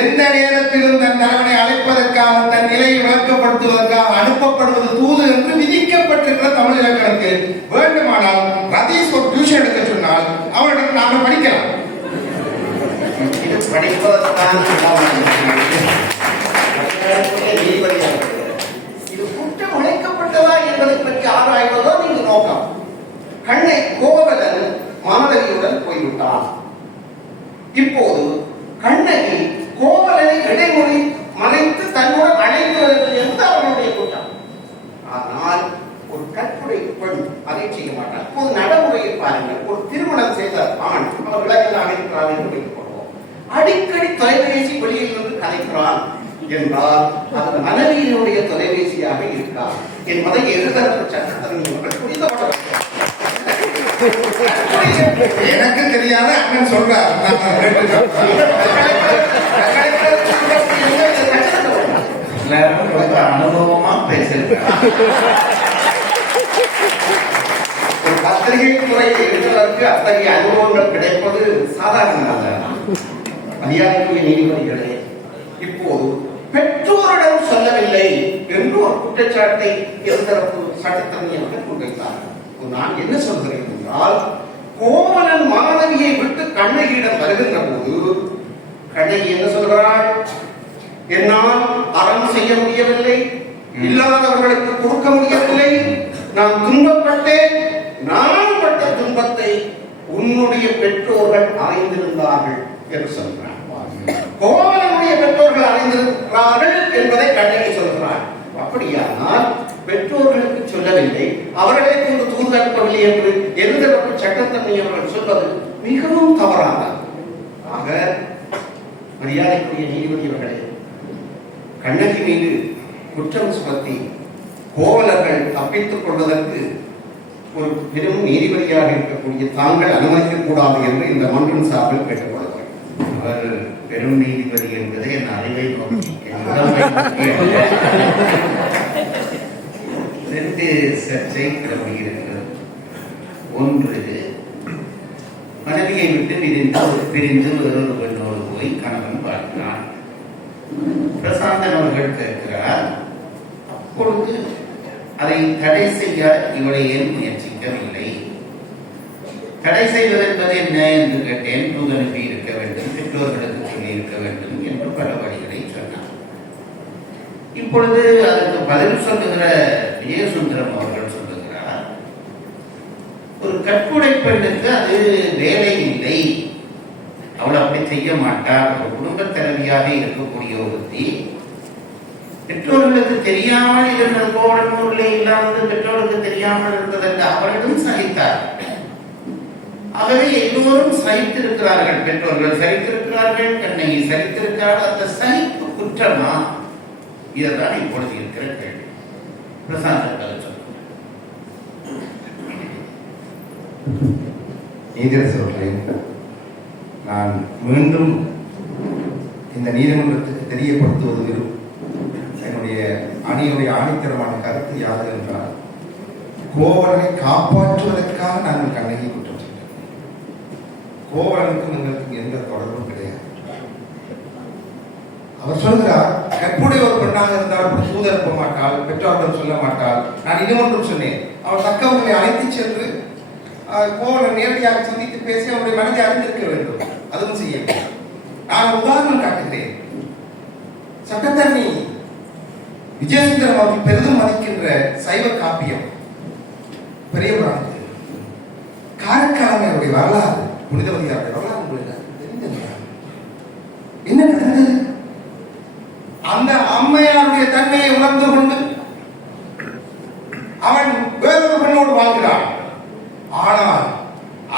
எந்த நேரத்திலும் தன் தலைவனை அழைப்பதற்காக தன் நிலையை விளக்கப்படுத்துவதற்காக அனுப்பப்படுவது தூது என்று விதிக்கப்பட்டிருக்கிற தமிழ் இலக்கணத்தில் வேண்டுமானால் ரதீஷ் ஒரு டியூஷன் எடுக்க சொன்னால் அவரிடம் நாங்கள் படிக்கலாம். இது குற்றம் உழைக்கப்பட்டதா என்பதை பற்றி ஆராய்வதோ நீங்க நோக்கம். கண்ணை கோவலன் மாதவியுடன் போய்விட்டான். இப்போது கண்ணகி கோவலனை இடைமொழி மறைத்து தன்னுடன் அழைத்து வருவது என்று அவனுடைய குற்றம். ஆனால் ஒரு கற்புடை பெண் அதை செய்ய மாட்டார். இப்போது நடைமுறையை பாருங்கள். ஒரு திருமணம் செய்த ஆண் அவர் விளக்கில் அழைக்கிறார் என்று வைத்துக் கொள்வோம். அடிக்கடி தொலைபேசி வெளியில் இருந்து கலைக்கிறான் என்றால் அது மனைவியினுடைய தொலைபேசியாக இருக்கார் என்பதை இருதரப்பு சட்டத்தரணிகள் புரிந்து எனக்கு தெரியாத அண்ணன் சொல்றார். அனுபவமா பேசியிருக்காங்க. ஒரு பத்திரிகை துறையை எடுப்பதற்கு அத்தகைய அனுபவங்கள் கிடைப்பது சாதாரணமாக. மரியாதைக்குரிய நீதிபதிகளே, இப்போது பெற்றோரிடம் சொல்லவில்லை என்று ஒரு குற்றச்சாட்டை எதிர்த்தரப்பு சட்டத்தரணியர்கள் முன்வைத்தார்கள். நான் என்ன சொல்கிறேன் என்றால், கோவலன் மாதவியை விட்டு கண்ணகியிடம் வருகின்ற போது கண்ணகி என்ன சொல்கிறாள்? என்னால் அறம் செய்ய முடியவில்லை, இல்லாதவர்களுக்கு கொடுக்க முடியவில்லை. நான் துன்பப்பட்டேன். நான் பட்ட துன்பத்தை உன்னுடைய பெற்றோர்கள் அறிந்திருந்தார்கள் என்று சொல்கிறார். கோவலனுடைய பெற்றோர்கள் அறிந்திருக்கிறார்கள் என்பதை கண்ணகி சொல்கிறார். அப்படியானால் பெற்றோர்களுக்கு சொல்லவில்லை, அவர்களே கொண்டு தூது அனுப்பவில்லை என்று எதிர்ப்பு சட்டத்தன்மை அவர்கள் சொல்வது மிகவும் தவறானது. ஆக மரியாதைக்குரிய நீதிபதி அவர்களே, கண்ணகி மீது குற்றம் சுமத்தி கோவலர்கள் தப்பித்துக் கொள்வதற்கு ஒரு பெரும் நீதிபதியாக இருக்கக்கூடிய தாங்கள் அனுமதிக்க கூடாது என்று இந்த மன்றம் சார்பில் கேட்டுக்கொள்வார். அவர் பெரும் நீதிபதி என்பதை என் அறிவை நோக்கி ரெண்டு சர்ச்சை கிளம்புகிறது. ஒன்று, மனைவியை விட்டு பிரிந்து வேறொரு பெண்ணோடு போய் கணவன் பார்க்கிறான். பிரசாந்தன் அவர்கள் கேட்கிறார், அப்பொழுது அதை தடை செய்ய இவளை ஏன் முயற்சிக்கவில்லை? தடை செய்வது என்பது என்ன என்று கேட்டேன். தூது அனுப்பி இருக்க வேண்டும், பெற்றோர்களுக்கு சொல்லி இருக்க வேண்டும் என்று பல வழிகளை சொன்னார். இப்பொழுது அதற்கு பதில் சொல்லுகிற விஜயசுந்தரம் அவர்கள் சொல்லுகிறார், ஒரு கற்புடை பெண்ணுக்கு அது வேலை இல்லை, அவள் அப்படி செய்ய மாட்டாள். ஒரு குடும்ப தலைவியாக இருக்கக்கூடிய ஒருத்தி பெற்றோர்களுக்கு தெரியாமல் இருந்தது, கோவலனூரிலே இல்லாதது பெற்றோருக்கு தெரியாமல் இருந்ததற்கு அவர்களும் சகித்தார். ஆகவே எல்லோரும் சகித்திருக்கிறார்கள், பெற்றோர்கள் சகித்திருக்கிறார்கள், கண்ணகி சகித்திருக்கிறார்கள். அந்த சகிப்பு குற்றமா? இதுதான் இப்பொழுது இருக்கிற கேள்வி. பிரசாந்தர்கள் நீதிரசர்களே, நான் மீண்டும் இந்த நீதிமன்றத்துக்கு தெரியப்படுத்துவது என்னுடைய அணியுடைய ஆணித்தரமான கருத்து யாது என்றால், கோவலனை காப்பாற்றுவதற்காக நாங்கள் கண்ணகி குற்றம் செய்தோம். கோவலனுக்கும் எங்களுக்கு எந்த தொடர்பும் கிடையாது. அவர் சொல்கிறார், கற்புடைய ஒரு பெண்ணாக இருந்தால் தூது அனுப்ப மாட்டாள், பெற்றோர்கள் சொல்ல மாட்டாள். நான் இன்னும் ஒன்றும் சொன்னேன், அவர் தக்கவர்களை அழைத்து சென்று கோவலன் நேரடியாக சந்தித்து பேசி அவருடைய மனதை அறிந்திருக்க வேண்டும். அதுவும் செய்ய நான் உதாரணம் காட்டுகிறேன். சட்டத்தரணி விஜயசுந்தரம் அவர்கள் பெரிதும் மதிக்கின்ற சைவ காப்பியம் பெரிய புராணம், காரைக்காலமையுடைய வரலாறு, புனிதவதியாருடைய வரலாறு உங்களுக்கு என்ன நடந்தது? அந்த அம்மையாருடைய தன்மையை உணர்ந்து கொண்டு அவன் வேறொரு பெண்ணோடு வாழ்கிறான். ஆனால்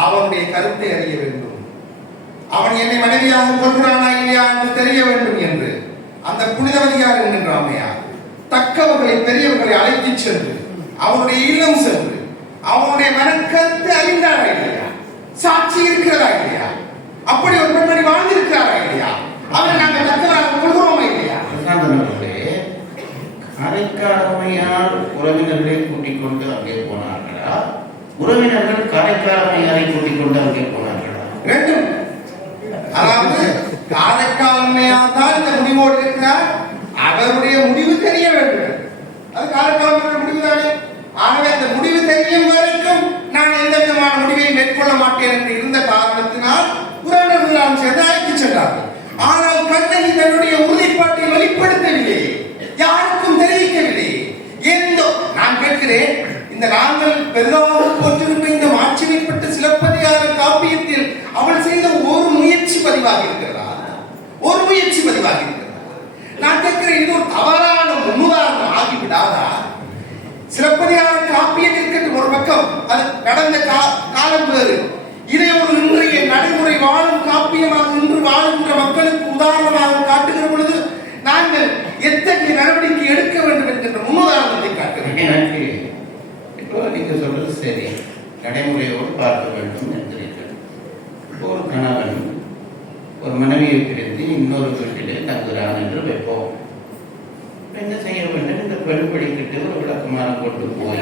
அவனுடைய கருத்தை அறிய வேண்டும், அவன் என்னை மனைவியாக கொள்கிறானா இல்லையா என்று தெரிய வேண்டும் என்று அந்த புனிதவதியார் என்கின்ற அம்மையார் தக்கவர்களை பெரியவர்களை அழைத்து சென்று அவனுடைய இல்லம் சென்று அவனுடைய மனக்கருத்து அறிந்தாரா இல்லையா, சாட்சி இருக்கிறதா இல்லையா, அப்படி ஒரு பெண்மணி வாழ்ந்திருக்கிறாரா இல்லையா, அவரை நாங்கள் தக்கவராக கொள்கிறோமா இல்லையா? காரைக்காலமையார் உறவினர்களை கூட்டிக் கொண்டு அங்கே போனார்களா, உறவினர்கள் காரைக்காலமையாரை கூட்டிக் கொண்டு அங்கே போனார்களா? ரெண்டும். அதாவது காரைக்காலமையார் தான் இந்த முடிவோடு இருக்கிறார், அவருடைய முடிவு தெரிய வேண்டும். அது காரைக்காலமையோட முடிவு தானே. ஆகவே அந்த முடிவு தெரியும் வரைக்கும் நான் எந்த விதமான முடிவை மேற்கொள்ள மாட்டேன் என்று இருந்த காரணத்தினால் உறவினர்கள் சேர்ந்து அழைத்து சென்றார்கள். ஆனால் கண்ணகி தன்னுடைய உறுதிப்பாட்டை வெளிப்படுத்தவில்லை, யாருக்கும் தெரிவிக்கவில்லை. ஏந்தோ நான் கேட்கிறேன், இந்த நாங்கள் பெரிதாக போற்றிருந்த இந்த மாட்சிமைப்பட்ட சிலப்பதிகார காப்பியத்தில் அவள் செய்த ஒரு முயற்சி பதிவாக இருக்கிறதா? ஒரு முயற்சி பதிவாக இருக்கிறதா? நான் கேட்கிறேன், இது ஒரு தவறான முன்னுதாரணம் ஆகிவிடாதா? சிலப்பதிகார காப்பியம் இருக்கட்டும் ஒரு பக்கம், அது கடந்த காலம் வேறு. இதை ஒரு இன்றைய நடைமுறை வாழும் காப்பியமாக இன்று வாழுகின்ற மக்களுக்கு உதாரணமாக காட்டுகிற பொழுது நாங்கள் எத்தகைய நடவடிக்கை எடுக்க வேண்டும் என்கின்ற முன்னுதாரணத்தை காட்டுகிறேன். இப்போ நீங்க சொல்றது சரி, நடைமுறையோடு பார்க்க வேண்டும் என்கிறீர்கள். ஒரு கணவன் ஒரு மனைவியை பிரிந்து இன்னொரு வீட்டிலே தங்குகிறான் என்று வைப்போம். என்ன செய்ய வேண்டும்? இந்த பெண் படிக்கிட்டு ஒரு விளக்கமாக கொண்டு போய்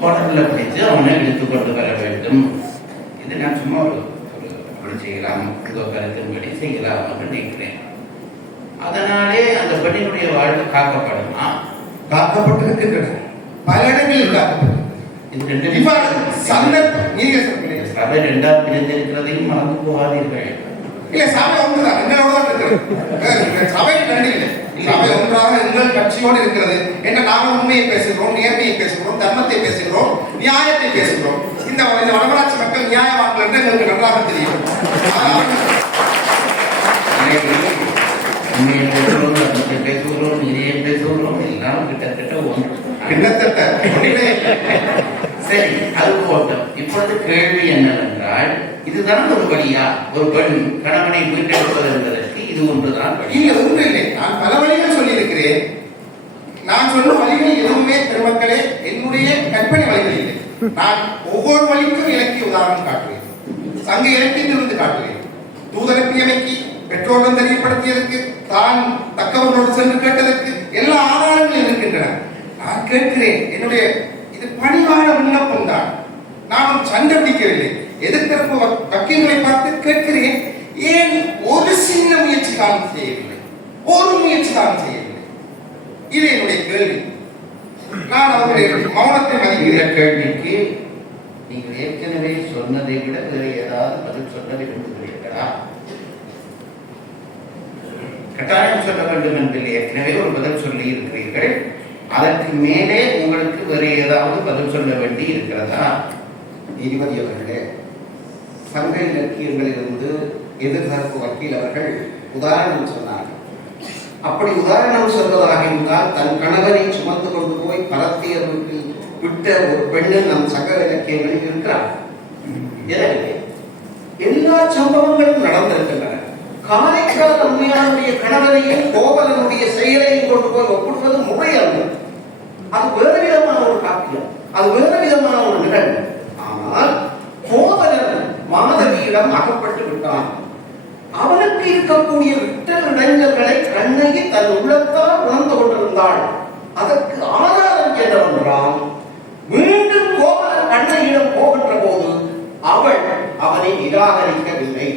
ஹோட்டலில் பிடிச்சு அவனை இழுத்து கொண்டு வர வேண்டும். இது நான் சும்மா ஒரு அப்படி செய்யலாம், கருத்தின்படி செய்யலாம் என்று நினைக்கிறேன். அதனாலே அந்த பெண்ணினுடைய வாழ்வு காக்கப்படுமா? காக்கப்பட்டிருக்கின்றன, பல இடங்களில் காக்கப்பட்டிருக்கிறது. சபை ரெண்டா பிரிந்திருக்கிறதையும் மறந்து போகாதீர்கள். இல்ல, சபை ஒன்றுதான், எங்களோட தான் இருக்கிறது. சபை ரெண்டு இல்லை. சபை ஒன்றாக எங்கள் கட்சியோடு இருக்கிறது. என்ன நாங்கள் உண்மையை பேசுகிறோம், நேர்மையை பேசுகிறோம், தர்மத்தை பேசுகிறோம், நியாயத்தை பேசுகிறோம். இந்த வடமராட்சி மக்கள் நியாயவான்கள் என்று எங்களுக்கு நன்றாக தெரியும். உண்மையை பேசுகிறோம், தர்மத்தை பேசுகிறோம், நீதியை பேசுகிறோம், எல்லாம் கிட்டத்தட்ட ஒன்று. சரி, அது போட்டோம். இப்பொழுது கேள்வி என்னவென்றால், இதுதான் ஒரு வழியா? ஒரு பெண் கணவனை மீட்டெடுப்பது என்பதற்கு இது ஒன்றுதான் வழி? இல்ல, ஒன்று இல்லை. நான் பல வழிகள் சொல்லியிருக்கிறேன். நான் சொல்லும் வழிகள் எதுவுமே பெருமக்களே என்னுடைய கற்பனை வழிகள் இல்லை. நான் ஒவ்வொரு வழிக்கும் இலக்கிய உதாரணம் காட்டுவேன். சங்க இலக்கியத்திலிருந்து காட்டுவேன். தூதரப்பியமைக்கு, பெற்றோருடன் தெரியப்படுத்தியதற்கு, தான் தக்கவர்களோடு சென்று கேட்டதற்கு எல்லா ஆதாரங்களும் இருக்கின்றன. நான் கேட்கிறேன், என்னுடைய இது பணிவான விண்ணப்பம் தான். நான் சண்டை பிடிக்கவில்லை. எதிர்த்தரப்பு வக்கீல்களை பார்த்து கேட்கிறேன், ஏன் ஒரு சின்ன முயற்சி தான் செய்யவில்லை? ஒரு முயற்சி தான் செய்யவில்லை. இது என்னுடைய கேள்வி. நான் அவருடைய மௌனத்தை மதிக்கிறேன். கேள்விக்கு நீங்கள் ஏற்கனவே சொன்னதை விட வேறு ஏதாவது பதில் சொல்ல விரும்புகிறீர்களா? கட்டாயம் சொல்ல வேண்டும் என்பதில் ஏற்கனவே ஒரு பதில் சொல்லி இருக்கிறீர்கள். அதற்கு மேலே உங்களுக்கு வேறு ஏதாவது பதில் சொல்ல வேண்டி இருக்கிறதா? நீதிபதி அவர்களே, சங்க இலக்கியங்களிலிருந்து எதிர்தரப்பு வக்கீல் அவர்கள் உதாரணம் சொன்னார்கள். அப்படி உதாரணம் சொல்வதாக இருந்தால், தன் கணவனை சுமந்து கொண்டு போய் பரத்தியர் வீட்டில் விட்ட ஒரு பெண்ணு நம் சங்க இலக்கியங்களில் இருக்கிறார். எனவே எல்லா சம்பவங்களும் நடந்திருக்கின்றன. காரைக்கால் அம்மையாருடைய கணவனையும் கோவலனுடைய செயலையும் கொண்டு போய் ஒப்பிடுவது முறை அல்ல. அது வேறு விதமான ஒரு காப்பியம், அது வேறு விதமான ஒரு நிகழ்வு. ஆனால் கோவலன் மாதவியிடம் அகப்பட்டு விட்டான். அவனுக்கு இருக்கக்கூடிய விட்டல் இடைஞ்சல்களை கண்ணகி தன் உள்ளத்தால் உணர்ந்து கொண்டிருந்தாள். அதற்கு ஆதாரம் என்னவென்றால், மீண்டும் கோவலன் கண்ணகியிடம் போகின்ற போது அவள் அவனை நிராகரிக்கவில்லை.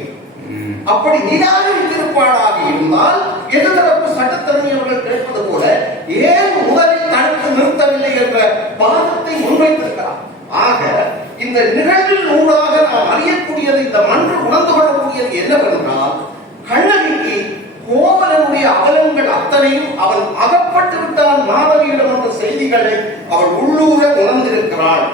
அப்படி நிராகரித்திருப்பாளாக இருந்தால், எதிர்தரப்பு சட்டத்தரணி அவர்கள் கேட்பது போல ஏன் முதலில் தடுத்து நிறுத்தவில்லை என்ற வாதத்தை முன்வைத்திருக்கிறார். ஆக இந்த நிகழ்வில் ஊடாக நாம் அறியக்கூடியது, இந்த மன்று உணர்ந்து கொள்ளக்கூடியது என்னவென்றால், கண்ணகிக்கு கோவலனுடைய அவலங்கள் அத்தனையும் அவன் அகப்பட்டு விட்டான் மாதவியிடம் என்ற செய்திகளை அவள் உள்ளூர உணர்ந்திருக்கிறாள்.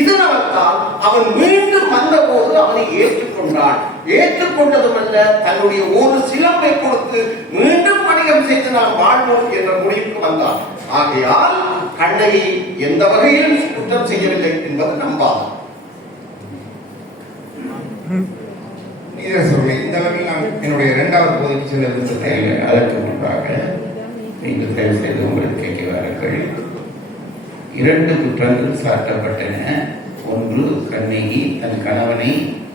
இதனால்தான் அவன் மீண்டும் வந்தபோது அவனை ஏற்றுக்கொண்டான். ஏற்றுக்கொண்டதுமல்ல, தன்னுடைய ஒரு சிலம்பை கொடுத்து மீண்டும் வணிகம் செய்து நாம் வாழ்வோம் என்ற முடிவுக்கு வந்தான். ஆகையால் கண்ணகி எந்த வகையிலும் குற்றம் செய்யவில்லை என்பது நம்பாகும். இந்த அளவில் நான் என்னுடைய இரண்டாவது பகுதிக்கு செல்ல விரும்புகிறேன். அதற்கு முன்பாக நீங்கள் தயவு செய்து உங்களுக்கு கேட்கிறார்கள். 2 குற்றங்கள் சாட்டப்பட்டன. ஒன்று, கண்ணகி தன் கணவனை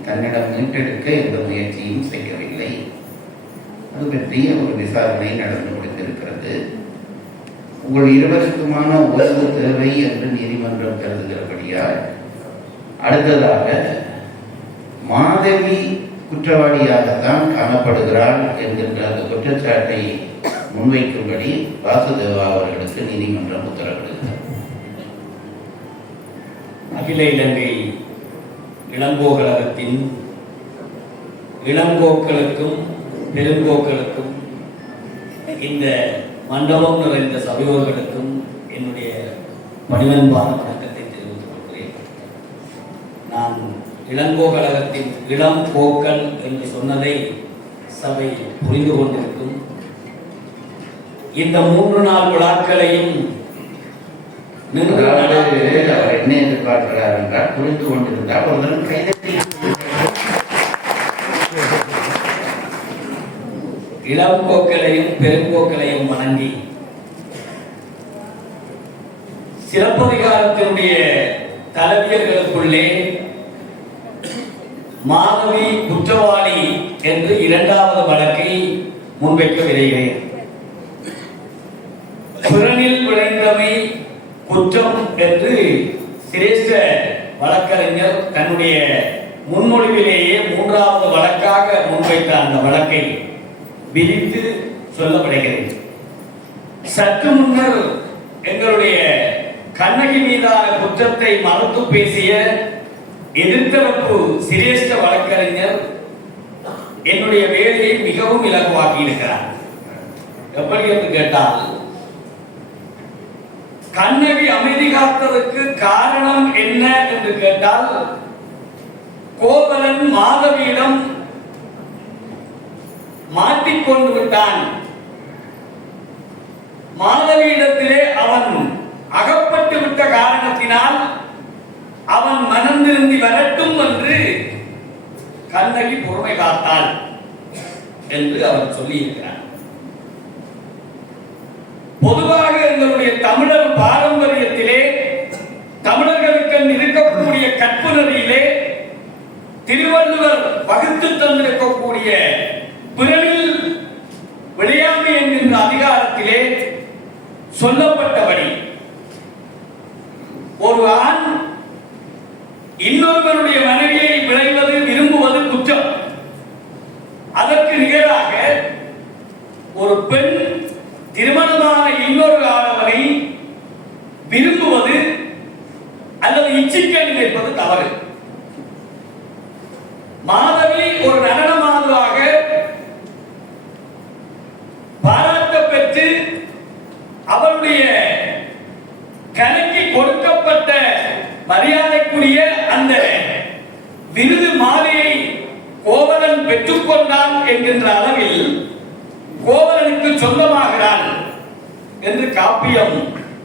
தன்னிடம் மீட்டெடுக்க எந்த முயற்சியும் செய்யவில்லை. அது பற்றிய ஒரு விசாரணை நடந்து முடிந்திருக்கிறது. உங்கள் இருவருக்குமான ஓய்வு தேவை என்று நீதிமன்றம் கருதுகிறபடியால், அடுத்ததாக மாதவி குற்றவாளியாகத்தான் காணப்படுகிறாள் என்கின்ற அந்த குற்றச்சாட்டை முன்வைக்கும்படி வாசுதேவா அவர்களுக்கு நீதிமன்றம் உத்தரவிடுகிறது. அகில இலங்கை இளங்கோக்கழகத்தின் இளங்கோக்களுக்கும் பெருங்கோக்களுக்கும் இந்த மண்டபம் நிறைந்த சபையோர்களுக்கும் என்னுடைய பணிவன்பான வணக்கத்தை தெரிவித்துக் கொள்கிறேன். நான் இளங்கோக்கழகத்தின் இளம் போக்கள் என்று சொன்னதை சபை புரிந்து கொண்டிருக்கும். இந்த 3 நாள் விழாக்களையும் அவர் என்ன எதிர்பார்க்கிறார் என்றால், புரிந்து கொண்டிருந்தால் ஒருவரும் கைதட்டி இளங்கோக்களையும் பெருங்கோக்களையும் வணங்கி சிறப்பதிகாரத்தினுடைய தலைவியர்களுக்குள்ளே மாதவி குற்றவாளி என்று 2வது வழக்கை முன்வைக்க விரைகிறேன். புறனில் விளைந்தமை குற்றம் என்று சிரேஷ்ட வழக்கறிஞர் தன்னுடைய முன்மொழிவிலேயே 3வது வழக்காக முன்வைத்த அந்த வழக்கை விரித்து சொல்லப்படுகிறது. சற்று முன்னர் எங்களுடைய கண்ணகி மீதான குற்றத்தை மறுத்து பேசிய எதிர்த்தரப்பு சிரேஷ்ட வழக்கறிஞர் என்னுடைய வேலையை மிகவும் இலகுவாக்கி இருக்கிறார். எப்படி என்று கேட்டால், கண்ணகி அமைதி காத்ததற்கு காரணம் என்ன என்று கேட்டால், கோவலன் மாதவியிடம் மாட்டிக்கொண்டு விட்டான். மாதவியிடத்திலே அவன் அகப்பட்டு விட்ட காரணத்தினால் அவன் மனம் திருந்தி வரட்டும் என்று கண்ணகி பொறுமை காத்தாள் என்று அவர் சொல்லியிருக்கிறார். பொதுவாக எங்களுடைய தமிழர் பாரம்பரியத்திலே, தமிழர்களுக்கு இருக்கக்கூடிய கற்பு நெறியிலே, திருவள்ளுவர் வகுத்து தந்திருக்கக்கூடிய பிறனில் விளையாமை என்கின்ற அதிகாரத்திலே சொல்லப்பட்டபடி, ஒரு ஆண் இன்னொருவருடைய மனைவியை விளைவது விரும்புவது குற்றம். அதற்கு நிகராக ஒரு பெண் திருமணமான இன்னொரு ஆடவனை விரும்புவது அல்லது இச்சிக்க நினைப்பது தவறு. மாதவி ஒரு நடன மாதுவாக பாராட்ட பெற்று அவருடைய கணக்கு கொடுக்கப்பட்ட மரியாதைக்குரிய அந்த விருது மாலையை கோவலன் பெற்றுக்கொண்டான் என்கின்ற அளவில் கோவலனுக்கு சொந்தமாகிறான் என்று காப்பியம்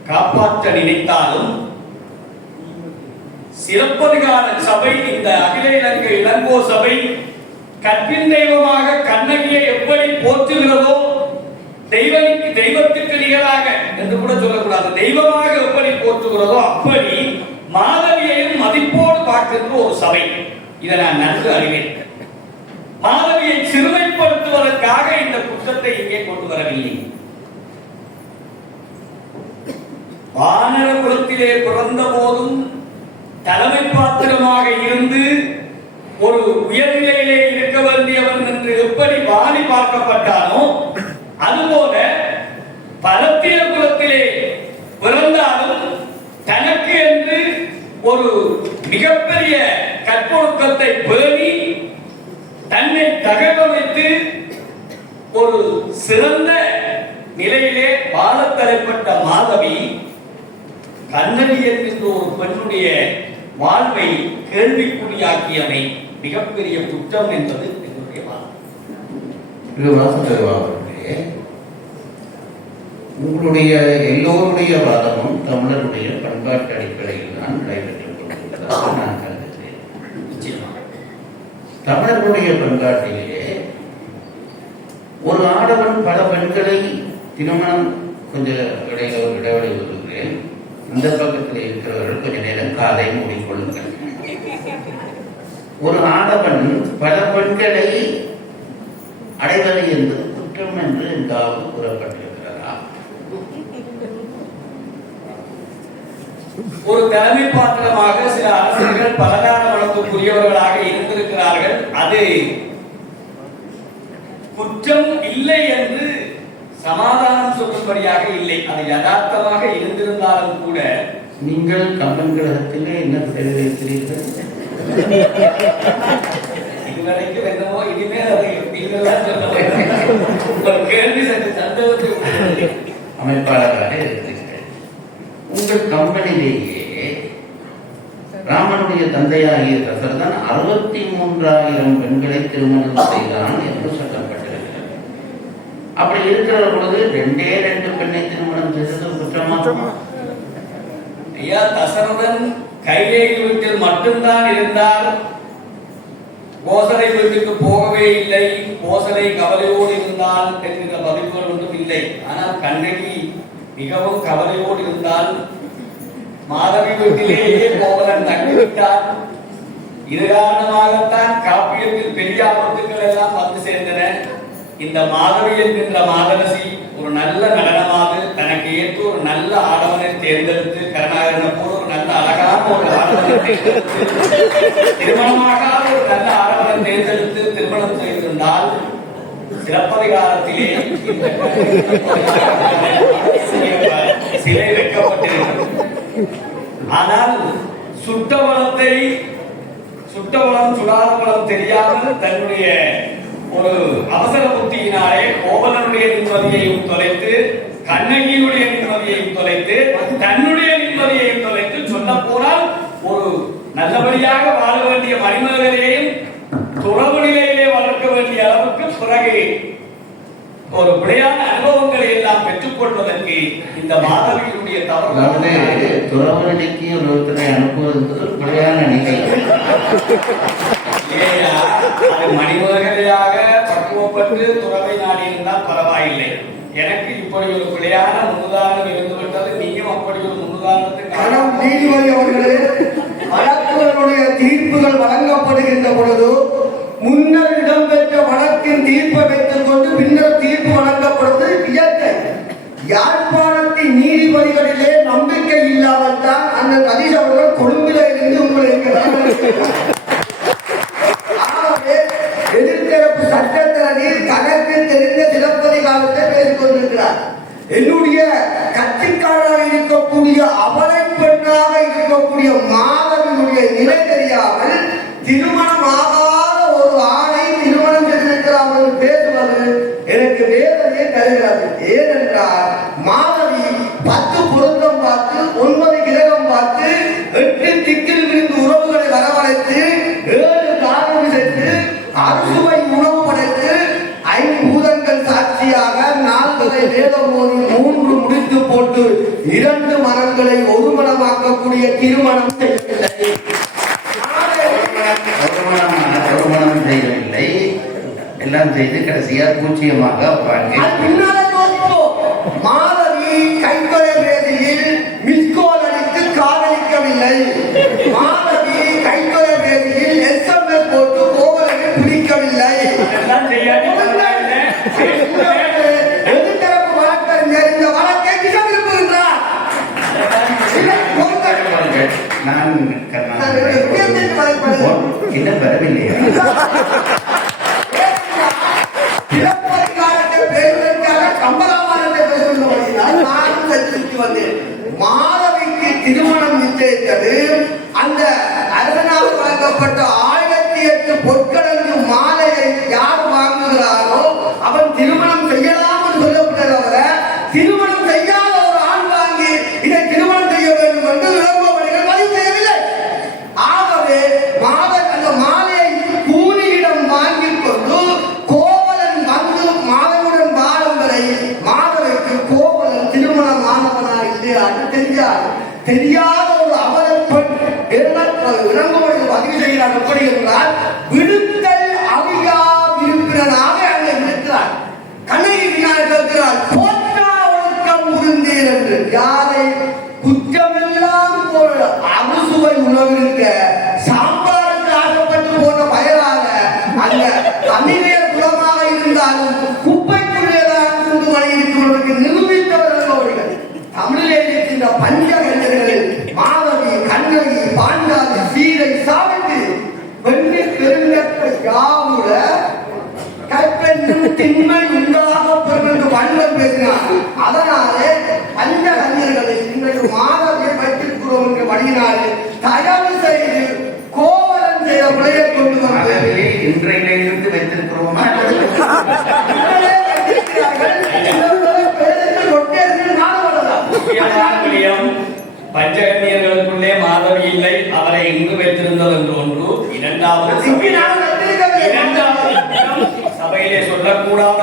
காப்பாற்ற நினைத்தாலும், சிறப்பதிகார சபை, இந்த அகில இலங்கை இளங்கோ சபை கற்பின் தெய்வமாக கண்ணகியை எப்படி போற்றுகிறதோ, தெய்வத்துக்கு நிகராக என்று கூட சொல்லக்கூடாது, தெய்வமாக எப்படி போற்றுகிறதோ அப்படி மாதவியையும் மதிப்போடு பார்க்கின்ற ஒரு சபை. இதை நான் நன்கு அறிவேன். மாதவியை சிறுமைப்படுத்துவதற்காக இந்த குற்றத்தை இங்கே கொண்டு வரவில்லை. வானர குலத்திலே பிறந்த போதும் தலைமை பாத்திரமாக இருந்து ஒரு உயர்நிலையிலே இருக்க வேண்டியவன் என்று எப்படி வாணி பார்க்கப்பட்டானோ, அதுபோல பலத்திய குலத்திலே பிறந்தாலும் தனக்கு என்று ஒரு மிகப்பெரிய கற்பொழுக்கத்தை பேணி தன்னை தகவமைத்து ஒரு சிறந்த நிலையிலே வாழ தலைப்பட்ட மாதவி கண்ணகி என்கின்ற ஒரு பெண்ணுடைய வாழ்வை கேள்விக்குறியாக்கியமை மிகப்பெரிய குற்றம் என்பது என்னுடைய வாதம். உங்களுடைய எல்லோருடைய வாதமும் தமிழருடைய பண்பாட்டு அடிப்படையில் தான் நடைபெற்றுக் கொண்டிருக்கிறதாக நான் கருதுகிறேன். தமிழர்களுடைய பண்பாட்டிலே ஒரு ஆடவன் பல பெண்களை திருமணம், கொஞ்சம் இடைவெளி வருகிறேன், இந்த பக்கத்தில் இருக்கிறவர்கள் கொஞ்ச நேரம் காதை மூடிக்கொள்ளுங்கள். ஒரு ஆடவன் பல பெண்களை அடைவது என்பது குற்றம் என்று எங்காவது கூறப்பட்டிருக்கிறதா? ஒரு தலைமை பாத்திரமாக சில அரசர்கள் பலகார வழக்குரியவர்களாக இருந்திருக்கிறார்கள். அது குற்றம் இல்லை என்று சமாதானம் சொல்லும்படியாக இல்லை. அது யதார்த்தமாக இருந்திருந்தாலும் கூட நீங்கள் கம்பன் கிரகத்திலே என்ன தெரிவிக்கிறீர்கள்? இதுவரைக்கும் என்னவோ இனிமேல் அதை உங்கள் கேள்வி சற்று சந்தேகத்தை அமைப்பாளராக இருக்கிறீர்கள். உங்கள் கம்பெனியிலேயே ராமனுடைய தந்தையாகிய தசரதன் 63,000 பெண்களை திருமணம் செய்தான் என்று சொல்லப்பட்டிருக்கிறது. அப்படி இருக்கிற பொழுது 2 பெண்ணை திருமணம் செய்தது குற்றமா? ஐயா, தசரதன் கைலேயி வீட்டில் மட்டும்தான் இருந்தார். கோசலை வீட்டுக்கு போகவே இல்லை. கோசலை கவலையோடு இருந்தால் என்கிற பதிவுகள் ஒன்றும் இல்லை. ஆனால் கண்ணகி மிகவும் கவலையோடு இருந்தால். மாதவி வீட்டிலேயே கோவலன் தங்கிவிட்டார். இது காரணமாகத்தான் காப்பியத்தில் பெரிய ஆபத்துக்கள் எல்லாம் வந்து சேர்ந்தன. இந்த மாதவி என்கின்ற மாதரசி ஒரு நல்ல நடனமாக தனக்கு ஏற்று ஒரு நல்ல ஆடவனை தேர்ந்தெடுத்து, கருணாகரனை போல ஒரு நல்ல அழகான ஒரு ஆடவனை திருமணமாக ஒரு நல்ல ஆடவனை தேர்ந்தெடுத்து திருமணம் செய்திருந்தால் சிலப்பதிகாரத்திலே சிலை வைக்கப்பட்டிருக்கிறது. ஆனால் சுட்டவளம் சுடாத வளம் தெரியாமல் தன்னுடைய ஒரு அவசர புத்தியினாலே கோவலனுடைய நிம்மதியையும் தொலைத்து, கண்ணகியுடைய நிம்மதியையும் தொலைத்து, தன்னுடைய நிம்மதியையும் தொலைத்து, சொல்ல போனால் ஒரு நல்லபடியாக வாழ வேண்டிய மணிமேகலையையும் துறவு நிலையிலே வளர்க்க வேண்டிய அளவுக்கு பிறகு ஒரு விளையாட அனுபவங்களை எல்லாம் பெற்றுக் கொள்வதற்கு இந்த மாதவியினுடைய அதாவது துறவு நிலைக்கு ஒருத்தரை அனுப்புவது விளையாட நிலை அது மணிமேகலையாக பக்குவப்பட்டு துறவை நாடி இருந்தால் பரவாயில்லை. எனக்கு இப்படி ஒரு பிழையான முன்னுதாரணம் இருந்து விட்டது. நீயும் அப்படி ஒரு முன்னுதாரணத்துக்கு நீதிபதி அவர்களே, வழக்குகளுடைய தீர்ப்புகள் வழங்கப்படுகின்ற பொழுது முன்னர் இடம்பெற்ற வழக்கின் தீர்ப்பை வைத்துக் கொண்டு பின்னர் தீர்ப்பு வழங்கப்படுவது இயற்கை. யாழ்ப்பாணத்தின் நீதிபதிகளிலே நம்பிக்கை இல்லாமல் தான் அந்த கதிர் அவர்கள் கொழும்பில இருந்து உங்களுக்கு எதிர்த்தரப்பு சட்டத்தரணியில் கணக்கு தெரிந்த சிறப்பதி காலத்தை பேசிக் கொண்டிருக்கிறார். என்னுடைய கட்சிக்காராக இருக்கக்கூடிய அவலை பெண்ணாக இருக்கக்கூடிய மாதவியுடைய நிலை தெரியாமல் திருமணம் ஆகாத ஒரு ஆணை திருமணம் செய்திருக்கிறார் என்று பேசுவது எனக்கு வேதனையை தருகிறது. ஏனென்றால் மாதவி 10 பொருத்தம் பார்த்து 9 கிரகம் பார்த்து 8 திக்கில் இருந்து உறவுகளை வரவழைத்து 7 காரணம் சென்று அறுசுவை உணவு படைத்து 5 பூதங்கள் சாட்சியாக 4 வேதம் 3 முடித்து போட்டு 2 மனங்களை ஒரு மனமாக்கக்கூடிய திருமணம் செய்யவில்லை. திருமணம் செய்யவில்லை, எல்லாம் செய்து கடைசியா பூச்சியமாக மாதவி கைத்தொலைபேசியில் மிஸ்கோல் அடித்து காதலிக்கவில்லை. மாதவி கைத்தொலைபேசியில் SMS போட்டு கோவலனை பிடிக்கவில்லை. எதிர்த்தரப்பு வழக்கறிஞர் இந்த வழக்கை விரும்புகின்றார். நான் என்ன வரவில்லையா? மாதவிக்கு திருமணம் நிச்சயித்தது அந்த அரசனாக வழங்கப்பட்ட 1008 பொற்கடங்கு மாலையை யார் வாங்குகிறாரோ அவன் திருமணம் செய்யலாம் என்று சொல்லப்பட்டது. அவர திருமணம் செய்யாத ஒரு ஆண் வாங்கி இதை திருமணம் செய்ய வேண்டும் என்று விளம்பரங்கள் பதிவு செய்யவில்லை. ஆகவே அந்த மாலையை கூலியிடம் வாங்கிக் கொண்டு கோவலன் வந்து மாதவுடன் வாழும் வரை மாதவிக்கு கோவலன் திருமணம் ஆனவனா இல்லையா தெரியாத ஒரு அவலப்பெண் இளங்கோவனுக்கு பதிவு செய்கிறார். எப்படி என்றால் விடுத்தல் அவியா விருப்பினராக அங்கே இருக்கிறார். கண்ணகி கேட்கிறார், போற்றா ஒழுக்கம் புரிந்தீர் என்று. யாரை குற்றமெல்லாம் போல அறுசுவை உணவிருக்க சாம்பாருக்கு ஆசைப்பட்டு போன பயனாக அந்த தமிழர் குலமாக இருந்தாலும் குப்பைக்குள்ளேதான் கூண்டு மணி இருக்கிறவர்களுக்கு நிரூபித்தவர்கள் அவர்கள். தமிழிலே இருக்கின்ற பஞ்சகஞ்சர்களில் மாதவி, கண்ணகி, பாண்டாதி, சீதை, சாவித்திரி வெண்ணி பெருங்கற்ற யாவுட கைப்பெண்ணும் திண்மை உண்டாக பெறும் என்று வள்ளுவர் பேசினார். அதனாலே பஞ்சகஞ்சர்களை இன்றைக்கு மாதவியை வைத்திருக்கிறோம் என்று வழியினாலே தயவு செய்து கோவலன் செய்த பிழையை கொண்டு வந்து இன்றையிலிருந்து வைத்திருக்கிறோமா? பஞ்சகன்னியர்களுக்குள்ளே மாதவி இல்லை, அவரை இங்கு வைத்திருந்தது என்று ஒன்று. இரண்டாவது சபையிலே சொல்லக்கூடாத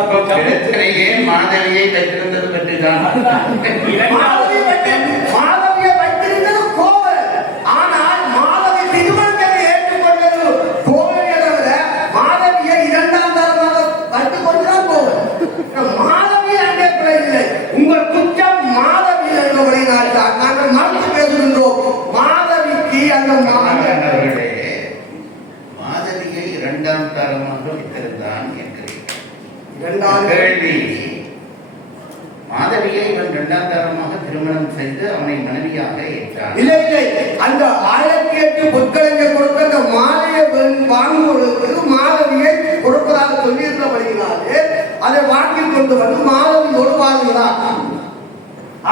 மாதவியை வைத்திருந்தது பற்றிதான். மாதவியை வைத்திருந்தது கோவலன். ஆனால் மாதவி திருமணத்தை ஏற்றுக்கொண்டது கோவலனை தவிர மாதவியை 2ஆம் தரமாக வைத்துக் கொண்டுதான் கோவலன். மாதவி அங்கே இல்லை. உங்கள் குற்றம் மாதவி என்பவரை நாங்கள் மறுத்து பேசுகின்றோம். மாதவிக்கு அந்த மாதவியை 2ஆம் தரமாக வைத்திருந்தான் என்கிறேன். கேள்வி, மாதவியை இவன் 2ஆம் தரமாக திருமணம் செய்து அவனை மனைவியாக ஏற்றான். இல்லை இல்லை, அந்த 1008 பொற்களைஞர் கொடுத்த அந்த மாலையை வாங்குவதற்கு மாதவியை கொடுப்பதாக சொல்லியிருந்தபடியினாலே அதை வாங்கிக் கொண்டு வந்து மாதவியோடு வாழ்கிறார்.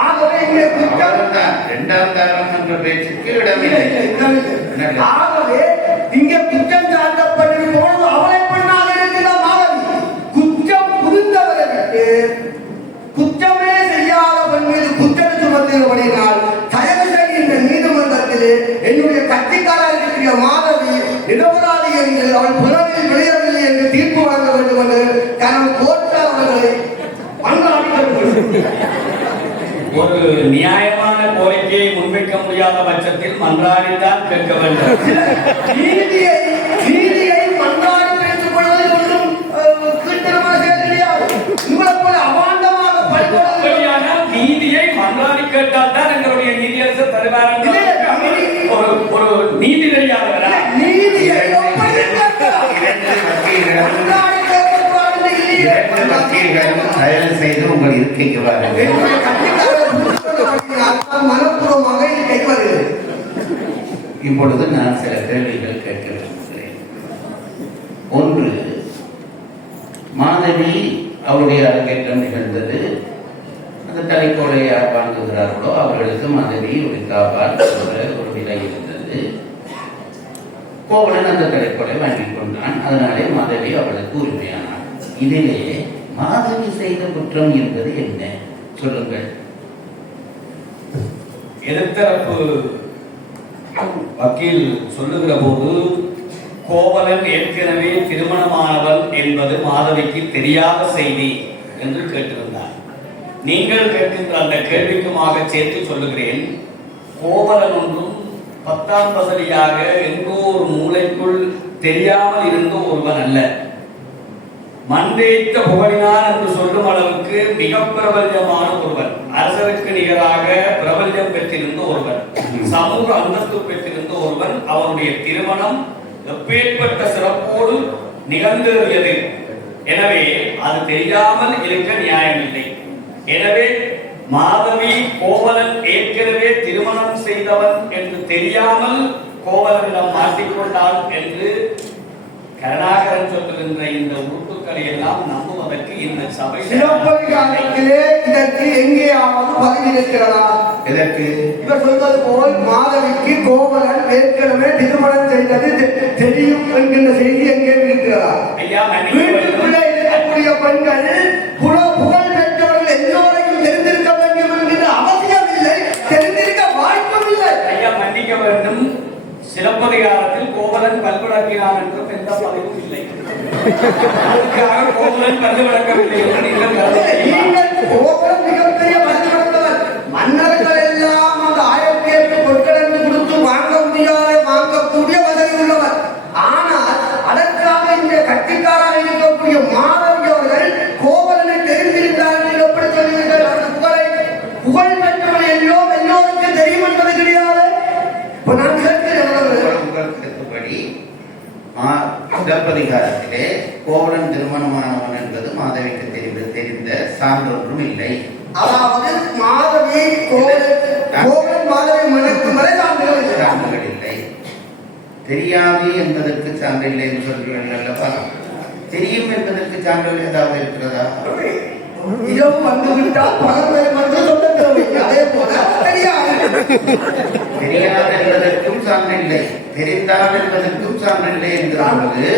ஆகவே இங்கே குற்றம் 2ஆம் தரம் என்ற பேச்சுக்கு இடமில்லை. ஆகவே இங்கே குற்றம் சாட்டப்பட்டிருக்கும் பொழுது அவளை பெண்ணாக இருக்கிற மாதவி இடத்திலே என்னுடைய கட்சிக்காராக இருக்கிற மாதவி நிரபராதி என்று அவள் புலனில் விளையவில்லை என்று தீர்ப்பு வழங்க வேண்டும் என்று கனம் கோட்டா அவர்களை ஒரு நியாயமான கோரிக்கையை முன்வைக்க முடியாத பட்சத்தில் மன்றாடித்தான் கேட்க வேண்டும். நீதியை மன்றாடி பெற்றுக் கொள்வது ஒன்றும் கீழ்த்தரமான செயல் கிடையாது. உங்களை போல அபாண்டமாக அப்படியானால் நீதியை மன்றாடி கேட்டால் தான் எங்களுடைய நீதியரசர் தருவார். ஒரு நீதி தெரியாதவரா? நீதியை தயவு செய்து உங்கள் இருக்கைக்கு வாருங்கள். மனப்பூர்வமாக இருக்கைக்கு வருகிறது. இப்பொழுது நான் சில கேள்விகள் கேட்க விரும்புகிறேன். ஒன்று, மாதவி அவருடைய அரங்கேற்றம் நிகழ்ந்தது. அந்த தலைக்கோளை யார் வாங்குகிறார்களோ அவர்களுக்கு மாதவி ஒரு காப்பால் ஒரு விலை இருந்தது. கோவலன் அந்த தலைக்கோளை வாங்கிக் கொண்டான். அதனாலே மாதவி அவளுக்கு உரிமையானார். இதிலே மாதவி செய்த குற்றம் என்பது என்ன? சொல்லுங்கள். எதிர்த்தரப்பு வக்கீல் சொல்லுகிற போது கோவலன் ஏற்கனவே திருமணமானவன் என்பது மாதவிக்கு தெரியாத செய்தி என்று கேட்டிருந்தார். நீங்கள் கேட்கின்ற அந்த கேள்விக்குமாக சேர்த்து சொல்லுகிறேன். கோவலன் ஒன்றும் 10ஆம் பசலியாக எங்கோ ஒரு மூளைக்குள் தெரியாமல் இருந்த ஒருவன் அல்ல. மண்டைத்த புகழினான் என்று சொல்லும் அளவுக்கு மிக பிரபல்யமான ஒருவன், அரசருக்கு நிகராக பிரபல்யம் பெற்றிருந்த ஒருவன், சமூக அந்தஸ்து பெற்றிருந்த ஒருவன். அவருடைய திருமணம் எப்பேற்பட்ட சிறப்போடு நிகழ்ந்தது. எனவே அது தெரியாமல் இருக்க நியாயமில்லை. எனவே மாதவி கோவலன் ஏற்கனவே திருமணம் செய்தவன் என்று தெரியாமல் கோவலனிடம் மாட்டிக்கொண்டான் என்று கருணாகரன் சொல்லுகின்ற இந்த உறுப்புகளை எல்லாம் நம்புவதற்கு இந்த சபை சிலப்பதிகாரத்திலே இதற்கு எங்கேயாவது பதில் இருக்கிறதா? எதற்கு? இவர் சொல்வது போல் மாதவிக்கு கோவலன் ஏற்கனவே திருமணம் செய்தது தெரியும் என்கின்ற செய்தி எங்கே இருக்கிறதா? வீட்டுக்குள்ளே இருக்கக்கூடிய பெண்கள் புகழ் பெற்றவர்கள் எல்லோரையும் தெரிந்திருக்க வேண்டும் என்கின்ற அவசியம் இல்லை, தெரிந்திருக்க வாய்ப்பும் இல்லை. ஐயா மன்னிக்க வேண்டும். சிலப்பதிகாரத்தில் கோவலன் பல்விளக்கினான் என்றும் எந்த பதிவும் இல்லை. அதுக்காக கோவலன் பல்விளக்கவில்லை என்று நீங்கள் கோவலன் மிகப்பெரிய பல்விளக்கவர். மன்னர்கள் எல்லாம் அந்த 1008 பொருட்கள் என்று கொடுத்து வாங்க முடியாத வாங்கக்கூடிய வசதி உள்ளவர். ஆனால் அதற்காக இந்த கட்டிக்காராக இருக்கக்கூடிய மாதவி அவர்கள் கோவலனை தெரிந்திருந்தார்கள் எப்படி சொல்லுவீர்கள்? புகழ் பெற்றவர்கள் எல்லோருக்கும் தெரியும் என்பது கிடையாது. இப்ப நான் சிலப்பதிகாரத்திலே கோவலன் திருமணமானவன் என்பது மாதவிக்கு தெரிந்த சான்றொன்றும் இல்லை. அதாவது மாதவி கோவலன் மாதவி மணக்கும் வரை சான்றுகள் இல்லை. தெரியாது என்பதற்கு சான்று இல்லை என்று சொல்கிறீர்கள் அல்லவா? தெரியும் என்பதற்கு சான்றுகள் ஏதாவது இருக்கிறதா? இரவு வந்துவிட்டால் பகல் வந்து சொல்ல அதே போல தெரியாது என்பதற்கும் சான்றில்லை, தெரிந்தால் என்பதற்கும் சான்றில்லை என்கிறார்கள்.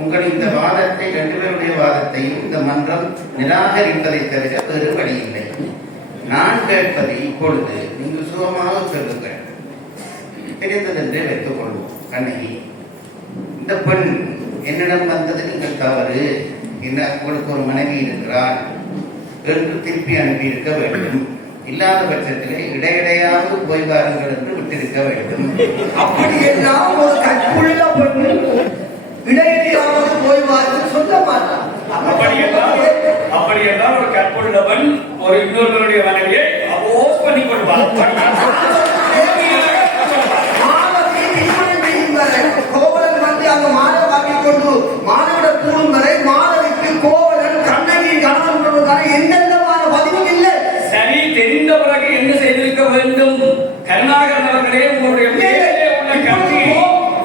உங்கள் இந்த வாதத்தை, 2 பேருடைய வாதத்தையும் இந்த மன்றம் நிராகரிப்பதை தவிர வேறு வழி இல்லை. நான் கேட்பதை இப்பொழுது நீங்கள் சுகமாக சொல்லுங்கள். தெரிந்ததென்றே வைத்துக் கொள்வோம். கண்ணகி, இந்த பெண் என்னிடம் வந்தது நீங்கள் தவறு, என்ன உங்களுக்கு ஒரு மனைவி இருக்கிறார் என்று திருப்பி அனுப்பியிருக்க வேண்டும். இல்லாத பட்சத்திலே இடையிடையாவது போய் வாருங்கள் என்று விட்டிருக்க வேண்டும். அப்படி எல்லாம் ஒரு கற்புள்ள பெண்ணு இடையிடையாவது போய் வாருங்கள் சொல்ல மாட்டான். அப்படி எல்லாம் ஒரு கற்புள்ளவன் ஒரு இன்னொருவருடைய மனைவியை அப்போஸ் பண்ணி கொள்வார். கோவலன் வந்து அந்த மாலை வாங்கிக் கொண்டு மாலையோட கூறும் வரை மாதவிக்கு கோவலன் கண்ணகி கணவன் கொள்வதான எந்தெந்தமான பதிவும் இல்லை. சரி, தெரிந்த பிறகு என்ன செய்திருக்க வேண்டும்? கருணாகரன் அவர்களே, உங்களுடைய உள்ள கல்வி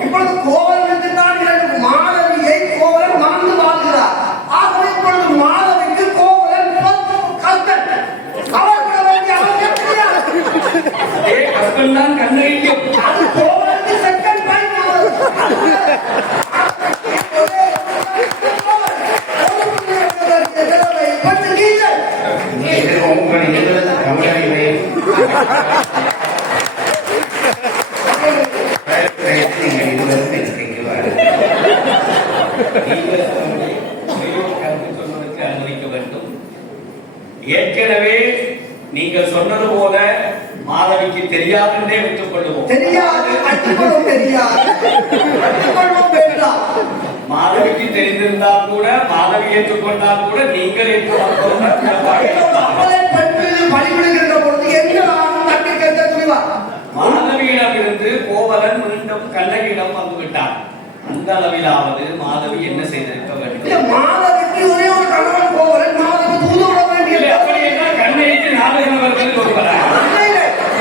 இப்பொழுது கோவலனுக்கு தான் மாதவியை கோவலன் மறந்து வாழ்கிறார். ஆகவே இப்பொழுது மாதவிக்கு கோவலன் கஷ்டம். அவர் வேண்டிய அவசியம் கிடையாது. நீங்கள் சொன்னது போல மாதவிக்கு தெரியாதுன்றே வைத்துக் கொள்வோம். தெரியாது, கற்றுக்கொள்ளும் தெரியாது, கற்றுக்கொள்ளும் வேண்டாம். மாதவிக்கு தெரிந்திருந்தால் கூட, மாதவி ஏற்றுக்கொண்டால் கூட நீங்கள் மக்களை பெற்று பலிவிடுகின்ற பொழுது எந்த ஆணும் தட்டி கேட்க துணிவார். மாதவியிடம் இருந்து கோவலன் மீண்டும் கண்ணகியிடம் வந்து விட்டார். அந்த அளவிலாவது மாதவி என்ன செய்திருக்க வேண்டும்? மாதவிக்கு ஒரே ஒரு கணவன் கோவலன், மாதவி தூது விட வேண்டிய அப்படி என்றால் கண்ணகிக்கு 4 கணவர்கள் கொடுப்பார்.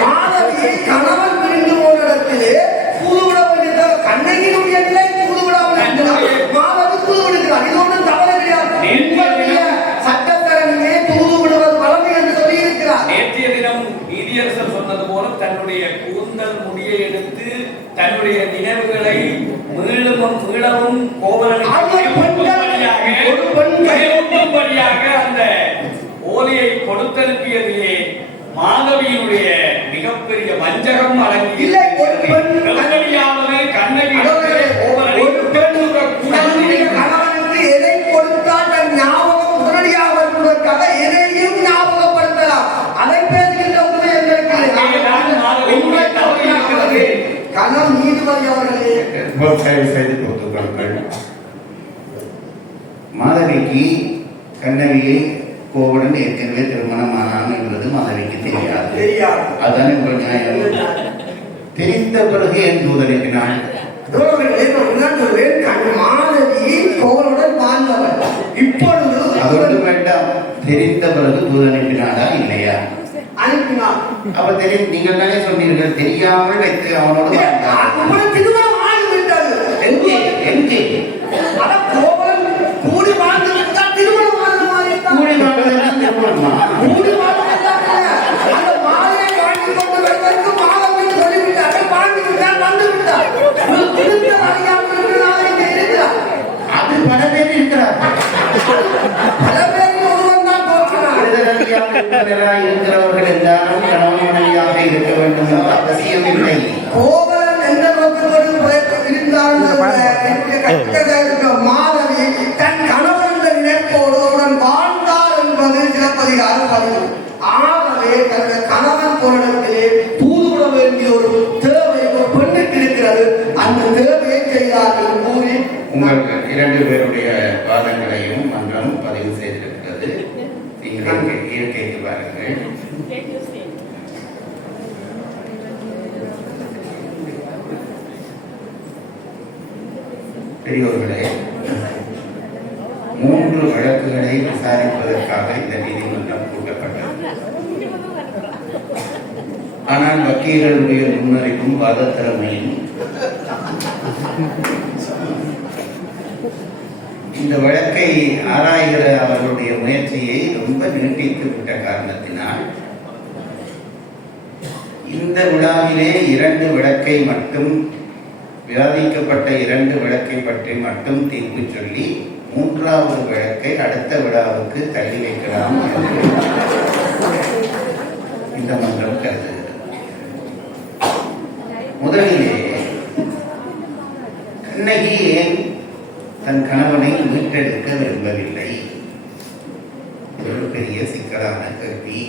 மாதவியை கணவன் பிரிந்து போன இடத்திலே தூது விட வேண்டிய கண்ணகியினுடைய நிலை தூது விடாமல் இருக்கிறார். மாதவி தூது விடுகிறார். இது ஒன்றும் தவறு கிடையாது. சட்டத்தரணியே தூது விடுவது வளமை என்று சொல்லி இருக்கிறார். நேற்றைய தினம் நீதியரசர் சொன்னது போல தன்னுடைய கூந்தல் முடியை எடுத்து தன்னுடைய நினைவுகளை மீளவும் கோவலனுக்கும்படியாக அந்த ஓலையை கொடுத்தனுப்பியதிலே மாதவியினுடைய மிகப்பெரிய வஞ்சகம் அடங்கி கண்ணகி கணவனுக்கு எதை கொடுத்தால் தன் ஞாபகம் உடனடியாக வருவதற்காக எதையும் ஞாபகப்படுத்தலாம். அதை பேசுகின்ற உண்மை எங்களுக்கு கணம் நீதிபதி அவர்களே செய்து கொடுத்துக்கள். மாதவிக்கு கண்ணவியை கோவலன் ஏற்கனவே திருமணம் ஆனான் என்பது மாதவிக்கு தெரியாது. அதுதான் உங்கள் நியாயம். தெரிந்த பிறகு என் தூதனுப்பினான். மாதவி கோவலுடன் வாழ்ந்தவர். இப்பொழுது அதோடு வேண்டாம், தெரிந்த பிறகு தூதனுப்பினாடா இல்லையா? அனுப்பினார். அப்ப தெரியும், நீங்கள் தானே சொன்னீர்கள் தெரியாமல் வைத்து அவனோடு திருமணம் ஆகிவிட்டது. எங்கே எங்கே கோவலன் கூடி வாழ்ந்து விட்டால் திருமணம் கூடி வாழ்வதெல்லாம் திருமணமா? கூடி வாழ்வதற்காக அந்த மாலையை வாழ்ந்து கொண்டு வருவதற்கு மாதம் என்று சொல்லிவிட்டார்கள். வாழ்ந்து விட்டால் வந்து விட்டார். அது பல பேர் இருக்கிறார். பல பேரில் ஒருவன் தான் இருக்கிறவர்கள் எல்லாரும் கணவனையாக இருக்க வேண்டும் என்ற அவசியம் இல்லை. கோவலன் எந்த நோக்கத்தோடு இருந்தாலும் மாதவி தன் கணவன் நினைப்போடு உடன் வாழ்ந்தார் என்பது சிலப்பதிகார பதிவு. ஆகவே தன்னுடைய கணவன் போரிடத்திலே தூதுவிட வேண்டிய ஒரு தேவை ஒரு பெண்ணுக்கு இருக்கிறது. அந்த தேவையை செய்தார் என்று கூறி உங்களுக்கு 2 பேருடைய வாதங்களையும் மன்றம் பதிவு செய்திருக்கிறது. இயற்கைக்கு பாருங்கள். பெரியோர்களே, 3 வழக்குகளை விசாரிப்பதற்காக இந்த நீதிமன்றம் கூட்டப்பட்டது. ஆனால் வக்கீல்களுடைய முன்னறிவும் வாதத்திறமையும் இந்த வழக்கை ஆராய்கிற அவர்களுடைய முயற்சியை ரொம்ப நீட்டித்து விட்ட காரணத்தினால் இந்த விழாவிலே 2 வழக்கை மட்டும் விவாதிக்கப்பட்ட 2 வழக்கை பற்றி மட்டும் தீர்ப்பு சொல்லி 3வது வழக்கை அடுத்த விழாவுக்கு தள்ளி வைக்கலாம் என்று இந்த மன்றம் கருதுகிறது. முதலிலே கண்ணகி ஏன் தன் கணவனை மீட்டெடுக்க விரும்பவில்லை? ஒரு பெரிய சிக்கலான கேள்வி.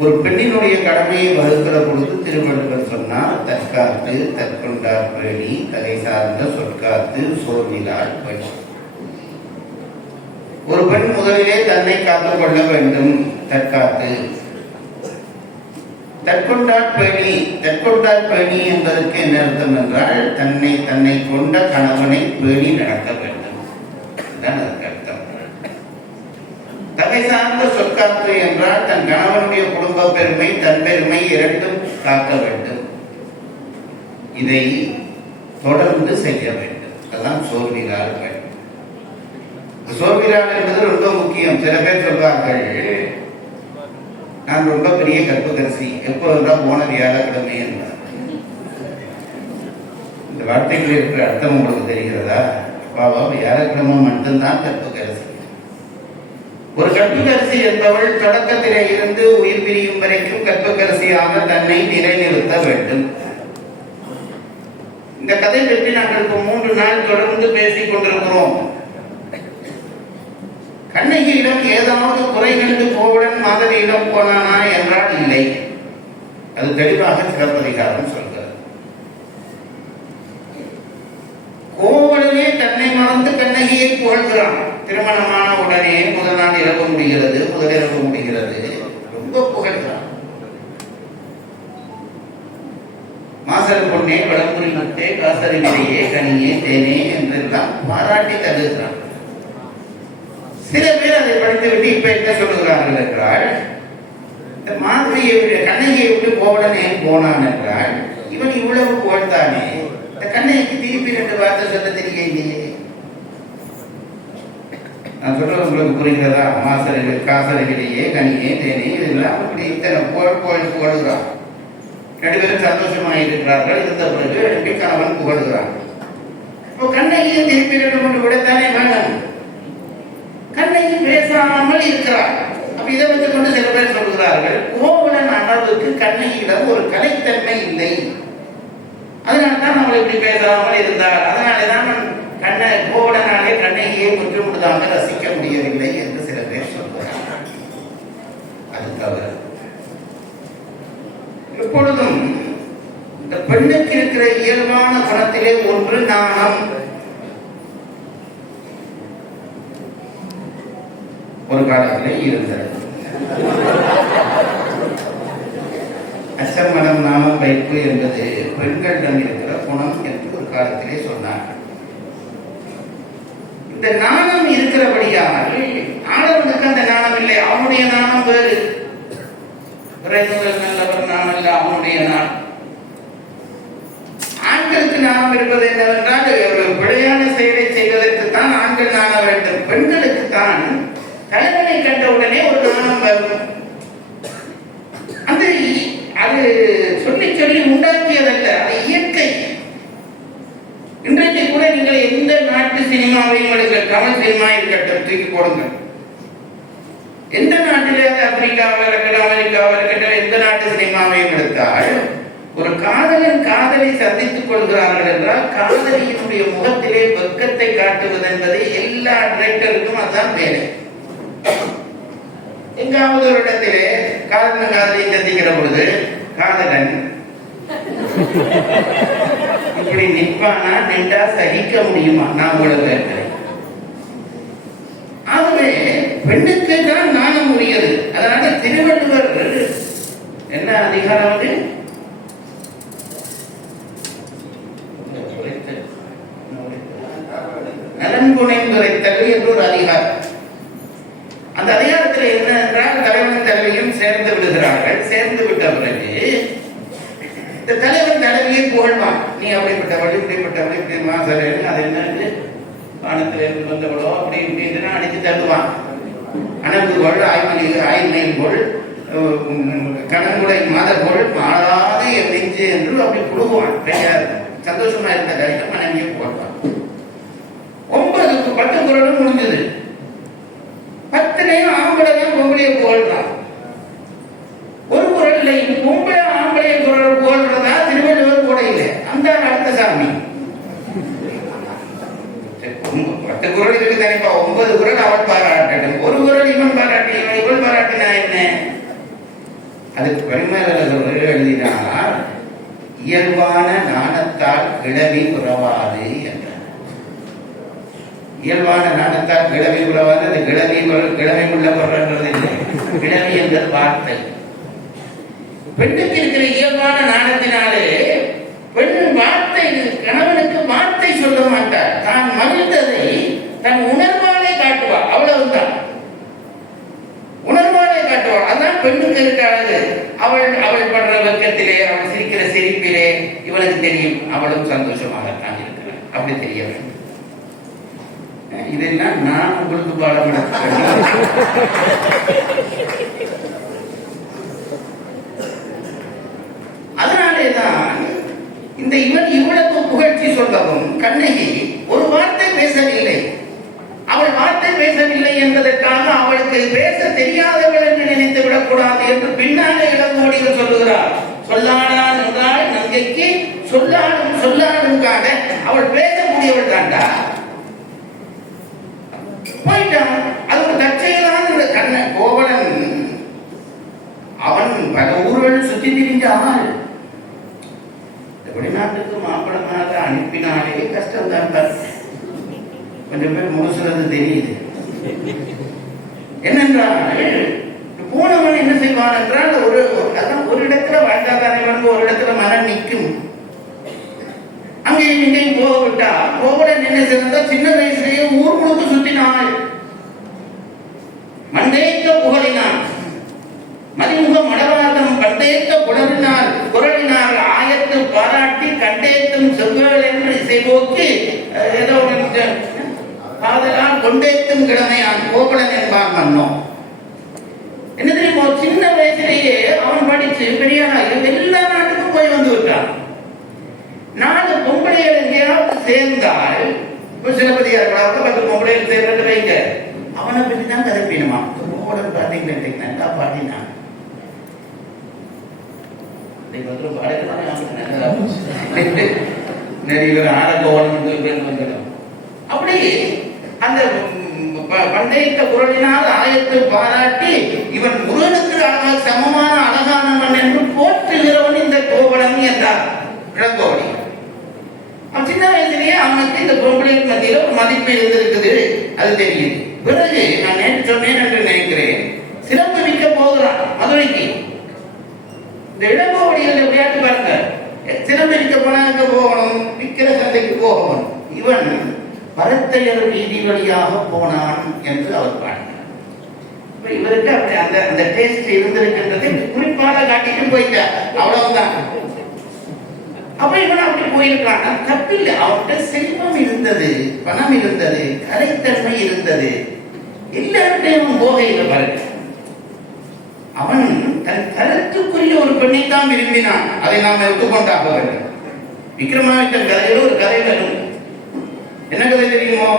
ஒரு பெண்ணினுடைய கடமையை வகுக்கிற பொழுது திருவள்ளுவர் சொன்னார், தற்காத்து தற்கொண்டார் பேணி தலை சார்ந்த சொற்காத்து சோர்விலார் பெண். ஒரு பெண் முதலிலே தன்னை காத்துக் கொள்ள வேண்டும். தற்காத்து தற்கொண்டார் பேணி. தற்கொண்டார் பேணி என்பதற்கு என்ன அர்த்தம் என்றால் தன்னை கொண்ட கணவனை பேணி நடக்க வேண்டும். அதுதான் அதற்கு அர்த்தம். தலை சார்ந்த சொற்காத்து என்றால் தன் கணவனுடைய குடும்ப பெருமை தன் பெருமை 2ம் காக்க வேண்டும். இதை தொடர்ந்து செய்ய வேண்டும். அதான் சோர்விலார் பெண். சோர்விலார் என்பது ரொம்ப முக்கியம். சில பேர் சொல்வார்கள், நான் ரொம்ப பெரிய கற்புக்கரசி, எப்போ இருந்தால் போன வியாழக்கிழமை என்றார். இந்த வார்த்தைகள் இருக்கிற அர்த்தம் உங்களுக்கு தெரிகிறதா? பாபா வியாழக்கிழமை மட்டும்தான் கற்புக்கரசி. ஒரு கற்புக்கரசி என்பவள் தொடக்கத்திலே இருந்து உயிர் பிரியும் வரைக்கும் கற்புக்கரசியாக தன்னை நிலைநிறுத்த வேண்டும். இந்த கதை பற்றி நாங்கள் இப்போ 3 நாள் தொடர்ந்து பேசிக் கொண்டிருக்கிறோம். கண்ணகியிடம் ஏதாவது குறை கண்டு கோவலன் மாதவியிடம் போனானா என்றால் இல்லை. அது தெளிவாக சிலப்பதிகாரம் சொல்கிறது. கோவலனே தன்னை மறந்து கண்ணகியை புகழ்கிறான். திருமணமான உடனே முதல் நாள் இரவு முடிகிறது, முதலிரவு முடிகிறது, ரொம்ப புகழ்கிறான். மாசல் பொண்ணே, வளம்புரி முத்தே, காசரிமலையே, கனியே, தேனே என்றெல்லாம் பாராட்டி தருகிறான். சில பேர் அதை படித்துவிட்டு இப்ப என்ன சொல்லுகிறார்கள் என்றால், இந்த மாதவியை கண்ணகியை விட்டு கோவலன் ஏன் போனான் என்றால், இவன் இவ்வளவு புகழ்ந்தானே, இந்த கண்ணகிக்கு திருப்பி 2 வார்த்தை சொல்ல தெரியலையே. நான் சொல்றது உங்களுக்கு புரிகிறதா? மாசர்கள், காசரிகளையே, கனியே, தேனே, இதெல்லாம் இப்படி இத்தனை புகழுகிறான். 2 பேரும் சந்தோஷமாக இருக்கிறார்கள். இருந்த பிறகு எழுப்பி கணவன் புகழுகிறான். இப்போ கண்ணகியை திருப்பி 2-3 விடத்தானே வேணும். கண்ணகி பேசாமல் இருக்கிறார். அப்ப இதை வைத்துக் கொண்டு சில பேர் சொல்கிறார்கள், கோவலன் அளவுக்கு கண்ணகியிடம் ஒரு கலைத்தன்மை இல்லை, அதனால்தான் அவள் இப்படி பேசாமல் இருந்தார், அதனாலதான் கோவலனாலே கண்ணகியை முற்றுமுழுதாக ரசிக்க முடியவில்லை என்று சில பேர் சொல்கிறார்கள். அது தவறு. எப்பொழுதும் இந்த பெண்ணுக்கு இருக்கிற இயல்பான குணத்திலே ஒன்று நாணம். ஒரு காலத்திலே இருந்தது. அச்சமனம் நாமம் வைப்பு என்பது பெண்களிடம் இருக்கிற குணம் என்று ஒரு காலத்திலே சொன்னார். இந்த நாணம் இருக்கிறபடியால் ஆடவனுக்கு அந்த நாணம் இல்லை. அவனுடைய நாணம் வேறு. நல்லவர் நாணம் இல்லை, அவனுடைய நாணம். ஆண்களுக்கு நாணம் இருப்பது என்னவென்றால், ஒரு பிழையான செயலை செய்வதற்கு தான் ஆண்கள் நாண வேண்டும். பெண்களுக்கு தான் தலைவனை கண்டவுடனே ஒரு நாணம் வரும். அது சொல்லி சொல்லி உண்டாக்கியதல்ல, அது இயற்கை. இன்றைக்கு கூட நீங்கள் எந்த நாட்டு சினிமாவையும் எடுங்கள், தமிழ் சினிமா இருக்கட்டும், தூக்கி போடுங்க. எந்த நாட்டிலே, ஆப்பிரிக்காவில் இருக்கட்டும், அமெரிக்காவில் இருக்கட்டும், எந்த நாட்டு சினிமாவையும் எடுத்தால் ஒரு காதலன் காதலை சந்தித்துக் கொள்கிறார்கள் என்றால் காதலியினுடைய முகத்திலே வெட்கத்தை காட்டுவது என்பது எல்லா டிரெக்டருக்கும் அதுதான் வேலை. எங்காவது ஒரு இடத்திலே காதலன் காதலியை சந்திக்கிற பொழுது காதலன் இப்படி நிற்பானா, நின்றா சகிக்க முடியுமா? நான் உங்களுக்கு கேட்கிறேன். ஆகவே பெண்ணுக்கு தான் நாணம் உரியது. அதனால திருவள்ளுவர் என்ன அதிகாரம் வந்து நலன்புனைந்துரைத்தல் என்று ஒரு அதிகாரம். அந்த அதிகாரத்தில் என்ன என்றால், தலைவன் தலைவியும் சேர்ந்து விடுகிறார்கள். சேர்ந்து விட்ட பிறகு இந்த தலைவன் தலைவியை புகழ்வான். நீ அப்படிப்பட்டவள், இப்படிப்பட்டவள், இப்படி மாசல், அது என்ன வானத்தில் வந்தவளோ அப்படி இப்படின்னு அடித்து தருவான். அனங்குகோள், ஆய்மைகோள், கணங்குடை மாதகோள், மாறாத நெஞ்சு என்று அப்படி புழுகுவான். சந்தோஷமா இருந்த கடிதம் மனைவியை புகழ்வான். 9க்கு 10 குரலும் முடிஞ்சது. 10லையும் ஆம்பளை தான் பொம்பளையை புகழ்றான். ஒரு குரல் பொம்பளை ஆம்பளை குரல் புகழ்றதா திருவள்ளுவர் கூட இல்லை. அந்த அடுத்த சாமி 10 குரல் இருக்கு தானேப்பா, 9 குரல் அவள் பாராட்டட்டும், ஒரு குரல் இவன் பாராட்டி இவள் பாராட்டினா என்ன? அதுக்கு பெருமைகள் எழுதினார், இயல்பான நாணத்தால் கிளவி உறவாது என்றார். இயல்பான நாணத்தால் கிளவி உறவாது. அது கிளவி உள்ள பொருள்ன்றது இல்லை. கிளவி என்ற வார்த்தை பெண்ணுக்கு இருக்கிற இயல்பான நாணத்தினாலே பெண் வார்த்தை, கணவனுக்கு வார்த்தை சொல்ல மாட்டார். தான் மகிழ்ந்ததை தன் உணர்வாலே காட்டுவார். அவ்வளவுதான், உணர்வாலே காட்டுவார். அதான் பெண்ணுக்கு இருக்க அழகு. அவள் படுற வெக்கத்திலே, அவள் சிரிக்கிற சிரிப்பிலே இவளுக்கு தெரியும் அவளும் சந்தோஷமாகத்தான் இருக்கிறார். அப்படி தெரிய வேண்டும். இதெல்லாம் நான் உங்களுக்கு பாடம் நடத்த. அதனாலேதான் இந்த இவ்வளவு புகழ்ச்சி சொல்லவும் கண்ணகி ஒரு வார்த்தை பேசவில்லை. அவள் வார்த்தை பேசவில்லை என்பதற்காக அவளுக்கு பேச தெரியாதவள் என்று நினைத்து விடக்கூடாது என்று பின்னாலே இளங்கோடிகள் சொல்லுகிறார். சொல்லாடான் என்றால் நங்கைக்கு சொல்லாடுக்காக அவள் பேசக்கூடியவள் தாண்டா போயிட்டான். அது ஒரு தற்செயலான கண்ண கோவலன் அவன் பல ஊர்கள் சுற்றி திரிஞ்ச ஆள். வெளிநாட்டுக்கு மாப்பிளமாக அனுப்பினாலே கஷ்டம் தான். கொஞ்சம் பேர் முழுசுறது தெரியுது. என்னென்றால் போனவன் என்ன செய்வான் என்றால் ஒரு இடத்துல வாழ்ந்தாதானே வந்து ஒரு இடத்துல மனம் நிற்கும். அங்கேயும் இங்கேயும் போக விட்டா கோவலன் என்ன செய்தா சின்ன வயசுலேயே ஊர் முழுக்க சுத்தினாள். மண்டேக்க புகழினான், மதிமுக மடவாதம் கண்டேத்த குரலினார் ஆயத்து பாராட்டி கண்டேத்தும் செவ்வேள் என்று இசைபோக்கி ஏதோ காதலால் கொண்டேத்தும் கிழமையான் கோவலன் என்பான் மன்னோ. என்ன தெரியுமோ, சின்ன வயசுலேயே அவன் படிச்சு பெரியானாகி எல்லா நாட்டுக்கும் போய் வந்து விட்டான். 4 பொம்பளைகள் எங்கேயாவது சேர்ந்தால் சிலப்பதிகாரங்களாவது 10 பொம்பளைகள் சேர்ந்து வைங்க, அவனை பற்றி தான் கதைப்பினுமா. கோவலன் பார்த்தீங்கன்னா பாட்டினான் அப்படி அந்த பண்டைய குரலினால் ஆயத்து பாராட்டி இவன் முருகனுக்கு சமமான அழகானவன் என்று போற்றுகிறவன் இந்த கோவலன் என்றார் இளங்கோவடி. அவன் சின்ன வயசுலயே அவனுக்கு இந்த பொம்பளையின் மத்தியில ஒரு மதிப்பு இருந்திருக்குது, அது தெரியுது. பிறகு நான் நேற்று சொன்னேன் என்று நினைக்கிறேன், சிறப்பு மிக்க போகிறான் மதுரைக்கு. இந்த இளங்கோவடியில் விளையாட்டு பாருங்க, சிறப்பு மிக்க போனாங்க போகணும், விக்கிர சந்தைக்கு போகணும். இவன் பரத்தையர் வீதி வழியாக போனான் என்று அவர் பாடினார். இவருக்கு அப்படி அந்த டேஸ்ட் இருந்திருக்கின்றதை குறிப்பாக காட்டிட்டு போயிட்டார், அவ்வளவுதான். அப்ப இவன் அப்படி போயிருக்கான், தப்பில்லை. அவன்கிட்ட செல்வம் இருந்தது, பணம் இருந்தது, கலைத்தன்மை இருந்தது, எல்லாருடையும் போகையில் பாருங்க. அவன் தன் கருத்துக்குரிய ஒரு பெண்ணை தான் விரும்பினான், அதை நாம் எடுத்துக்கொண்டாக வேண்டும். விக்ரமாதித்தன் கதையில் ஒரு கதை வரும். என்ன கதை தெரியுமோ?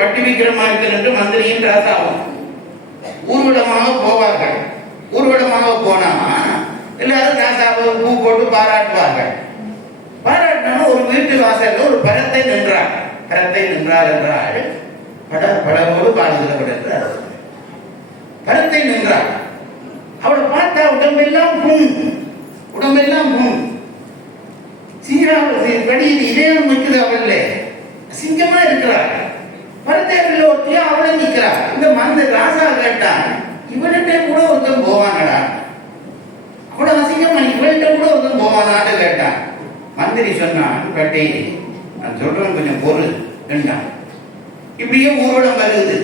பட்டி விக்ரமாதித்தன் என்று மந்திரியும் ராசாவும் ஊர்வலமாக போவார்கள். ஊர்வலமாக போனா எல்லாரும் ராசாவை பூ போட்டு பாராட்டுவார்கள். பாராட்டினாலும் ஒரு வீட்டு வாசல்ல ஒரு பரத்தை நின்றார். பரத்தை நின்றார் என்றால் படவோடு பாடுகிறவர் என்று அர்த்தம். பரத்தை நின்றார். அவளை பார்த்தா உடம்பெல்லாம் புண், உடம்பெல்லாம் புண், சீராக கடியில் இதயம் நிற்குது. அவளே சிங்கமா இருக்கிறார். பரத்தையில் ஒட்டியா அவளை நிற்கிறார். இந்த மந்த ராசா கேட்டான், இவன்கிட்ட கூட ஒருத்தன் போவானடா, அவளை அசிங்கமா இவள்கிட்ட கூட ஒருத்தன் போவானான்னு கேட்டான். மந்திரி சொன்னான், கட்டி நான் சொல்றேன் கொஞ்சம் பொருள் என்றான். இப்படியே ஊர்வலம் வருது.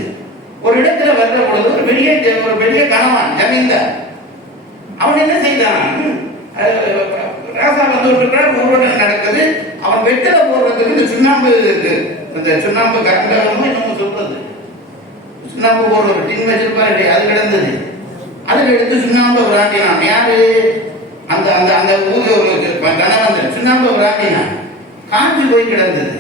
ஒரு இடத்துல வர்ற பொழுது ஒரு பெரிய கணவன் ஜமீன்தார் அவன் என்ன செய்தான், ராசா வந்து ஊர்வலம் நடக்குது. அவன் வெட்டில போடுறதுக்கு இந்த சுண்ணாம்பு இருக்கு, இந்த சுண்ணாம்பு கரண்டாலும் என்னமோ சொல்றது, சுண்ணாம்பு போடுற ஒரு டின் வச்சிருப்பாரு, அது கிடந்தது. அதில் எடுத்து சுண்ணாம்பு விராட்டினான். யாரு? அந்த அந்த அந்த ஊர் கணவன் சுண்ணாம்பு விராட்டினான். காஞ்சி போய் கிடந்தது.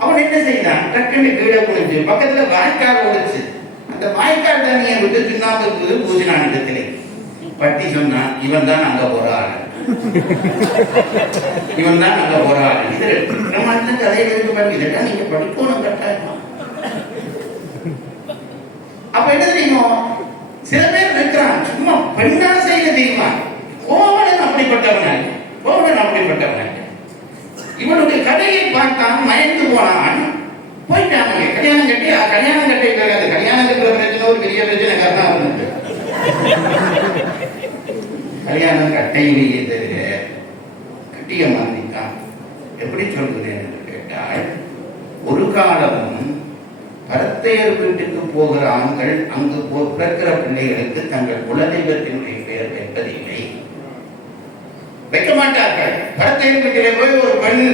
அவன் என்ன செய்தான், டக்குன்னு கீழே குடிச்சு பக்கத்துல வாய்க்கால் ஓடிச்சு. அந்த வாய்க்கால் தண்ணியை விட்டு சுண்ணாம்பு பூசினான் இடத்திலே. பட்டி சொன்னான், இவன் தான் அங்க போற ஆளு, இவன் தான் அங்க போற ஆளு. இது கதையில இருக்கு பாருங்க, இதெல்லாம் நீங்க படிக்கணும் கட்டாயமா. அப்ப என்ன தெரியுமோ, சில பேர் இருக்கிறான் சும்மா பெண்ணா செய்ய தெரியுமா. கோவலன் அப்படிப்பட்டவன், கோவலன் அப்படிப்பட்டவன். இவனுடைய கதையை பார்த்தான், மயந்து போனான், போயிட்டான். கல்யாணம் கட்டி கல்யாணம் கட்டி கிடையாது, கல்யாணம் கட்டுற பிரச்சனை ஒரு பெரிய பிரச்சனை கரெக்டா இருந்தது. கல்யாணம் கட்டையிலேயே தவிர கட்டிய மாதிரிதான். எப்படி சொல்கிறேன் என்று கேட்டால், ஒரு காலமும் பரத்தையர் வீட்டுக்கு போகிற ஆண்கள் அங்கு பிறக்கிற பிள்ளைகளுக்கு தங்கள் குலதெய்வத்தினுடைய பெயர் வைப்பதில்லை, வைக்க மாட்டார்கள். பரத்தையர் வீட்டிலே போய் ஒரு பெண்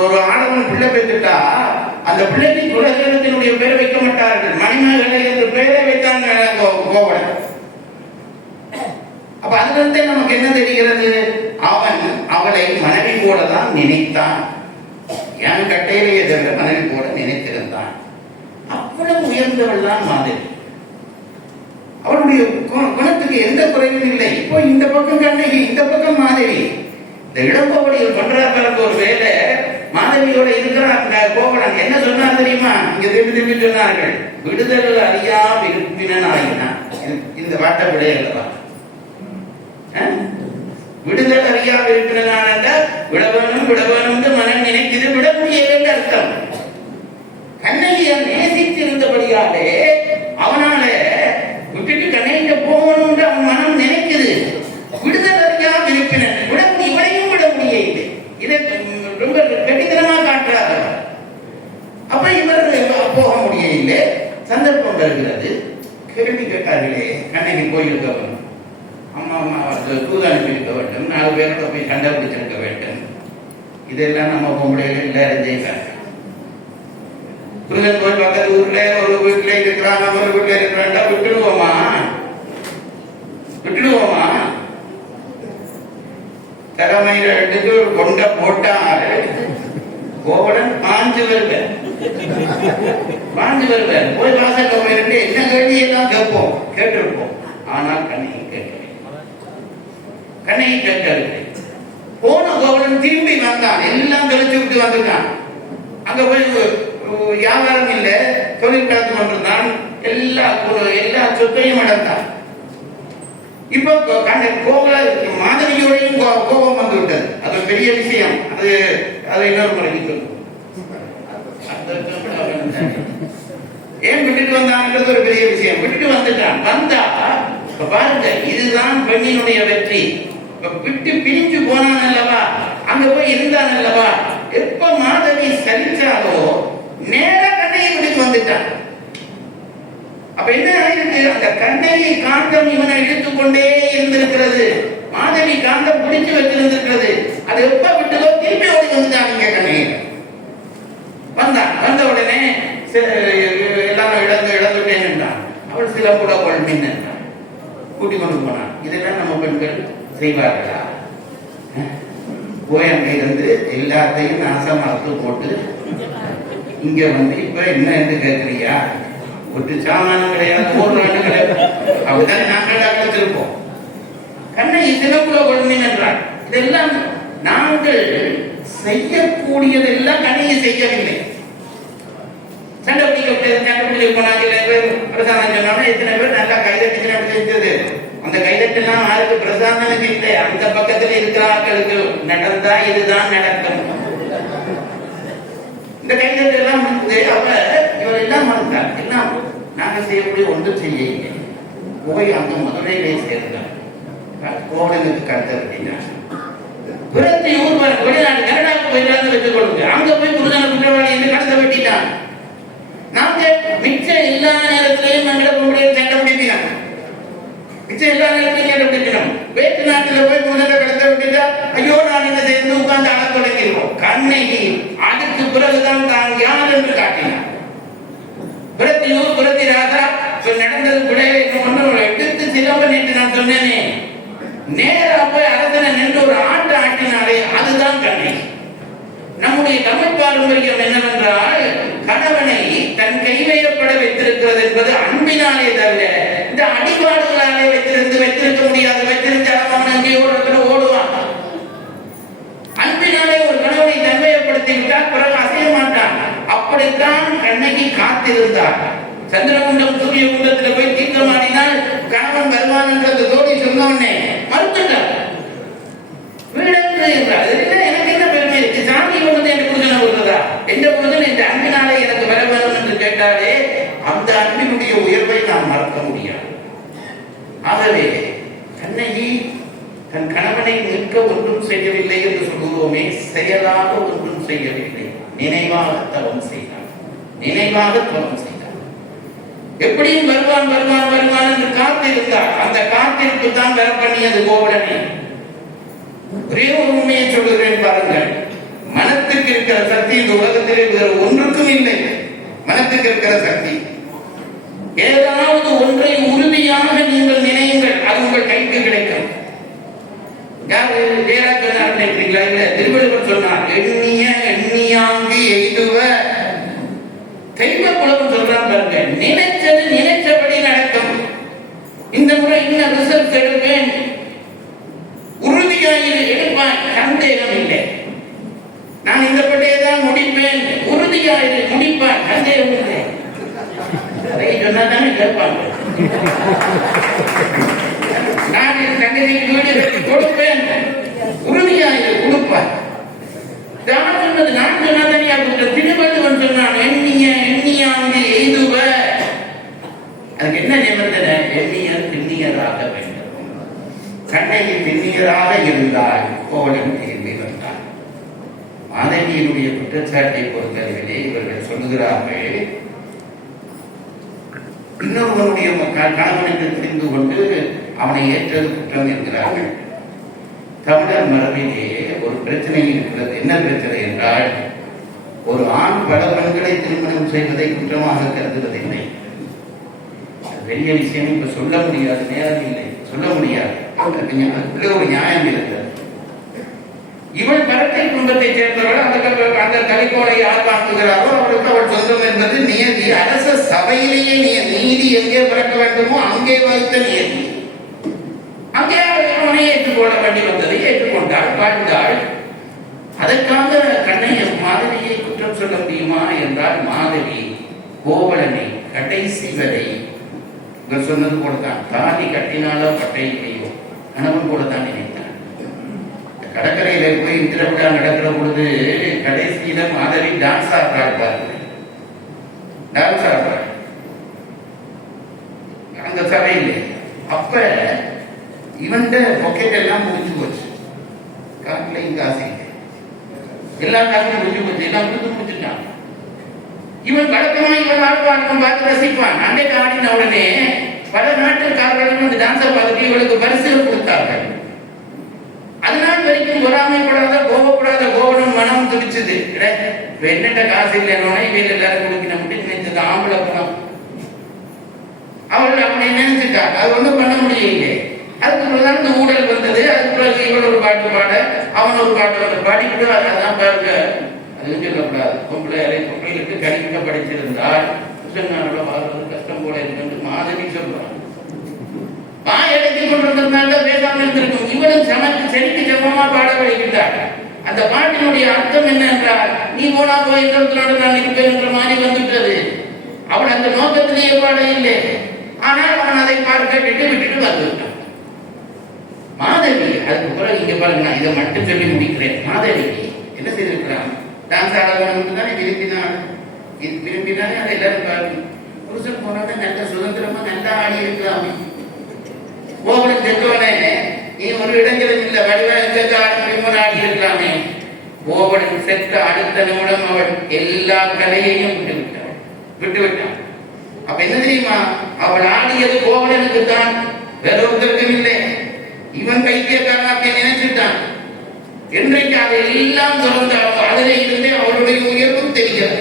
ஒரு ஆடவன் பிள்ளை பெற்றுட்டா அந்த பிள்ளைக்கு குலதெய்வத்தினுடைய பெயர் வைக்க மாட்டார்கள். மணிமகளை என்று பெயரை வைத்தாங்க கோவலன். அப்ப அதுல இருந்தே நமக்கு என்ன தெரிகிறது, அவன் அவளை மனைவி போலதான் நினைத்தான். என் கட்டையிலேயே தவிர மனைவி போல நினைத்திருந்தான். அவ்வளவு உயர்ந்தவள் தான் மாதிரி. அவளுடைய குணத்துக்கு எந்த குறைவும் இல்லை. இப்போ இந்த பக்கம் கண்ணகி, இந்த பக்கம் மாதிரி. இந்த இளங்கோவடியில் பண்றாங்க ஒரு வேலை, மாதவியோட இருக்கிறான் கோவலன் என்ன சொன்னார் தெரியுமா? இங்க திருப்பி திருப்பி சொன்னார்கள், விடுதல் அறியா விருப்பினாயினான். இந்த வாட்டை விடையல்லவா? விடுதல் அறியா விருப்பினான் என்றால் விடவேணும் மனம் நினைக்குது, விட முடியல அர்த்தம். கண்ணகியை நேசித்திருந்தபடியாலே அவனால விட்டுட்டு கண்ணகிட்ட போகணும்னு அவன் மனம் நினைக்குது. விடுதல் அறியா விருப்பினன் இவரையும் விட முடியல. இதை ரொம்ப கெட்டித்தனமா காட்டுறாரு. அப்ப இவர் போக முடியல. சந்தர்ப்பம் வருகிறது. கேள்வி கேட்டார்களே, கண்ணகி போயிருக்க வேண்டும், அம்மா தூது அனுப்பியிருக்க வேண்டும், 4 பேரோட போய் சண்டை பிடிச்சிருக்க வேண்டும். இதெல்லாம் நம்ம போக முடியல. எல்லாரும் ஜெயிக்காங்க. புரிதல் போய் பக்கத்து ஊர்ல ஒரு வீட்டுல இருக்கிறாங்க, ஒரு வீட்டுல இருக்கிறாண்டா விட்டுடுவோமா? கடமையில எடுத்து கொண்ட போட்டால் கோவலன் பாஞ்சு வருவேன். போய் வாசல் போயிட்டு என்ன கேள்வி எல்லாம் கேட்டிருப்போம். ஆனால் கண்ணகி கேட்கவில்லை. போன கோவலன் திரும்பி வந்தான், எல்லாம் தெளிச்சு விட்டு வந்துட்டான். அங்க போய் வியாபாரம் இல்ல, தொழில் கலந்து கொண்டிருந்தான், எல்லா சொத்தையும் அடைந்தான். இப்ப மாதவியோடையும் கோபம் வந்து விட்டது. அது பெரிய விஷயம். அது இன்னொரு முறைக்கு சொல்லுவோம். ஏன் விட்டுட்டு வந்தான்றது ஒரு பெரிய விஷயம். விட்டுட்டு வந்துட்டான். வந்தா பாருங்க, இதுதான் பெண்ணினுடைய வெற்றி. விட்டு பிரிஞ்சு போனான் அல்லவா, அங்க போய் இருந்தான் அல்லவா, எப்ப மாதவி சரிச்சாலோ நேர கண்ணகி விட்டுட்டு வந்துட்டான். அப்ப என்ன ஆயிருக்கு? அந்த கண்ணகி காந்தம் இவனை இழுத்துக் கொண்டே இருந்திருக்கிறது. மாதவி காந்தம் பிடிச்சு வச்சிருந்திருக்கிறது. அது எப்ப விட்டதோ திரும்பி ஓடி வந்துட்டான். இங்க கண்ணகி வந்த உடனே எல்லாம் இழந்துட்டேன் என்றான். அவள் சில கூட கொள்மின் என்றான். கூட்டிக் கொண்டு போனான். இதெல்லாம் நம்ம பெண்கள் செய்வார்களா? போய் அங்க இருந்து எல்லாத்தையும் நாசமாக்கு போட்டு இங்க வந்து இப்ப என்ன என்று கேட்கிறியா? ஒரு சாமானம் கிடையாது, ஒரு நாடு கிடையாது. அப்படித்தானே நாங்கள் வச்சிருப்போம். கண்ணகி சிலப்புல கொள்மின் என்றான். இதெல்லாம் நாங்கள் செய்யக்கூடியதெல்லாம் கண்ணகி செய்யவில்லை. சண்டை பிடிக்க போனாங்க. பிரசாதம் சொன்னாலும் எத்தனை பேர் நல்லா கைதட்டி செஞ்சது. அந்த கைதட்டெல்லாம் யாருக்கு பிரசாதம் இல்லை, அந்த பக்கத்துல இருக்கிறார்களுக்கு நடந்தா இதுதான் நடக்கும். இந்த கைதட்டு எல்லாம் வந்து அவ இவர் எல்லாம் மறந்தார். எல்லாம் நாங்கள் செய்யக்கூடிய ஒன்றும் செய்ய இல்லை. போய் அந்த மதுரையிலே சேர்ந்தார். கோவலனுக்கு கருத்தை விட்டினார். புறத்தை ஊர் வெளிநாடு கனடாவுக்கு போயிடாது வச்சுக் கொள்ளுங்க. அங்க போய் புதுதான குற்றவாளி என்று கடத்த வெட்டினார். நாங்க மிச்சம் எல்லா நேரத்திலையும் நம்மிட சண்டை பிடிப்பினோம். மிச்சம் எல்லா நேரத்திலையும் சண்டை பிடிப்பினோம். வேற்று நாட்டில் போய் முதல்ல கடத்த விட்டுட்டா ஐயோ நான் என்ன சேர்ந்து உட்கார்ந்து அழ தொடங்கிடுவோம். கண்ணகி அதுக்கு பிறகுதான் தான் யார் என்று காட்டினார். புறத்தியூர் புறத்தி ராஜா நடந்தது பிள்ளைகளை எடுத்து சிலம்பன் என்று நான் சொன்னேனே, நேரா போய் அரசனை நின்று ஒரு ஆண்டு ஆட்டினாலே அதுதான் கண்ணகி. நம்முடைய தமிழ் பாரம்பரியம் என்னவென்றால் கணவனை தன் கைவேயப்பட வைத்திருக்கிறது என்பது அன்பினாலே தவிர இந்த அடிபாடுகளாலே வைத்திருக்க முடியாது. வைத்திருந்த அவன் அங்கே ஓடுவான். அன்பினாலே ஒரு கணவனை தன்மையப்படுத்தி விட்டால் பிறகு அசைய மாட்டான். அப்படித்தான் கண்ணகி காத்திருந்தார். சந்திரகுண்டம் சூரிய குண்டத்தில் போய் தீர்க்கமாடினால் கணவன் வருவான் என்ற தோடி சொன்னவனே மறுத்துட்டார். எனக்கு என்ன பெருமை இருக்கு? சாமி வந்து எனக்கு புரிதனை கொடுத்ததா? எந்த புரிதல் இந்த அன்பினாலே எனக்கு வர வரும் என்று கேட்டாலே அந்த அன்பினுடைய உயர்வை நாம் மறக்க முடியாது. ஆகவே கண்ணகி தன் கணவனை நிற்க ஒன்றும் செய்யவில்லை என்று சொல்லுவோமே, செயலாக ஒன்றும் செய்யவில்லை. நினைவாக தவம் செய்தார். எப்படியும் வருவான் என்று காத்திருந்தார். அந்த காத்திருப்பு தான் வர பண்ணியது கோவலனை. ஒரே ஒரு உண்மையை சொல்லுகிறேன் பாருங்கள். மனத்திற்கு இருக்கிற சக்தி இந்த உலகத்திலே வேறு ஒன்றுக்கும் இல்லை. மனத்திற்கு இருக்கிற சக்தி ஏதாவது ஒன்றை உறுதியாக நீங்கள் நினையுங்கள், அது உங்கள் கைக்கு கிடைக்கும். யாரு ஜெயராஜ் சொன்னார் நினைக்கிறீங்களா? இல்ல, திருவள்ளுவர் சொன்னார், எண்ணியாங்கு எய்துவ தெய்வ குலம் சொல்றான் பாருங்க. நினைச்சது நினைச்சபடி நடக்கும். இந்த முறை இன்னும் ரிசல்ட் எடுப்பேன், உறுதியாக எடுப்பான், சந்தேகம் இல்லை. நான் இந்த பட்டையை தான் உறுதியாக முடிப்பான், சந்தேகம் இல்லை. அதை சொன்னா தானே கேட்பாங்க. நான் என் தங்கச்சிக்கு வீடு கட்டி கொடுப்பேன், உறுதியாக கொடுப்பார். நான் சொன்னது நான் சொன்னா தனியா கொடுத்த திருவள்ளுவன் சொன்னான், எண்ணியாவது எய்துவ. அதுக்கு என்ன நிபந்தனை? எண்ணியர் திண்ணியராக வேண்டும். கண்ணையில் திண்ணியராக இருந்தால் கோவலன் திரும்பி வந்தார். மாதவியினுடைய குற்றச்சாட்டை பொறுத்தவரையிலே இவர்கள் சொல்லுகிறார்கள், இன்னொருவனுடைய கணவன் என்று தெரிந்து கொண்டு அவனை ஏற்றது குற்றம் என்கிறார்கள். தமிழர் மரபிலே ஒரு பிரச்சனை இருக்கிறது. என்ன பிரச்சனை என்றால், ஒரு ஆண் பல பெண்களை திருமணம் செய்வதை குற்றமாக கருதுவதில்லை. பெரிய விஷயம் இப்ப சொல்ல முடியாது, நேரம் இல்லை, சொல்ல முடியாது. ஒரு நியாயம் இருக்கிறது. இவள் பரத்தை குடும்பத்தை சேர்ந்தவள், அந்த கலிக்கோளை யார் வாங்குகிறாரோ அவருக்கு அவள் சொந்தம் என்பது நியதி. அரச சபையிலேயே நீதி எங்கே பிறக்க வேண்டுமோ அங்கே வைத்த நியதி. அங்கே அவனை ஏற்றுக்கொள்ள வேண்டி வந்ததை ஏற்றுக்கொண்டாள், வாழ்ந்தாள். அதற்காக கண்ணையன் மாதவியை குற்றம் சொல்ல முடியுமா என்றால், மாதவி கோவலனை கடைசி வரை இவர் சொன்னது போலதான், தாலி கட்டினாலோ கட்டையிலேயோ கணவன் போலதான் நினைத்தார். கடற்கரையில போய் இந்திர விழா நடக்கிற பொழுது கடைசியில மாதவி டான்ஸ் ஆடுறாள், டான்ஸ் ஆடுறாள் அந்த சபையில. அப்ப இவன் பொக்கெட் எல்லாம் முடிஞ்சு போச்சு, காசுலையும் காசு எல்லா காசும் முடிஞ்சு போச்சு, எல்லாம் கொடுத்து முடிச்சுட்டான். இவன் வழக்கமா இவன் ஆடுவான் பார்த்து ரசிப்பான். அன்றைக்கு ஆடின உடனே பல நாட்டுக்காரர்களும் இந்த டான்ஸை பார்த்துட்டு இவளுக்கு பரிசுகள் கொடுத்தார்கள். அதனால் வரைக்கும் பொறாமைப்படாத கோபப்படாத கோவலன் மனம் துடிச்சது. என்னட்ட காசு இல்லைன்னா இவையில் எல்லாரும் கொடுக்கணும் அப்படின்னு நினைச்சது ஆம்பளை பணம். அவள் அப்படி நினைச்சுட்டாங்க, அது ஒன்றும் பண்ண முடியல. அதுக்குள்ளதான் இந்த ஊழல் வந்தது. அதுக்குள்ள இவள் ஒரு பாட்டு பாட, அவன் ஒரு பாட்டு வந்து பாடிக்கிட்டு அதான் பாருங்க. அது சொல்லக்கூடாது, பொம்பளைகளுக்கு கணிக்க படிச்சிருந்தால் புருஷனாரோட வாழ்வது கஷ்டம் போல இருக்கு மாதவி சொல்றான். எடுத்துக் கொண்டிருந்தாங்க, பேசாமல் இருந்திருக்கும். இவளும் சமைத்து செடிக்கு சமமா பாட வைக்கின்றார். அந்த பாட்டினுடைய அர்த்தம் என்ன என்றால், நீ போனா போய் நான் இருப்பேன் என்ற மாதிரி வந்துவிட்டது. அவள் அந்த நோக்கத்திலேயே பாட இல்லை. ஆனால் அவன் அதை பார்க்க விட்டுட்டு வந்துவிட்டான். மாதவி அதுக்கு பிறகு இங்க பாருங்க, நான் இதை மட்டும் சொல்லி முடிக்கிறேன். மாதவி என்ன செய்திருக்கிறான்? டான்ஸ் ஆட வேணும் தானே விரும்பினாலே அதை எல்லாரும் பாருங்க. புருஷன் போனாலும் நல்ல சுதந்திரமா நல்லா ஆடி இருக்கலாமே. கோவலன் செத்தோனே நீ ஒரு இடைஞ்சலும் இல்லை, வடிவாக ஆடி இருக்கலாமே. கோவலன் செத்த அடுத்த நிமிடம் அவள் எல்லா கலையையும் விட்டுவிட்டான். அப்ப என்ன தெரியுமா? அவள் ஆடியது கோவலனுக்கு தான், வேற ஒருத்தருக்கும் இல்லை. இவன் பைத்தியக்காரனாக நினைச்சுட்டான். என்றைக்கு அதை எல்லாம் தொடர்ந்தாலும் அதிலே இருந்தே அவருடைய உயர்வும் தெரிகிறது.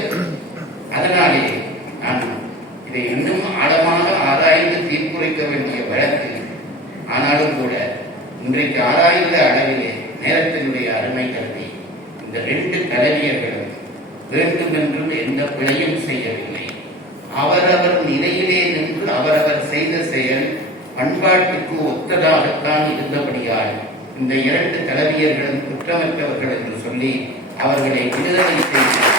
அதனாலே நான் இதை இன்னும் ஆழமாக ஆராய்ந்து தீர்ப்புரைக்க வேண்டிய வழக்கு. ஆனாலும் கூட இன்றைக்கு ஆராய்ந்த அளவிலே நேரத்தினுடைய அருமை கருதி இந்த 2 கலைஞர்களும் வேண்டும் என்று எந்த பிழையும் செய்யவில்லை. அவரவர் நிலையிலே நின்று அவரவர் செய்த செயல் பண்பாட்டுக்கு ஒத்ததாகத்தான் இருந்தபடியால் இந்த 2 கலைஞர்களும் குற்றமற்றவர்கள் என்று சொல்லி அவர்களை விடுதலை செய்தார்.